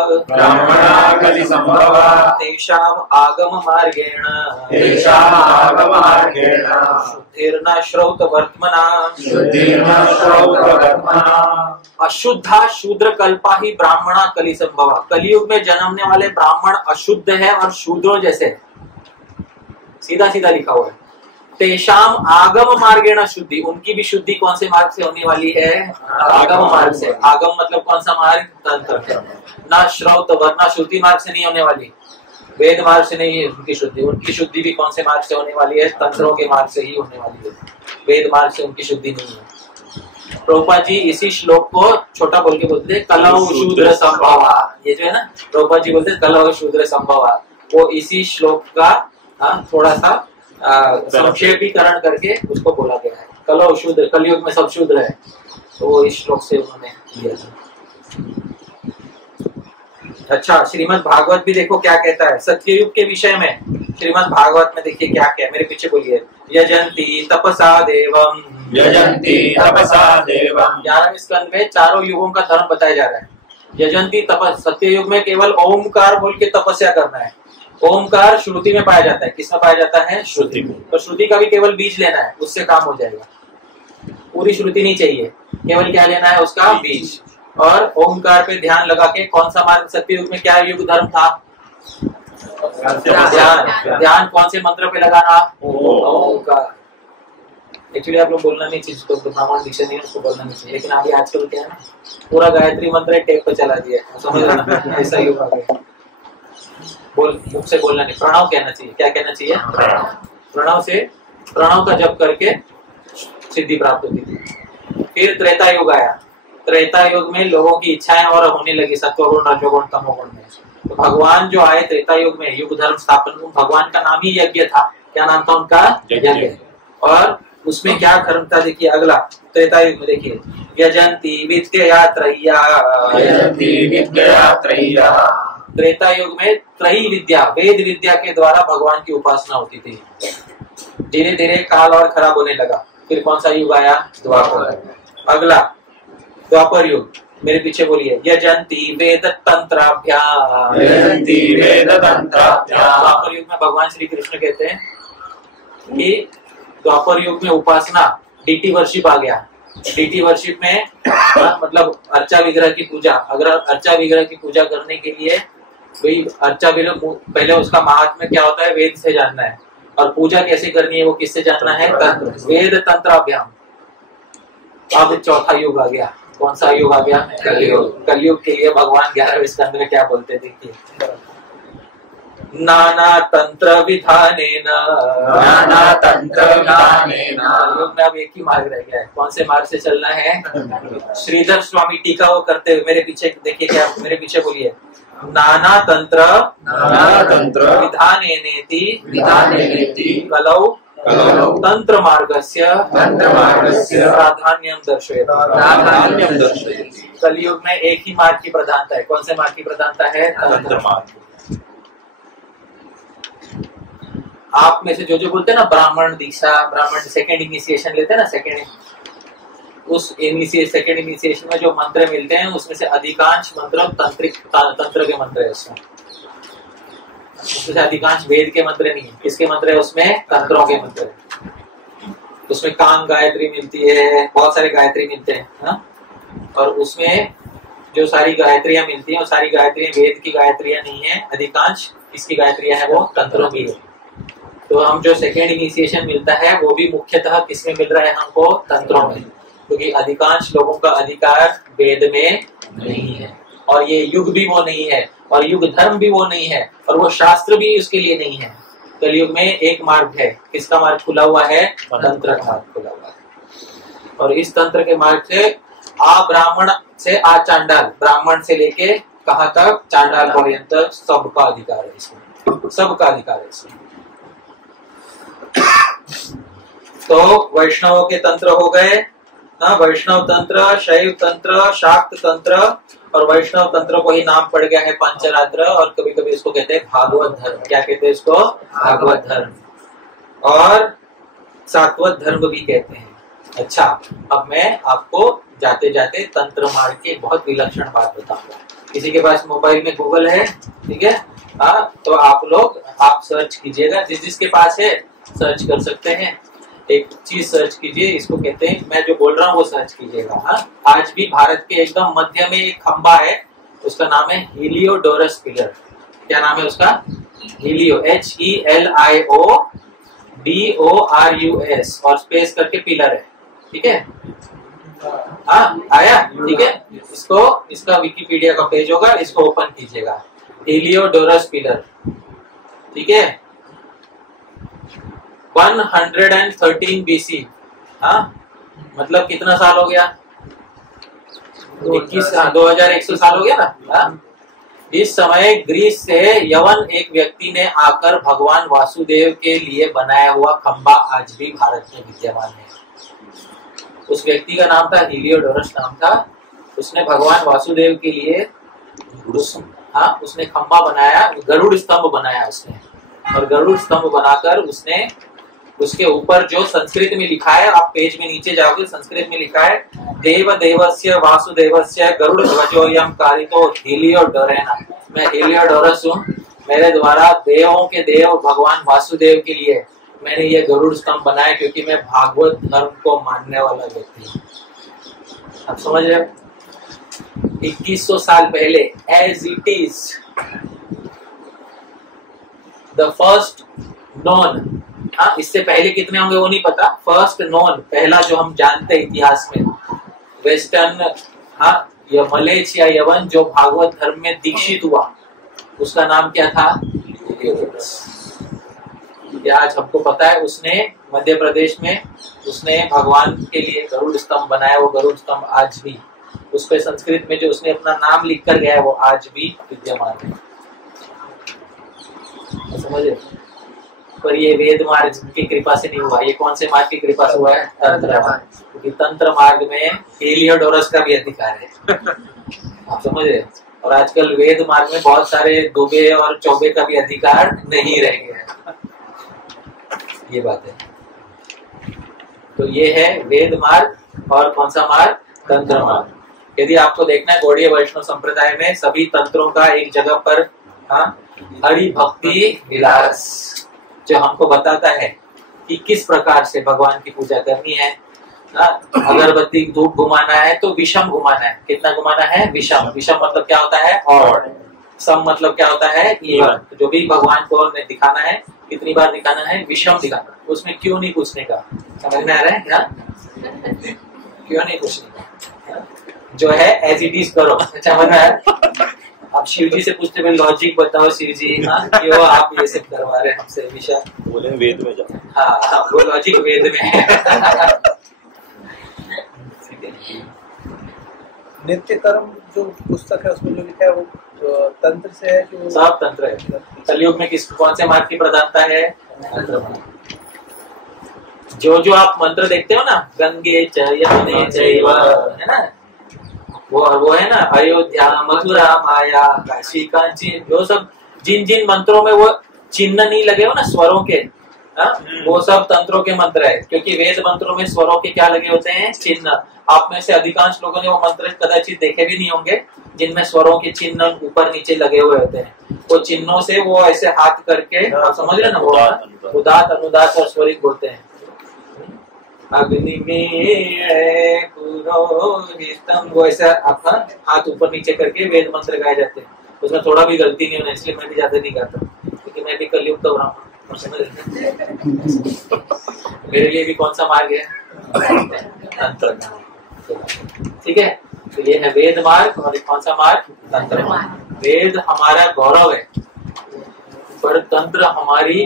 तेषाम् आगम मार्गेण, शुद्धिर्न श्रौत वर्त्मना। अशुद्धा शूद्र कल्पाहि ब्राह्मणा कलि संभवा। कलियुग में जन्मने वाले ब्राह्मण अशुद्ध है और शूद्रों जैसे, सीधा सीधा लिखा हुआ है। तेषाम आगम मार्गेण शुद्धि, उनकी भी शुद्धि कौन से मार्ग से होने वाली है? आगम मार्ग से। आगम मतलब कौन सा मार्ग? तंत्र। ना श्रौत वरना श्रुति मार्ग से नहीं होने वाली, वेद मार्ग से नहीं है उनकी शुद्धि। उनकी शुद्धि भी कौन से मार्ग से होने वाली है? तंत्रों के मार्ग से ही होने वाली है। वेद मार्ग से उनकी शुद्धि नहीं है। प्रभुपाद जी इसी श्लोक को छोटा बोल के बोलते हैं कलौ शूद्र संभवा। ये जो है ना, प्रभुपाद जी बोलते हैं कलौ शूद्र संभवा, वो इसी श्लोक का थोड़ा सा संक्षेपीकरण करके उसको बोला गया है। कलौ शूद्र, कलयुग में सब शूद्र है, तो वो इस श्लोक से उन्होंने लिया था। अच्छा, श्रीमद् भागवत भी देखो क्या कहता है सत्ययुग के विषय में। श्रीमद् भागवत में देखिए क्या क्या, मेरे पीछे बोलिए। यजंती तपसा देवम, यजंती तपसा देवम। 11वें स्कंद में चारों युगों का धर्म बताया जा रहा है। यजंती तपस, सत्ययुग में केवल ओमकार बोल के तपस्या करना है। ओमकार श्रुति में पाया जाता है। किसमें पाया जाता है? श्रुति में। तो श्रुति का भी केवल बीज लेना है, उससे काम हो जाएगा। पूरी श्रुति नहीं चाहिए, केवल क्या लेना है? उसका बीज। और ओमकार पे ध्यान लगा के, कौन सा मार्ग? सत्ययुग में क्या युग धर्म था? ध्यान। ध्यान कौन से मंत्र पे लगाना? ओमकार। एक्चुअली आप लोग बोलना नहीं चाहिए, तो ब्राह्मण दीक्षा नहीं है उसको बोलना नहीं चाहिए, लेकिन अभी आजकल क्या है ना, पूरा गायत्री मंत्र टेप पे चला दिया, समझ रहे ना? ऐसा युग आ गया। बोल, मुख से बोलना नहीं, प्रणव कहना चाहिए। क्या कहना चाहिए? प्रणव से, प्रणव का जप करके सिद्धि प्राप्त होती थी। फिर त्रेता युग आया। त्रेता युग में लोगों की इच्छाएं और होने लगी सत्वगुण, रजोगुण, तमोगुण में। तो भगवान जो आए त्रेता युग में, युग धर्म स्थापन, भगवान का नाम ही यज्ञ था। क्या नाम था उनका? यज्ञ। और उसमें क्या धर्म था? देखिए अगला त्रेता युग में देखिए, यजंती विद्या त्रय्या, यजंती विद्या त्रय्या। त्रेता युग में त्रयी विद्या, वेद विद्या के द्वारा भगवान की उपासना होती थी। धीरे धीरे काल और खराब होने लगा। फिर कौन सा युग आया? द्वापर। अगला द्वापर युग, मेरे पीछे बोलिए। यजंती वेद तंत्राभ्याम, यजंती वेद तंत्राभ्याम। द्वापर युग में भगवान श्री कृष्ण कहते हैं कि द्वापर युग में उपासना, डीटी वर्शिप आ गया। डीटी वर्शिप में मतलब अर्चा विग्रह की पूजा। अगर अर्चा विग्रह की पूजा करने के लिए कोई अर्चा विग्रह, पहले उसका महात्म्य क्या होता है वेद से जानना है, और पूजा कैसे करनी है वो किससे जानना है? तंत्र। वेद तंत्राभ्याम। अब चौथा युग आ गया। कौन सा युग आ गया? कलयुग। कलयुग के लिए भगवान 11वें स्कंद में क्या बोलते? देखिए, नाना तंत्र विधानेन, नाना तंत्र विधानेन। कलयुग में अब एक ही मार्ग रह गया है। कौन से मार्ग से चलना है? श्रीधर स्वामी टीका वो करते हुए मेरे पीछे देखिए, क्या मेरे पीछे बोलिए, नाना तंत्र विधानेनेति कलौ तंत्र मार्गस्य प्राधान्यम दर्शयति। कलयुग में एक ही मार्ग की प्रधानता है। कौन से मार्ग की प्रधानता है? तंत्र मार्ग। आप में से जो बोलते हैं ना ब्राह्मण दीक्षा, ब्राह्मण सेकेंड इनिशिएशन लेते हैं ना, उस सेकेंड इनिशिएशन में जो मंत्र मिलते हैं उसमें से अधिकांश मंत्र तंत्र के मंत्र है। उसमें अधिकांश वेद के मंत्र नहीं है। किसके मंत्र है? उसमें तंत्रों के मंत्र है। उसमें कान गायत्री मिलती है, बहुत सारे गायत्री मिलते हैं ना? और उसमें जो सारी गायत्रियां मिलती हैं वो सारी गायत्रियां वेद की गायत्रियां नहीं है। अधिकांश इसकी गायत्रियां है वो तंत्रों की है। तो हम जो सेकेंड इनिशिएशन मिलता है वो भी मुख्यतः किसमें मिल रहा है हमको? तंत्रों में, क्योंकि अधिकांश लोगों का अधिकार वेद में नहीं है, और ये युग भी वो नहीं है, और युग धर्म भी वो नहीं है, और वो शास्त्र भी उसके लिए नहीं है। कलयुग में एक मार्ग है। किसका मार्ग खुला हुआ है? तंत्र का मार्ग खुला हुआ है। और इस तंत्र के मार्ग से ब्राह्मण से चांडाल, ब्राह्मण से लेके कहाँ तक? चांडाल पर्यंत सबका अधिकार है इसमें, सबका अधिकार है इसमें। तो वैष्णवों के तंत्र हो गए, वैष्णव तंत्र, शैव तंत्र, शाक्त तंत्र, और वैष्णव तंत्र को ही नाम पड़ गया है पंचरात्र, और कभी कभी इसको कहते हैं भागवत धर्म। क्या कहते हैं इसको? भागवत धर्म, और सात्वत धर्म भी कहते हैं। अच्छा, अब मैं आपको जाते जाते तंत्र मार्ग की बहुत विलक्षण बात बताऊंगा। किसी के पास मोबाइल में गूगल है, ठीक है, तो आप सर्च कीजिएगा, जिसके पास है सर्च कर सकते हैं। एक चीज सर्च कीजिए, इसको कहते हैं, मैं जो बोल रहा हूँ वो सर्च कीजिएगा। आज भी भारत के एकदम मध्य में एक खंबा है, उसका नाम है हीलियोडोरस पिलर। क्या नाम है उसका? हीलियो, HELIODORUS, और स्पेस करके पिलर है, ठीक है। आया, ठीक है। इसका विकिपीडिया का पेज होगा, इसको ओपन कीजिएगा, हीलियोडोरस पिलर, ठीक है। 113 BC, मतलब कितना साल हो गया? 2100 साल हो गया ना। इस समय ग्रीस से यवन एक व्यक्ति ने आकर भगवान वासुदेव के लिए बनाया हुआ खंबा आज भी भारत में विद्यमान है। उस व्यक्ति का नाम था हीलियोडोरस नाम था। उसने भगवान वासुदेव के लिए उसने खंबा बनाया, गरुड़ स्तंभ बनाया उसने, और गरुड़ स्तंभ बनाकर उसने उसके ऊपर जो संस्कृत में लिखा है, आप पेज में नीचे जाओगे, संस्कृत में लिखा है, देव देवस्य वासुदेवस्य गरुड़ ध्वजोयम कारितो हीलियोडोरेना। मैं हीलियोडोरस हूँ, मेरे द्वारा देवों के देव भगवान वासुदेव के लिए मैंने ये गरुड़ स्तंभ बनाया, क्योंकि मैं भागवत धर्म को मानने वाला व्यक्ति हूँ। आप समझ रहे हो? 2100 साल पहले, as it is the first known, इससे पहले कितने होंगे वो नहीं पता, फर्स्ट नॉन, पहला जो हम जानते हैं इतिहास में, वेस्टर्न या मलेच या यवन जो भागवत धर्म में दीक्षित हुआ, उसका नाम क्या था? आज हमको पता है। उसने मध्य प्रदेश में उसने भगवान के लिए गरुड़ स्तंभ बनाया। वो गरुड़ स्तंभ आज भी, उस पे संस्कृत में जो उसने अपना नाम लिख कर गया है वो आज भी विद्यमान है। समझे? पर ये वेद मार्ग की कृपा से नहीं हुआ। ये कौन से मार्ग की कृपा से हुआ है? तंत्र मार्ग। क्योंकि तंत्र मार्ग में हीलियोडोरस का भी अधिकार है। आप समझ रहे? और आजकल वेद मार्ग में बहुत सारे दुबे और चौबे का भी अधिकार नहीं रह गया है। ये बात है। तो ये है वेद मार्ग। और कौन सा मार्ग? तंत्र मार्ग। यदि आपको देखना है गौड़ीय वैष्णव संप्रदाय में सभी तंत्रों का एक जगह पर हरि भक्ति विलास, जो हमको बताता है कि किस प्रकार से भगवान की पूजा करनी है। अगरबत्ती धूप घुमाना है तो विषम घुमाना है। कितना घुमाना है? विषम। विषम मतलब क्या होता है? ऑड। सम मतलब क्या होता है? इवन। जो भी भगवान को दिखाना है, कितनी बार दिखाना है? विषम दिखाना। उसमें क्यों नहीं पूछने का, समझ में आ रहा है क्या? क्यों नहीं पूछने का, जो है एज इट इज करो। समझ में आया? आप शिव जी से पूछते हुए लॉजिक बताओ शिव जी, हाँ क्यों आप ये सब करवा रहे हैं हमसे हमेशा? बोले वेद में जाओ। हाँ वो लॉजिक वेद में है। नित्य कर्म जो पुस्तक है उसमें जो लिखा है वो तंत्र से है, जो सब तंत्र है। कलयुग में किस कौन से मार्ग की प्रधानता है? तंत्र। जो आप मंत्र देखते हो ना, गंगे च यमुने चैव, है ना, वो है ना, अयोध्या मथुरा माया काशी कांची, जो सब जिन मंत्रों में वो चिन्ह नहीं लगे हो ना स्वरों के, वो सब तंत्रों के मंत्र है। क्योंकि वेद मंत्रों में स्वरों के क्या लगे होते हैं? चिन्ह। आप में से अधिकांश लोगों ने वो मंत्र कदाचित देखे भी नहीं होंगे जिनमें स्वरों के चिन्ह ऊपर नीचे लगे हुए होते हैं। वो चिन्हों से वो ऐसे हाथ करके, आप समझ रहे ना, वो उदात अनुदात और स्वरित बोलते हैं। अग्निमीळे पुरोहितम, वो ऐसा आपका हाथ ऊपर नीचे करके वेद मंत्र गाए जाते हैं। उसमें थोड़ा भी गलती नहीं होना, इसलिए मैं भी ज्यादा नहीं गाता क्योंकि मैं भी कलयुग का ब्राह्मण। मेरे लिए भी कौन सा मार्ग है? तंत्र। ठीक है, तो ये है वेद मार्ग, और कौन सा मार्ग? तंत्र मार्ग। वेद हमारा गौरव है, पर तंत्र हमारी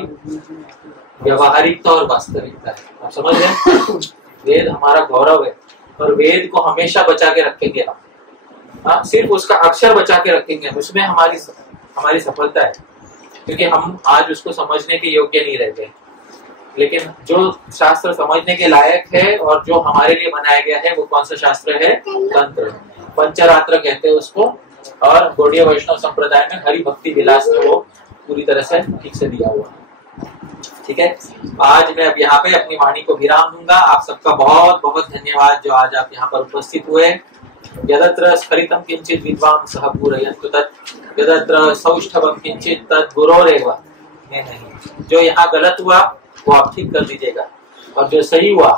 व्यवहारिकता और वास्तविकता है। आप समझ रहे? वेद हमारा गौरव है, और वेद को हमेशा बचा के रखेंगे हम। हाँ, सिर्फ उसका अक्षर बचा के रखेंगे, उसमें हमारी सफलता है। क्योंकि हम आज उसको समझने के योग्य नहीं रह गए। लेकिन जो शास्त्र समझने के लायक है और जो हमारे लिए बनाया गया है, वो कौन सा शास्त्र है? तंत्र। पंचरात्र कहते हैं उसको, और गौड़ीय वैष्णव संप्रदाय में हरि भक्ति विलास में वो पूरी तरह से ठीक से दिया हुआ। ठीक है, आज मैं अब यहाँ पे अपनी वाणी को विराम दूंगा। आप सबका बहुत बहुत धन्यवाद जो आज आप यहाँ पर उपस्थित हुए। यदत्र स्खलितं किंचित विद्वांसः पूरयन्तु तत्, यदत्र सौष्ठवं किंचित तत् गुरोरेव। नहीं, जो यहाँ गलत हुआ वो आप ठीक कर दीजिएगा, और जो सही हुआ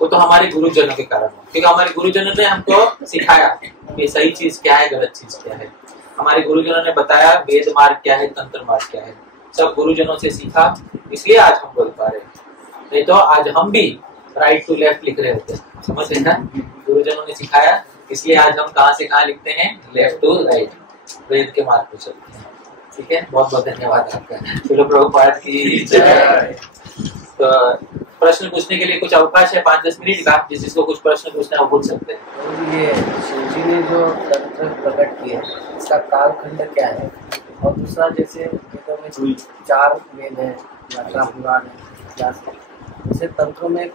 वो तो हमारे गुरुजनों के कारण हुआ। क्योंकि हमारे गुरुजनों ने हमको सिखाया कि सही चीज क्या है, गलत चीज क्या है। हमारे गुरुजनों ने बताया वेद मार्ग क्या है, तंत्र मार्ग क्या है। सब गुरुजनों से सीखा, इसलिए आज हम बोल पा रहे हैं। नहीं तो आज हम भी राइट टू लेफ्ट लिख रहे होते हैं। समझ रहे ना? गुरुजनों ने सिखाया, इसलिए आज हम कहाँ से कहाँ लिखते हैं? लेफ्ट टू राइट, वेद के मार्ग पे चलते हैं। ठीक है, बहुत बहुत धन्यवाद आपका। चलो प्रभुपाद की जय। तो प्रश्न पूछने के लिए कुछ अवकाश है 5-10 मिनट का, जिसको कुछ प्रश्न पूछना है वो पूछ सकते हैं। ये शिव जी ने जो तंत्र प्रकट किए इसका कालखंड क्या है? और दूसरा, जैसे वेदों में 4 वेद है, यात्रा पुराण है, इतिहास है, जैसे तंत्रों में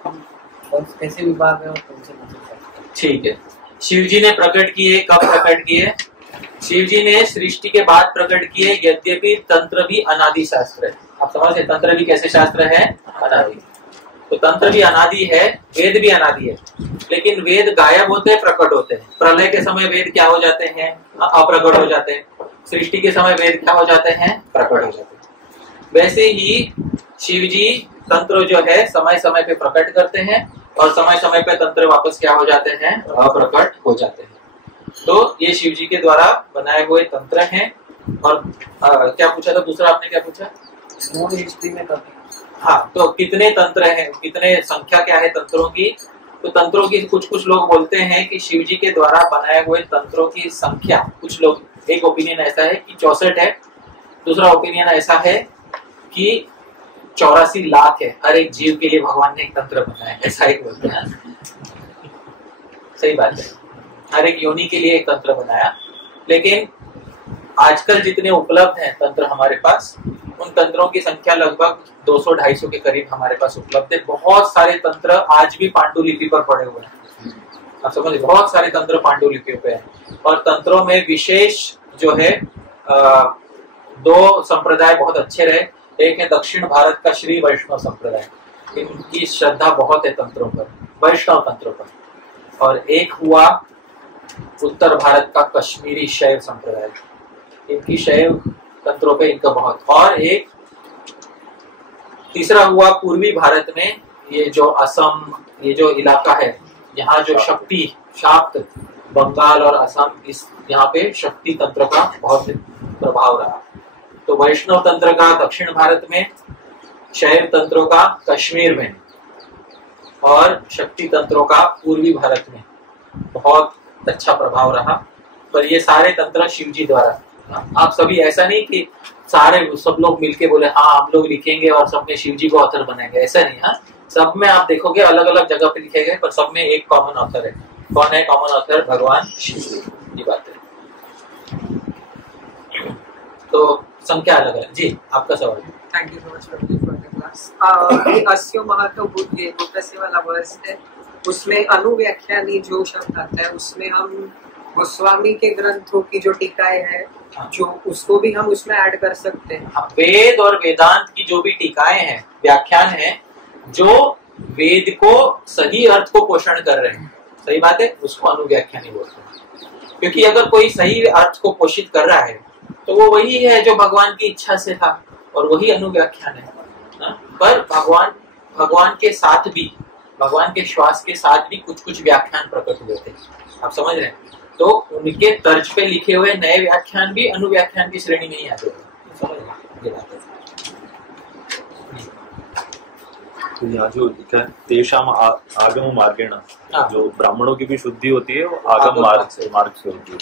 कैसे विभाग है और कौन से नहीं? ठीक है, शिव जी ने प्रकट किए, कब प्रकट किए? शिव जी ने सृष्टि के बाद प्रकट किए। यद्यपि तंत्र भी अनादि शास्त्र है। आप समझे, तंत्र भी कैसे शास्त्र है? अनादि। तो तंत्र भी अनादि है, वेद भी अनादि है। लेकिन वेद गायब होते हैं, प्रकट होते हैं। प्रलय के समय वेद क्या हो जाते हैं? अप्रकट हो जाते हैं। सृष्टि के समय वेद क्या हो जाते हैं? प्रकट हो जाते हैं। वैसे ही शिव जी तंत्र जो है समय समय पे प्रकट करते हैं, और समय समय पे तंत्र वापस क्या हो जाते हैं? अप्रकट हो जाते हैं। तो ये शिव जी के द्वारा बनाए हुए तंत्र हैं। और क्या पूछा था दूसरा आपने? क्या पूछा? में कभी हाँ, तो कितने तंत्र हैं, कितने संख्या क्या है तंत्रों की? तो तंत्रों की कुछ लोग बोलते हैं कि शिव जी के द्वारा बनाए हुए तंत्रों की संख्या, कुछ लोग, एक ओपिनियन ऐसा है कि 64 है, दूसरा ओपिनियन ऐसा है कि 84 लाख है। हर एक जीव के लिए भगवान ने एक तंत्र बनाया, ऐसा एक बोलते हैं। सही बात है, हर एक योनि के लिए एक तंत्र बनाया। लेकिन आजकल जितने उपलब्ध हैं तंत्र हमारे पास, उन तंत्रों की संख्या लगभग 200-250 के करीब हमारे पास उपलब्ध है। बहुत सारे तंत्र आज भी पांडुलिपि पर पड़े हुए हैं। आप समझिए, बहुत सारे तंत्र पांडुलिपियों पे हैं। और तंत्रों में विशेष जो है 2 संप्रदाय बहुत अच्छे रहे। एक है दक्षिण भारत का श्री वैष्णव संप्रदाय, इनकी श्रद्धा बहुत है तंत्रों पर, वैष्णव तंत्रों पर। और एक हुआ उत्तर भारत का कश्मीरी शैव संप्रदाय, इनकी शैव तंत्रों पे इनका बहुत। और एक तीसरा हुआ पूर्वी भारत में, ये जो असम, ये जो इलाका है, यहाँ जो शक्ति शाक्त, बंगाल और असम, इस यहाँ पे शक्ति तंत्र का बहुत प्रभाव रहा। तो वैष्णव तंत्र का दक्षिण भारत में, शैव तंत्रों का कश्मीर में, और शक्ति तंत्रों का पूर्वी भारत में बहुत अच्छा प्रभाव रहा। पर ये सारे तंत्र शिव जी द्वारा, आप सभी ऐसा नहीं कि सारे सब लोग मिलके बोले हाँ हम लोग लिखेंगे और सब में शिव जी को ऑथर बनाएंगे, ऐसा नहीं। हाँ, सब में आप देखोगे अलग अलग जगह पे लिखे गए पर सब में एक कॉमन ऑथर है। कौन है कॉमन ऑथर? भगवान शिव जी। ये बात है। तो संख्या अलग है। जी आपका सवाल। Thank you so much for the class. ये अस्यो महतो बुद्धस्य वाला वर्स है, उसमें अनुव्याख्यानी जो शब्द आता है उसमें हम गोस्वामी के ग्रंथों की जो टीकाएं हैं जो उसको भी हम उसमें ऐड कर सकते हैं। वेद और वेदांत की जो भी टीकाएं हैं, व्याख्यान है, जो वेद को सही अर्थ को पोषण कर रहे हैं, सही बात है, उसको अनुव्याख्यानी बोलते हैं। क्योंकि अगर कोई सही अर्थ को पोषित कर रहा है तो वो वही है जो भगवान की इच्छा से था और वही अनुव्याख्यान है ना? पर भगवान के साथ भी, भगवान के श्वास के साथ भी कुछ कुछ व्याख्यान प्रकट हुए थे, आप समझ रहे हैं? तो उनके तर्ज पे लिखे हुए नए व्याख्यान भी अनुव्याख्यान की श्रेणी में ही आते हैं, समझ रहे हैं? तो यहाँ जो लिखा है तेषाम आगम मार्गेण, जो ब्राह्मणों की भी शुद्धि होती है वो आगम मार्ग से होती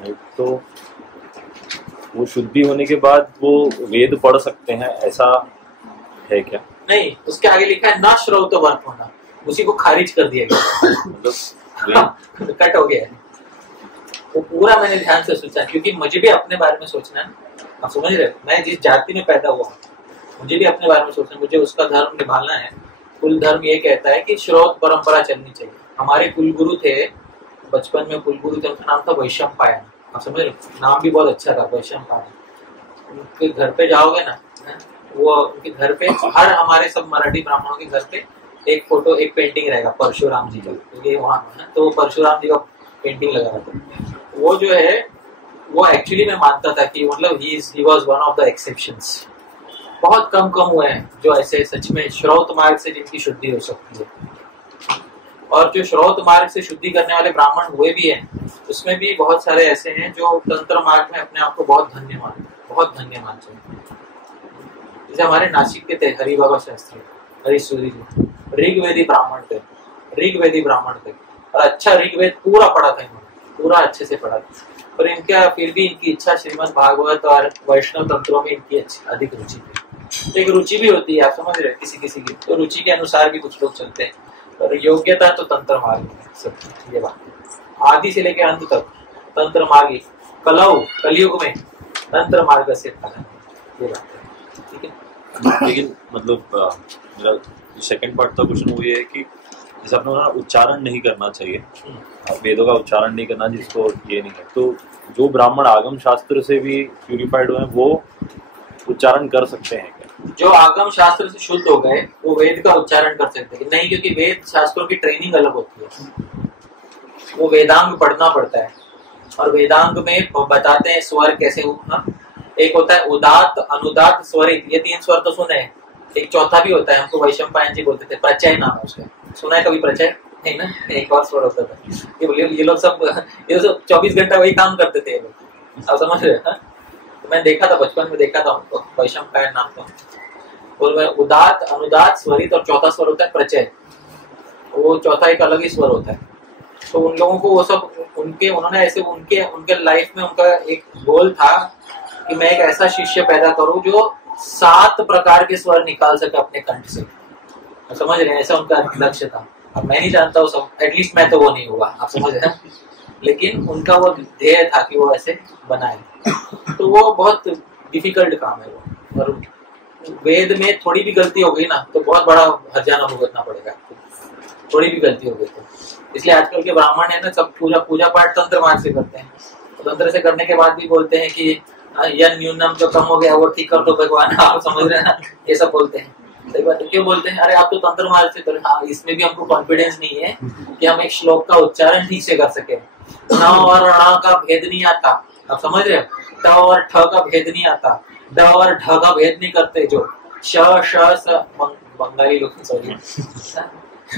है। तो वो शुद्धि होने के बाद वो वेद पढ़ सकते हैं, ऐसा है क्या? नहीं, उसके आगे लिखा है न श्रौत वर्त होना, उसी को खारिज कर दिया गया, मतलब कट हो गया है वो पूरा। मैंने ध्यान से सोचा क्योंकि मुझे भी अपने बारे में सोचना है, आप समझ रहे, मैं जिस जाति में पैदा हुआ मुझे भी अपने बारे में सोचना, मुझे उसका धर्म निभाना है। कुल धर्म ये कहता है कि श्रौत परंपरा चलनी चाहिए। हमारे कुलगुरु थे, बचपन में कुलगुरु थे, उनका नाम था वैशंपायन, आप समझ रहे, नाम भी बहुत अच्छा था वैशंपायन। उनके घर पे जाओगे ना, वो उनके घर पे हर हमारे सब मराठी ब्राह्मणों के घर पे एक फोटो, एक पेंटिंग रहेगा परशुराम जी का, ये वहाँ है, तो परशुराम जी का पेंटिंग लगा रहता है। वो जो है वो एक्चुअली मैं मानता था कि मतलब he was one of the exceptions. बहुत कम हुए हैं जो ऐसे सच में श्रौत मार्ग से जिनकी शुद्धि हो सकती है। और जो श्रौत मार्ग से शुद्धि करने वाले ब्राह्मण हुए भी हैं, उसमें भी बहुत सारे ऐसे हैं जो तंत्र मार्ग में अपने आप को बहुत धन्य मानते हैं। जैसे हमारे नासिक के थे हरि बाबा शास्त्री, हरि सूरी जी, ऋग्वेदी ब्राह्मण थे और अच्छा ऋग्वेद पूरा पढ़ा था इन्होंने, पूरा अच्छे से पढ़ा था। पर इनका फिर भी इनकी इच्छा श्रीमद् भागवत और वैष्णव तंत्रों में इनकी अधिक रुचि थी। तो एक रुचि भी होती है, आप समझ रहे, किसी की तो रुचि के अनुसार भी कुछ लोग चलते हैं, और योग्यता तो तंत्र मार्ग में सब, ये बात है। आदि से लेकर अंत तक तंत्र मार्ग, कलयुग में तंत्र मार्ग से फला, ये बात है, ठीक है। लेकिन मतलब मेरा सेकंड पार्ट का क्वेश्चन वो ये है कि जैसे आपने बोला उच्चारण नहीं करना चाहिए, वेदों का उच्चारण नहीं करना, जिसको ये नहीं है, तो जो ब्राह्मण आगम शास्त्र से भी प्यूरिफाइड हुए हैं वो उच्चारण कर सकते हैं क्या? जो आगम शास्त्र से शुद्ध हो गए वो वेद का उच्चारण कर सकते हैं? नहीं, क्योंकि वेद शास्त्रों की ट्रेनिंग अलग होती है, वो वेदांग पढ़ना पड़ता है और वेदांग में बताते हैं स्वर कैसे हो। एक होता है उदात, अनुदात, स्वरित, ये 3 स्वर तो सुने हैं। एक चौथा भी होता है, हमको वैशंपायन जी बोलते थे, प्रचय नाम है उसका, सुना है कभी प्रचय? नहीं ना, एक और स्वर होता था। ये लोग सब 24 घंटा वही काम करते थे ये लोग, आप समझ रहे हैं? तो मैं देखा था, बचपन में देखा था उनको, वैशंपायन नाम था। और उदात, अनुदात, स्वरित और चौथा स्वर होता है प्रचय, वो चौथा एक अलग ही स्वर होता है। तो उन लोगों को वो सब उन्होंने ऐसे उनके लाइफ में उनका एक गोल था कि मैं एक ऐसा शिष्य पैदा करूं जो 7 प्रकार के स्वर निकाल सके अपने कंठ से, समझ रहे हैं, ऐसा उनका लक्ष्य था। अब मैं नहीं जानता हूँ सब, एटलीस्ट मैं तो वो नहीं हुआ, आप समझ रहे हैं, लेकिन उनका वो ध्येय था कि वो ऐसे बनाए। तो वो बहुत डिफिकल्ट काम है वो, और वेद में थोड़ी भी गलती हो गई ना तो बहुत बड़ा हर्जाना भुगतना पड़ेगा, थोड़ी भी गलती हो गई तो। इसलिए आजकल के ब्राह्मण है ना, सब पूजा पाठ तंत्र मार्ग से करते हैं, तो तंत्र से करने के बाद भी बोलते हैं कि यह न्यूनम जो कम हो गया वो ठीक कर दो भगवान, आप समझ रहे हैं ना, ये सब बोलते हैं। सही बात है, क्यों बोलते हैं? अरे आप तो तंत्र मार्ग से करें। हाँ, इसमें भी हमको कॉन्फिडेंस नहीं है कि हम एक श्लोक का उच्चारण ठीक से कर सके। न और ण का भेद नहीं आता, आप समझ रहे हो, ट और ठ का भेद नहीं आता, ड और ढ का भेद नहीं करते, जो श बंगाली लोग, सॉरी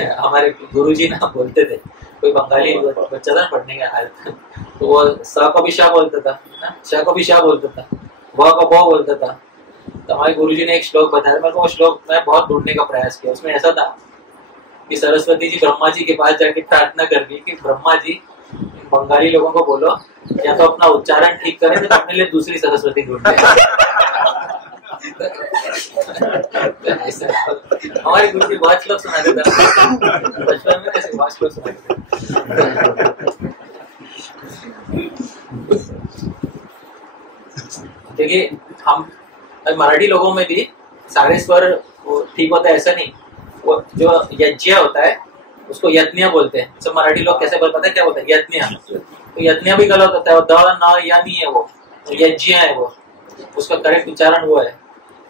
हमारे गुरुजी ना बोलते थे, कोई बंगाली बच्चा था पढ़ने का आया था, तो वो स को भी शाह बोलता था, श को भी शाह बोलता था, व को ब बोलता था। तो हमारे गुरुजी ने एक श्लोक बताया, मेरे को वो श्लोक मैं बहुत ढूंढने का प्रयास किया। उसमें ऐसा था कि सरस्वती जी ब्रह्मा जी के पास जाके प्रार्थना कर दी कि ब्रह्मा जी बंगाली लोगों को बोलो या तो अपना उच्चारण ठीक करें तो अपने लिए दूसरी सरस्वती ढूंढ लें। हमारे गुरु जी बहुत श्लोक सुनाते थे बचपन में, ऐसे बहुत श्लोक सुनाते थे। देखिए हम मराठी लोगों में भी सारे स्वर ठीक होता है ऐसा नहीं, वो जो यज्ञ होता है उसको यज्ञ बोलते हैं। सब मराठी लोग कैसे बोल पाते हैं, क्या बोलते हैं यज्ञ, तो यज्ञ भी गलत होता है, वो द न या नहीं है, वो यज्ञ है, वो उसका करेक्ट उच्चारण वो है।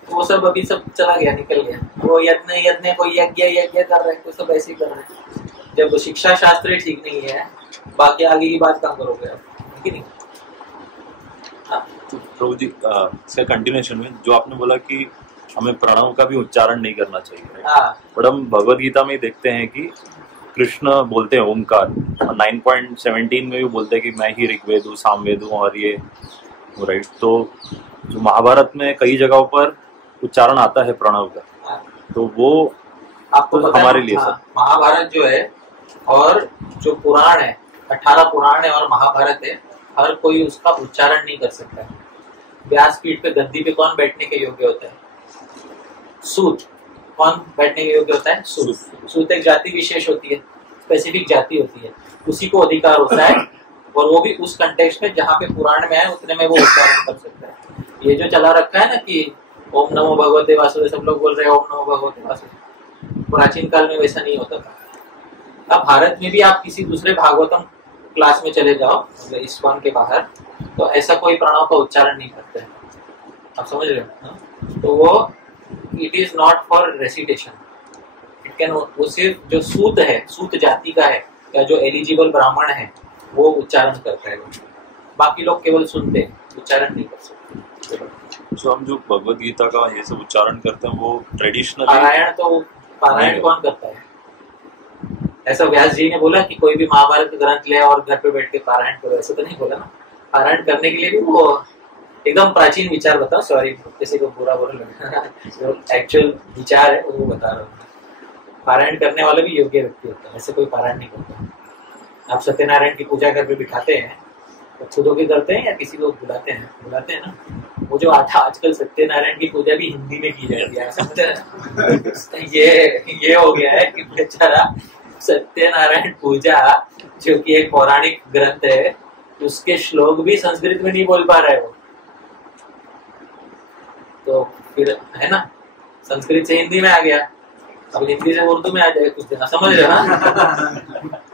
तो वो सब अभी सब चला गया, निकल गया, वो यज्ञ कोई यज्ञ कर रहे हैं, तो सब ऐसे ही कर रहे हैं। जब शिक्षा शास्त्र ठीक नहीं है, बाकी आगे की बात काम करोगे आप, ठीक नहीं। प्रभु जी इसका कंटिन्यूएशन में जो आपने बोला कि हमें प्रणव का भी उच्चारण नहीं करना चाहिए, बट हम भगवद गीता में देखते हैं कि कृष्ण बोलते हैं ओमकार, 9.17 में भी बोलते हैं कि मैं ही ऋग्वेद हूँ, सामवेद हूँ और ये राइट। तो जो महाभारत में कई जगहों पर उच्चारण आता है प्रणव का, तो वो आपको तो हमारे लिए सर महाभारत जो है और जो पुराण है, 18 पुराण है और महाभारत है, हर कोई उसका उच्चारण नहीं कर सकता है। व्यासपीठ पे गद्दी पे कौन बैठने के योग्य होता है? सूत। कौन बैठने के योग्य होता है? सूत। सूत एक जाति विशेष होती है, स्पेसिफिक जाति होती है, उसी को अधिकार होता है, और वो भी उस कंटेक्स्ट में जहाँ पे पुराण में है उतने में वो उच्चारण कर सकता है। ये जो चला रखा है ना कि ओम नमो भगवते वासुदेव, सब लोग बोल रहे हैं ओम नमो भगवते वासुदेव, प्राचीन काल में वैसा नहीं होता था। अब भारत में भी आप किसी दूसरे भागवतम क्लास में चले जाओ, मतलब इस्कॉन के बाहर, तो ऐसा कोई प्रणव का उच्चारण नहीं करते हैं। आप समझ रहे हो? तो वो it is not for recitation, it can, वो सिर्फ जो सूत है, सूत जाति का है या जो एलिजिबल ब्राह्मण है वो उच्चारण करता है, बाकी लोग केवल सुनते हैं, उच्चारण नहीं कर सकते। तो हम जो भगवद गीता का ये सब उच्चारण करते हैं वो ट्रेडिशनल पारायण कौन करता है? ऐसा व्यास जी ने बोला कि कोई भी महाभारत का ग्रंथ ले और घर पे बैठ के पारायण करो, ऐसा तो नहीं बोला ना। पारायण करने के लिए भी वो एकदम प्राचीन विचार बताओ, सॉरी किसी को बुरा बोल लगा, जो एक्चुअल विचार है वो बता रहा हूँ। पारायण करने वाला भी योग्य व्यक्ति होता है, ऐसे कोई पारायण नहीं करता। आप सत्यनारायण की पूजा घर पे बिठाते हैं तो खुद होके करते हैं या किसी को बुलाते हैं? बुलाते हैं ना। वो जो आजकल सत्यनारायण की पूजा भी हिंदी में की जाती है, समझते हैं? ये हो गया है कि बेचारा सत्यनारायण पूजा जो कि एक पौराणिक ग्रंथ है, उसके श्लोक भी संस्कृत में नहीं बोल पा रहा है वो, तो फिर है ना, संस्कृत से हिंदी में आ गया, अब हिंदी से उर्दू में आ जाए कुछ दिन, समझ रहे हो ना?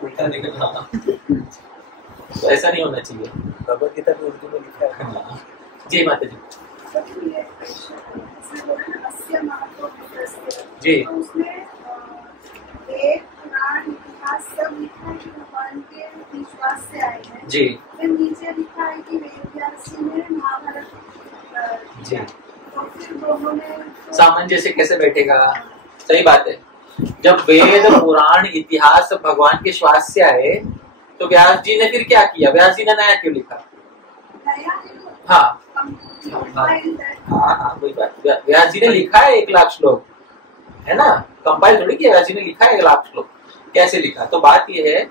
उल्टा निकल रहा, तो ऐसा नहीं होना चाहिए। भगवद गीता में उर्दू में लिखा है। जी माता जी। जी सब लिखा है कि भगवान के विश्वास से आए हैं। जी। फिर नीचे लिखा है कि वेदव्यास जी ने महाभारत जी, तो फिर दोनों में सामंजस्य कैसे बैठेगा? सही बात है। जब वेद पुराण इतिहास भगवान के श्वास से आए तो व्यास जी ने फिर क्या किया? व्यास जी ने नया क्यों लिखा? हाँ वही बात, व्यास जी ने लिखा है 1 लाख श्लोक, है ना, कंपाइल थोड़ी किया, व्यास जी ने लिखा है 1 लाख श्लोक। कैसे लिखा? तो बात यह है,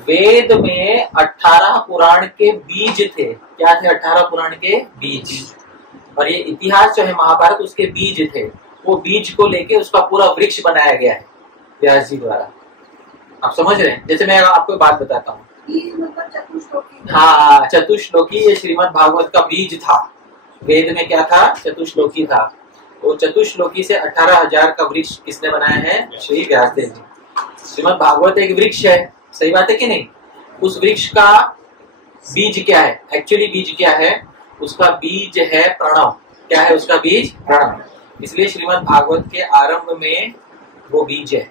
वेद में 18 पुराण के बीज थे। क्या थे? 18 पुराण के बीज, और ये इतिहास जो है महाभारत उसके बीज थे। वो बीज को लेके उसका पूरा वृक्ष बनाया गया है व्यास जी द्वारा। आप समझ रहे हैं? जैसे मैं आपको बात बताता हूँ, हाँ, चतुश्लोकी ये श्रीमद् भागवत का बीज था। वेद में क्या था? चतुश्लोकी था। वो चतुश्लोकी से 18,000 का वृक्ष किसने बनाया है? श्री व्यासदेव जी। श्रीमद् भागवत एक वृक्ष है, सही बात है कि नहीं? उस वृक्ष का बीज क्या है? एक्चुअली बीज क्या है? उसका बीज है प्रणव। क्या है उसका बीज? प्रणव। इसलिए श्रीमद् भागवत के आरंभ में वो बीज है।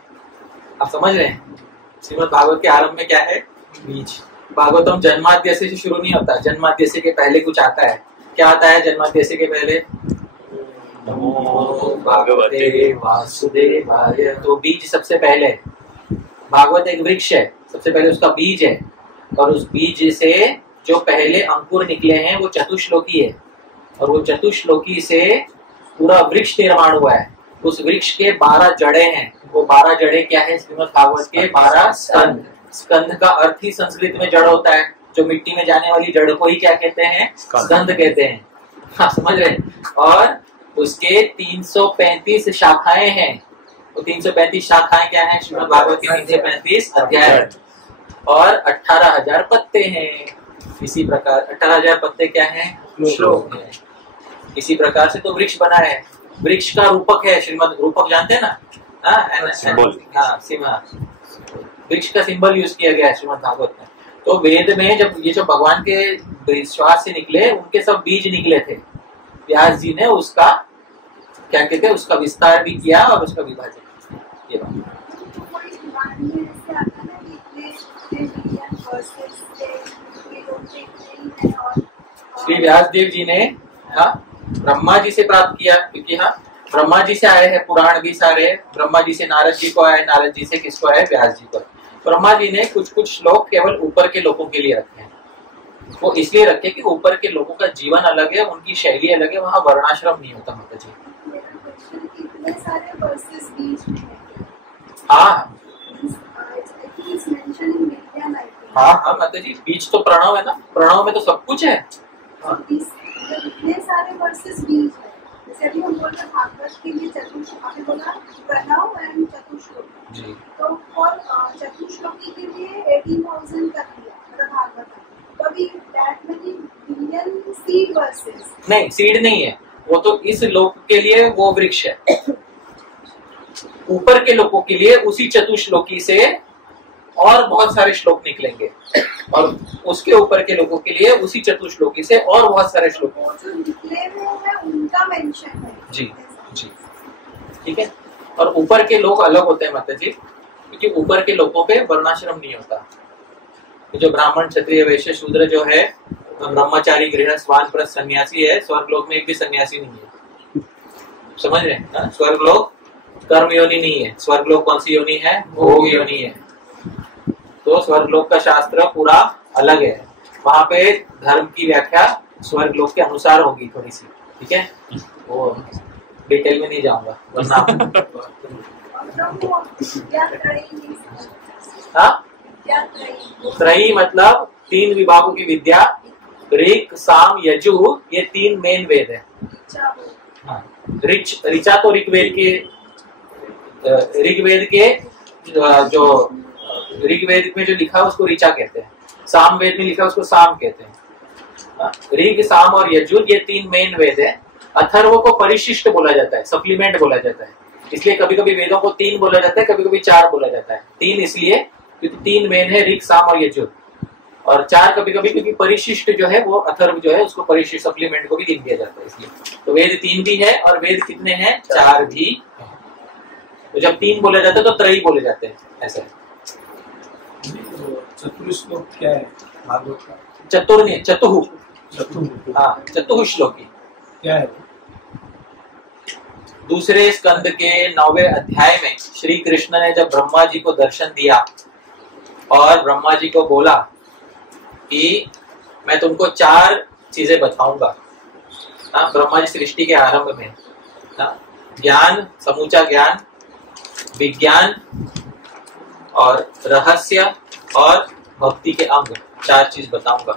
आप समझ रहे हैं? श्रीमद् भागवत के आरंभ में क्या है? बीज। भागवतम जन्माद्यस्य से शुरू नहीं होता, जन्माद्यस्य के पहले कुछ आता है। क्या आता है जन्माद्यस्य के पहले? नमो भगवते वासुदेवाय। तो बीज सबसे पहले, भागवत एक वृक्ष है, सबसे पहले उसका बीज है, और उस बीज से जो पहले अंकुर निकले हैं वो चतुश्लोकी है, और वो चतुश्लोकी से पूरा वृक्ष निर्माण हुआ है। उस वृक्ष के 12 जड़े हैं। वो 12 जड़े क्या है? श्रीमद् भागवत के 12 स्कंद। स्कंद का अर्थ ही संस्कृत में जड़ होता है, जो मिट्टी में जाने वाली जड़ को ही क्या कहते हैं? स्कंद कहते हैं। हाँ, समझ रहे? और उसके 335 शाखाएं हैं। तो 335 शाखाएं क्या हैं? श्रीमद् भागवत के 335 अध्याय और 18,000 पत्ते हैं। इसी प्रकार 18,000 पत्ते क्या हैं? श्लोक हैं। इसी प्रकार से तो वृक्ष बना है। वृक्ष का रूपक है श्रीमद्, रूपक जानते हैं ना? वृक्ष का सिंबल यूज किया गया है श्रीमद् भागवत में। तो वेद में जब ये जो भगवान के श्वास से निकले, उनके सब बीज निकले थे। व्यास जी ने उसका क्या कहते हैं, उसका विस्तार भी किया और उसका विभाजन। ये बात श्री व्यास देव जी ने ब्रह्मा जी से प्राप्त किया, क्योंकि ब्रह्मा जी से आए हैं पुराण भी सारे। ब्रह्मा जी से नारद जी को आए, नारद जी से किसको आए? व्यास जी को। ब्रह्मा जी ने कुछ कुछ श्लोक केवल ऊपर के लोगों के लिए रखे हैं। वो इसलिए रखे कि ऊपर के लोगों का जीवन अलग है, उनकी शैली अलग है, वहाँ वर्णाश्रम नहीं होता। माता जी हाँ हाँ माता जी, बीज तो प्रणव है ना, प्रणव में तो सब कुछ है। इतने सारे वर्सेस बीज है। जैसे अभी हम बोल रहे हैं भागवत के लिए चतुश्लोकी, आपने बोला प्रणव एंड चतुश्लोकी जी। तो फॉर चतुश्लोकी के लिए 18,000 कर दिया मतलब भागवत। तो अभी that many billion seed versus नहीं, सीड नहीं है वो, तो इस लोक के लिए वो वृक्ष है। ऊपर के लोगों के लिए उसी चतुश्लोकी से और बहुत सारे श्लोक निकलेंगे, और उसके ऊपर के लोगों के लिए उसी चतुश्लोकी से और बहुत सारे श्लोक जो निकले हुए हैं उनका मेंशन है। जी जी, ठीक है। और ऊपर के लोग अलग होते हैं माता जी, क्योंकि ऊपर के लोगों पे वर्णाश्रम नहीं होता। जो ब्राह्मण, क्षत्रिय, वैश्य, शूद्र जो है, ब्रह्मचारी, गृहस्थ, वानप्रस्थ, सन्यासी है, स्वर्ग लोक में एक भी सन्यासी नहीं है। समझ रहे हैं? स्वर्ग लोक कर्म योनि नहीं है। स्वर्ग लोक कौन सी योनि है? भोग योनि है। तो स्वर्गलोक का शास्त्र पूरा अलग है। वहां पे धर्म की व्याख्या स्वर्गलोक के अनुसार होगी थोड़ी सी, ठीक है? वो डिटेल में नहीं जाऊंगा वरना त्रयी मतलब 3 विभागों की विद्या, ऋक, साम, यजु, ये 3 मेन वेद है। ऋचा तो ऋग्वेद के जो ऋग्वेद में जो लिखा है उसको ऋचा कहते हैं, साम वेद में लिखा है उसको साम कहते हैं। ऋग, साम और यजुर ये 3 मेन वेद है। अथर्व को परिशिष्ट बोला जाता है, सप्लीमेंट बोला जाता है। इसलिए कभी कभी वेदों को 3 बोला जाता है, कभी कभी 4 बोला जाता है। 3 इसलिए क्योंकि 3 मेन है, ऋग, साम और यजुर, और 4 कभी कभी क्योंकि परिशिष्ट जो है वो अथर्व जो है उसको परिशिष्ट सप्लीमेंट को भी गिन दिया जाता है। इसलिए तो वेद 3 भी है और वेद कितने हैं? 4 भी। तो जब 3 बोला जाता है तो त्रयी बोले जाते हैं, ऐसा है। चतुश्लोक क्या है भागवत का? चतुर नहीं, चतुहु। हाँ, चतुहु श्लोकी क्या है? दूसरे स्कंद के 9वें अध्याय में श्री कृष्ण ने जब ब्रह्मा जी को दर्शन दिया और ब्रह्मा जी को बोला कि मैं तुमको 4 चीजें बताऊंगा। ब्रह्मा जी सृष्टि के आरंभ में ज्ञान, समूचा ज्ञान, विज्ञान और रहस्य और भक्ति के अंग, 4 चीज बताऊंगा।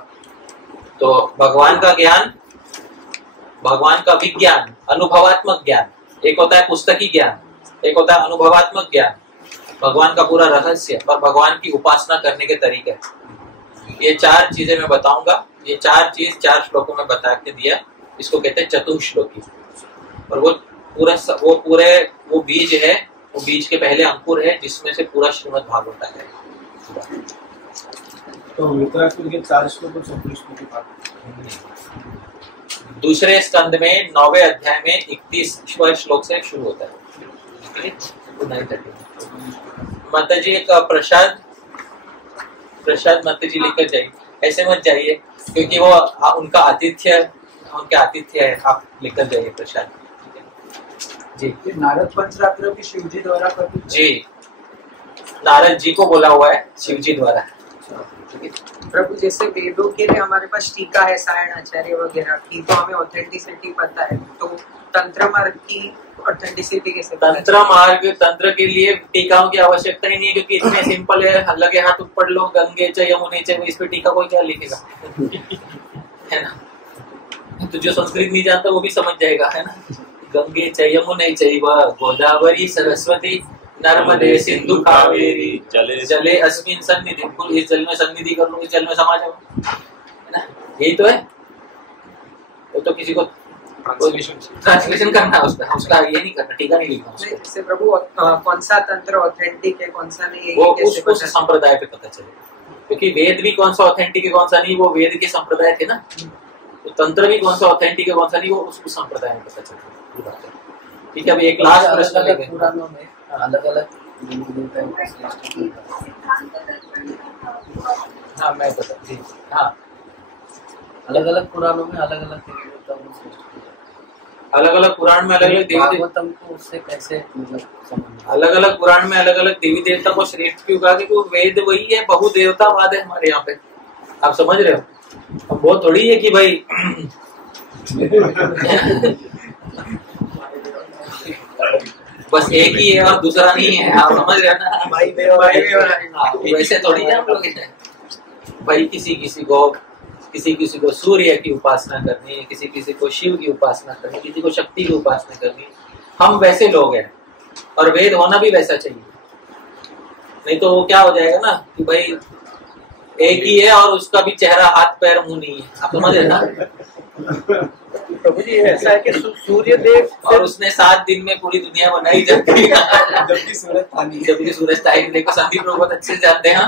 तो भगवान का ज्ञान, भगवान का विज्ञान, अनुभवात्मक ज्ञान, एक होता है पुस्तकी ज्ञान, एक होता है अनुभवात्मक ज्ञान, भगवान का पूरा रहस्य और भगवान की उपासना करने के तरीके। ये 4 चीजें मैं बताऊंगा। ये 4 चीज 4 श्लोकों में बता के दिया। इसको कहते हैं चतुश्लोकी। और वो बीज है, वो बीज के पहले अंकुर है जिसमें से पूरा श्रीमद् भागवत है। तो वितरासुर के 4 श्लोक और चतुश्लोक की बात। दूसरे स्कंद में 9वें अध्याय में 31वें श्लोक से शुरू होता है। माता जी एक प्रसाद माता जी लेकर जाइए, ऐसे मत जाइए क्योंकि वो उनके आतिथ्य है। आप लेकर जाइए प्रसाद जी। नारद पंचरात्र भी शिव जी द्वारा कथित जी, नारद जी को बोला हुआ है शिव जी द्वारा। प्रभु जैसे वेदों के लिए हमारे पास टीका है सायण आचार्य वगैरह की, तो हमें ऑथेंटिसिटी पता है, तो तंत्र मार्ग की ऑथेंटिसिटी कैसे? तंत्र के लिए टीकाओं की आवश्यकता ही नहीं है, क्योंकि इतने सिंपल है, लगे हाथ ऊपर लो, गंगे च यमुने च, इस पे टीका कोई क्या लिखेगा है ना। तो जो संस्कृत नहीं जानता वो भी समझ जाएगा, है ना। गंगे च यमुने चैव गोदावरी सरस्वती नर्मदे सिंधु कावेरी जले अस्मिन सन्निधि, इस जल में सन्निधि कर लो, इस जल में समा जाओ, है ना। यही तो है। वो तो किसी को ट्रांसलेशन करना है उसका ये नहीं करना, टीका नहीं लिखना। जैसे प्रभु कौन सा तंत्र ऑथेंटिक है कौन सा नहीं है, वो उस संप्रदाय पे पता चलेगा, क्योंकि वेद भी कौन सा ऑथेंटिक है कौन सा नहीं, वो वेद के संप्रदाय थे ना। तो तंत्र भी कौन सा ऑथेंटिक है कौन सा नहीं, वो उस संप्रदाय में पता चलेगा। ठीक है, अभी एक लास्ट प्रश्न लेंगे। पुराणों में अलग अलग हाँ मैं बता जी। हाँ अलग अलग पुराणों में अलग अलग अलग अलग पुराण में अलग अलग देवी भागवतम को उससे कैसे मतलब अलग अलग पुराण में अलग अलग देवी देवता को श्रेष्ठ क्यों कहा? कि वो वेद वही है, बहुदेवतावाद है हमारे यहाँ पे, आप समझ रहे हो। अब वो थोड़ी है कि भाई बस एक ही है और दूसरा नहीं है, आप समझ रहे हो ना। वैसे थोड़ी है हम लोग भाई, किसी किसी को सूर्य की उपासना करनी है, किसी किसी को शिव की उपासना करनी, किसी को शक्ति की उपासना करनी। हम वैसे लोग हैं और वेद होना भी वैसा चाहिए, नहीं तो वो क्या हो जाएगा ना कि भाई एक ही है और उसका भी चेहरा हाथ पैर मुंह नहीं है, आप समझ रहे ना। प्रभु जी ऐसा है कि सूर्य देव और उसने 7 दिन में पूरी दुनिया बनाई, जबकि सूरज था ही। देखो संदीप लोग बहुत अच्छे से जानते हैं,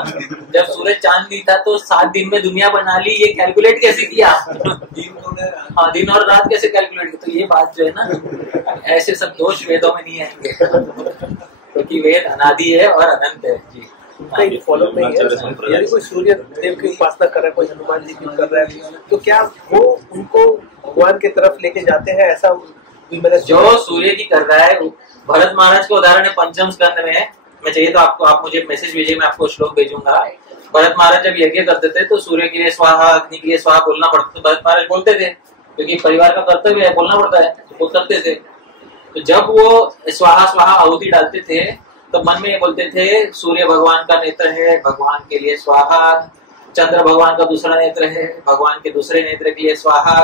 जब सूरज चांद नहीं था तो 7 दिन में दुनिया बना ली, ये कैलकुलेट कैसे किया? हाँ, दिन और रात कैसे कैलकुलेट किया? तो ये बात जो है ना, ऐसे सब दोष वेदों में नहीं आएंगे, क्योंकि वेद अनादि है और अनंत है जी। फॉलो नहीं है। यदि कोई सूर्य देव की उपासना कर रहा है, कोई हनुमान जी की कर रहा है, तो क्या वो उनको भगवान की तरफ लेके जाते हैं? ऐसा जो सूर्य की कर रहा है, भरत महाराज का उदाहरण है पंचम स्कंद में। मैं चाहिए तो आपको, आप मुझे मैसेज भेजिए, मैं आपको श्लोक भेजूंगा। भरत महाराज जब यज्ञ करते थे तो सूर्य के लिए स्वाहा, अग्नि के लिए स्वाहा बोलना पड़ता, तो भरत महाराज बोलते थे, क्योंकि परिवार का कर्तव्य है, बोलना पड़ता है, तो वो करते थे। तो जब वो स्वाहा स्वाहा आहुति डालते थे तो मन में ये बोलते थे, सूर्य भगवान का नेत्र है, भगवान के लिए स्वाहा। चंद्र भगवान का दूसरा नेत्र है, भगवान के दूसरे नेत्र के लिए स्वाहा।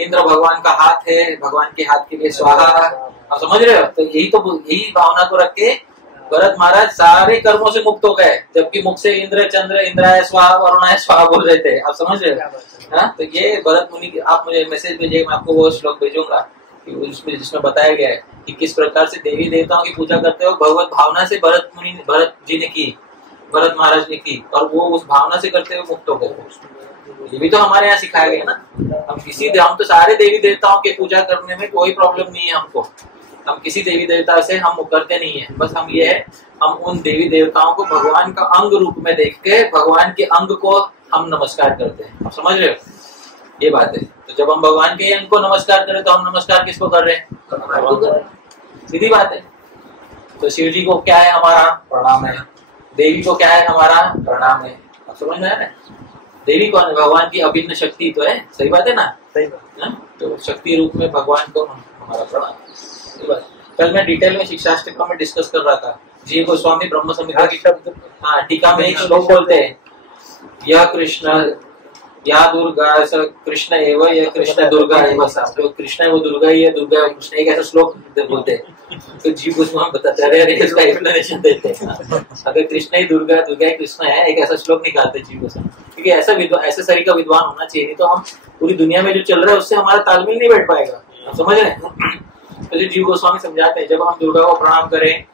इंद्र भगवान का हाथ है, भगवान के हाथ के लिए स्वाहा। आप समझ रहे हो? तो यही भावना को रख के भरत महाराज सारे कर्मों से मुक्त हो गए, जबकि मुख से इंद्र चंद्र इंद्राय स्वाहा वरुणाय स्वाहा बोल रहे थे। आप समझ रहे हो? हाँ, तो ये भरत मुनि, आप मुझे मैसेज भेजिए, मैं आपको वो श्लोक भेजूंगा जिसमें बताया गया है कि किस प्रकार से देवी देवताओं की पूजा करते हो भगवत भावना से भरत जी ने की, भरत महाराज ने की, और वो उस भावना से करते हुए मुक्त हो गए। ये भी तो हमारे यहाँ सिखाया गया ना। हम तो सारे देवी देवताओं की पूजा करने में कोई प्रॉब्लम नहीं है हमको, हम किसी देवी देवता से हम मुकरते नहीं है। बस हम ये है, हम उन देवी देवताओं को भगवान का अंग रूप में देख के भगवान के अंग को हम नमस्कार करते हैं। आप समझ रहे हो? ये बात है। तो जब हम भगवान के अंग को नमस्कार करें तो हम नमस्कार किसको कर रहे हैं? सीधी बात है। तो शिव जी को क्या है? हमारा प्रणाम है। देवी को क्या है? हमारा प्रणाम है। आप समझ में आ रहा है? देवी कौन है? भगवान की अभिन्न शक्ति तो है। सही बात है ना? सही बात। तो शक्ति रूप में भगवान को हमारा प्रणाम। सही बात। कल मैं डिटेल में शिक्षाष्टकम में डिस्कस कर रहा था। जी गोस्वामी ब्रह्म संहिता की शब्द, हाँ, टीका में एक श्लोक बोलते हैं, यह कृष्ण या दुर्गा कृष्ण एवं, यह कृष्ण दुर्गा एवं। जो कृष्ण है वो दुर्गा ही है, दुर्गा है कृष्ण। एक ऐसा श्लोक बोलते हैं तो जीव गोस्वामी बताते हैं, अरे इसका एक्सप्लेनेशन देते हैं। अगर कृष्ण ही दुर्गा, दुर्गा ही कृष्ण है, एक ऐसा श्लोक निकालते जीव गोस्वामी, क्योंकि ऐसे सरी का विद्वान होना चाहिए, नहीं तो हम पूरी दुनिया में जो चल रहा है उससे हमारा तालमेल नहीं बैठ पाएगा। आप समझ रहे हैं? तो जीव गोस्वामी समझाते हैं, जब हम दुर्गा को प्रणाम करें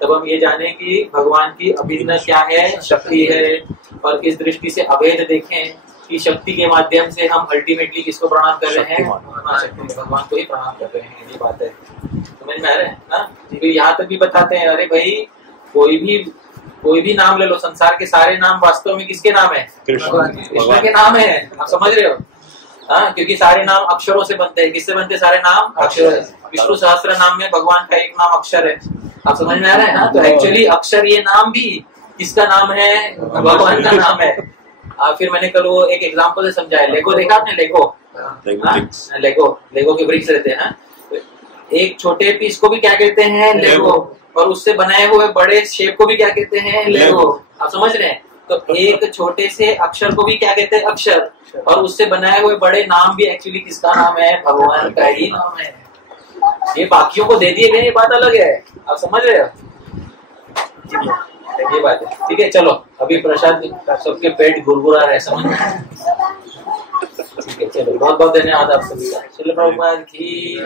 तब हम ये जाने कि भगवान की अभिन्न क्या है, शक्ति है, और किस दृष्टि से अभेद देखें कि शक्ति के माध्यम से हम अल्टीमेटली किसको प्रणाम कर रहे हैं? भगवान को ही प्रणाम कर रहे हैं। ये बात है, समझ में आ रहा है ना? तो यहाँ तक भी बताते हैं, अरे भाई कोई भी नाम ले लो, संसार के सारे नाम वास्तव में किसके नाम है? कृष्ण के नाम है। आप समझ रहे हो? हाँ, क्योंकि सारे नाम अक्षरों से बनते हैं। किससे बनते हैं सारे नाम? अक्षर। विष्णु सहस्त्र नाम में भगवान का एक नाम अक्षर है। आप समझ में आ रहा है? हाँ, तो एक्चुअली अक्षर ये नाम भी किसका नाम है? भगवान का नाम है। फिर मैंने कल वो एक एग्जांपल से समझाया, लेगो देखा आपने? लेगो के ब्रिक्स रहते हैं ना, एक छोटे पीस को भी क्या कहते हैं? लेगो। और उससे बनाए हुए बड़े शेप को भी क्या कहते हैं? लेगो। आप समझ रहे हैं? तो एक छोटे से अक्षर को भी क्या कहते हैं? अक्षर। और उससे बनाए हुए बड़े नाम भी एक्चुअली किसका नाम है? भगवान का ही नाम है। ये बाकियों को दे दिए गए, ये बात अलग है। आप समझ रहे हो? ये बात है। ठीक है, चलो अभी प्रसाद सबके पेट गुरगुरा रहे, समझ में? ठीक है, चलो बहुत बहुत धन्यवाद आप सभी का। श्रील प्रभुपाद की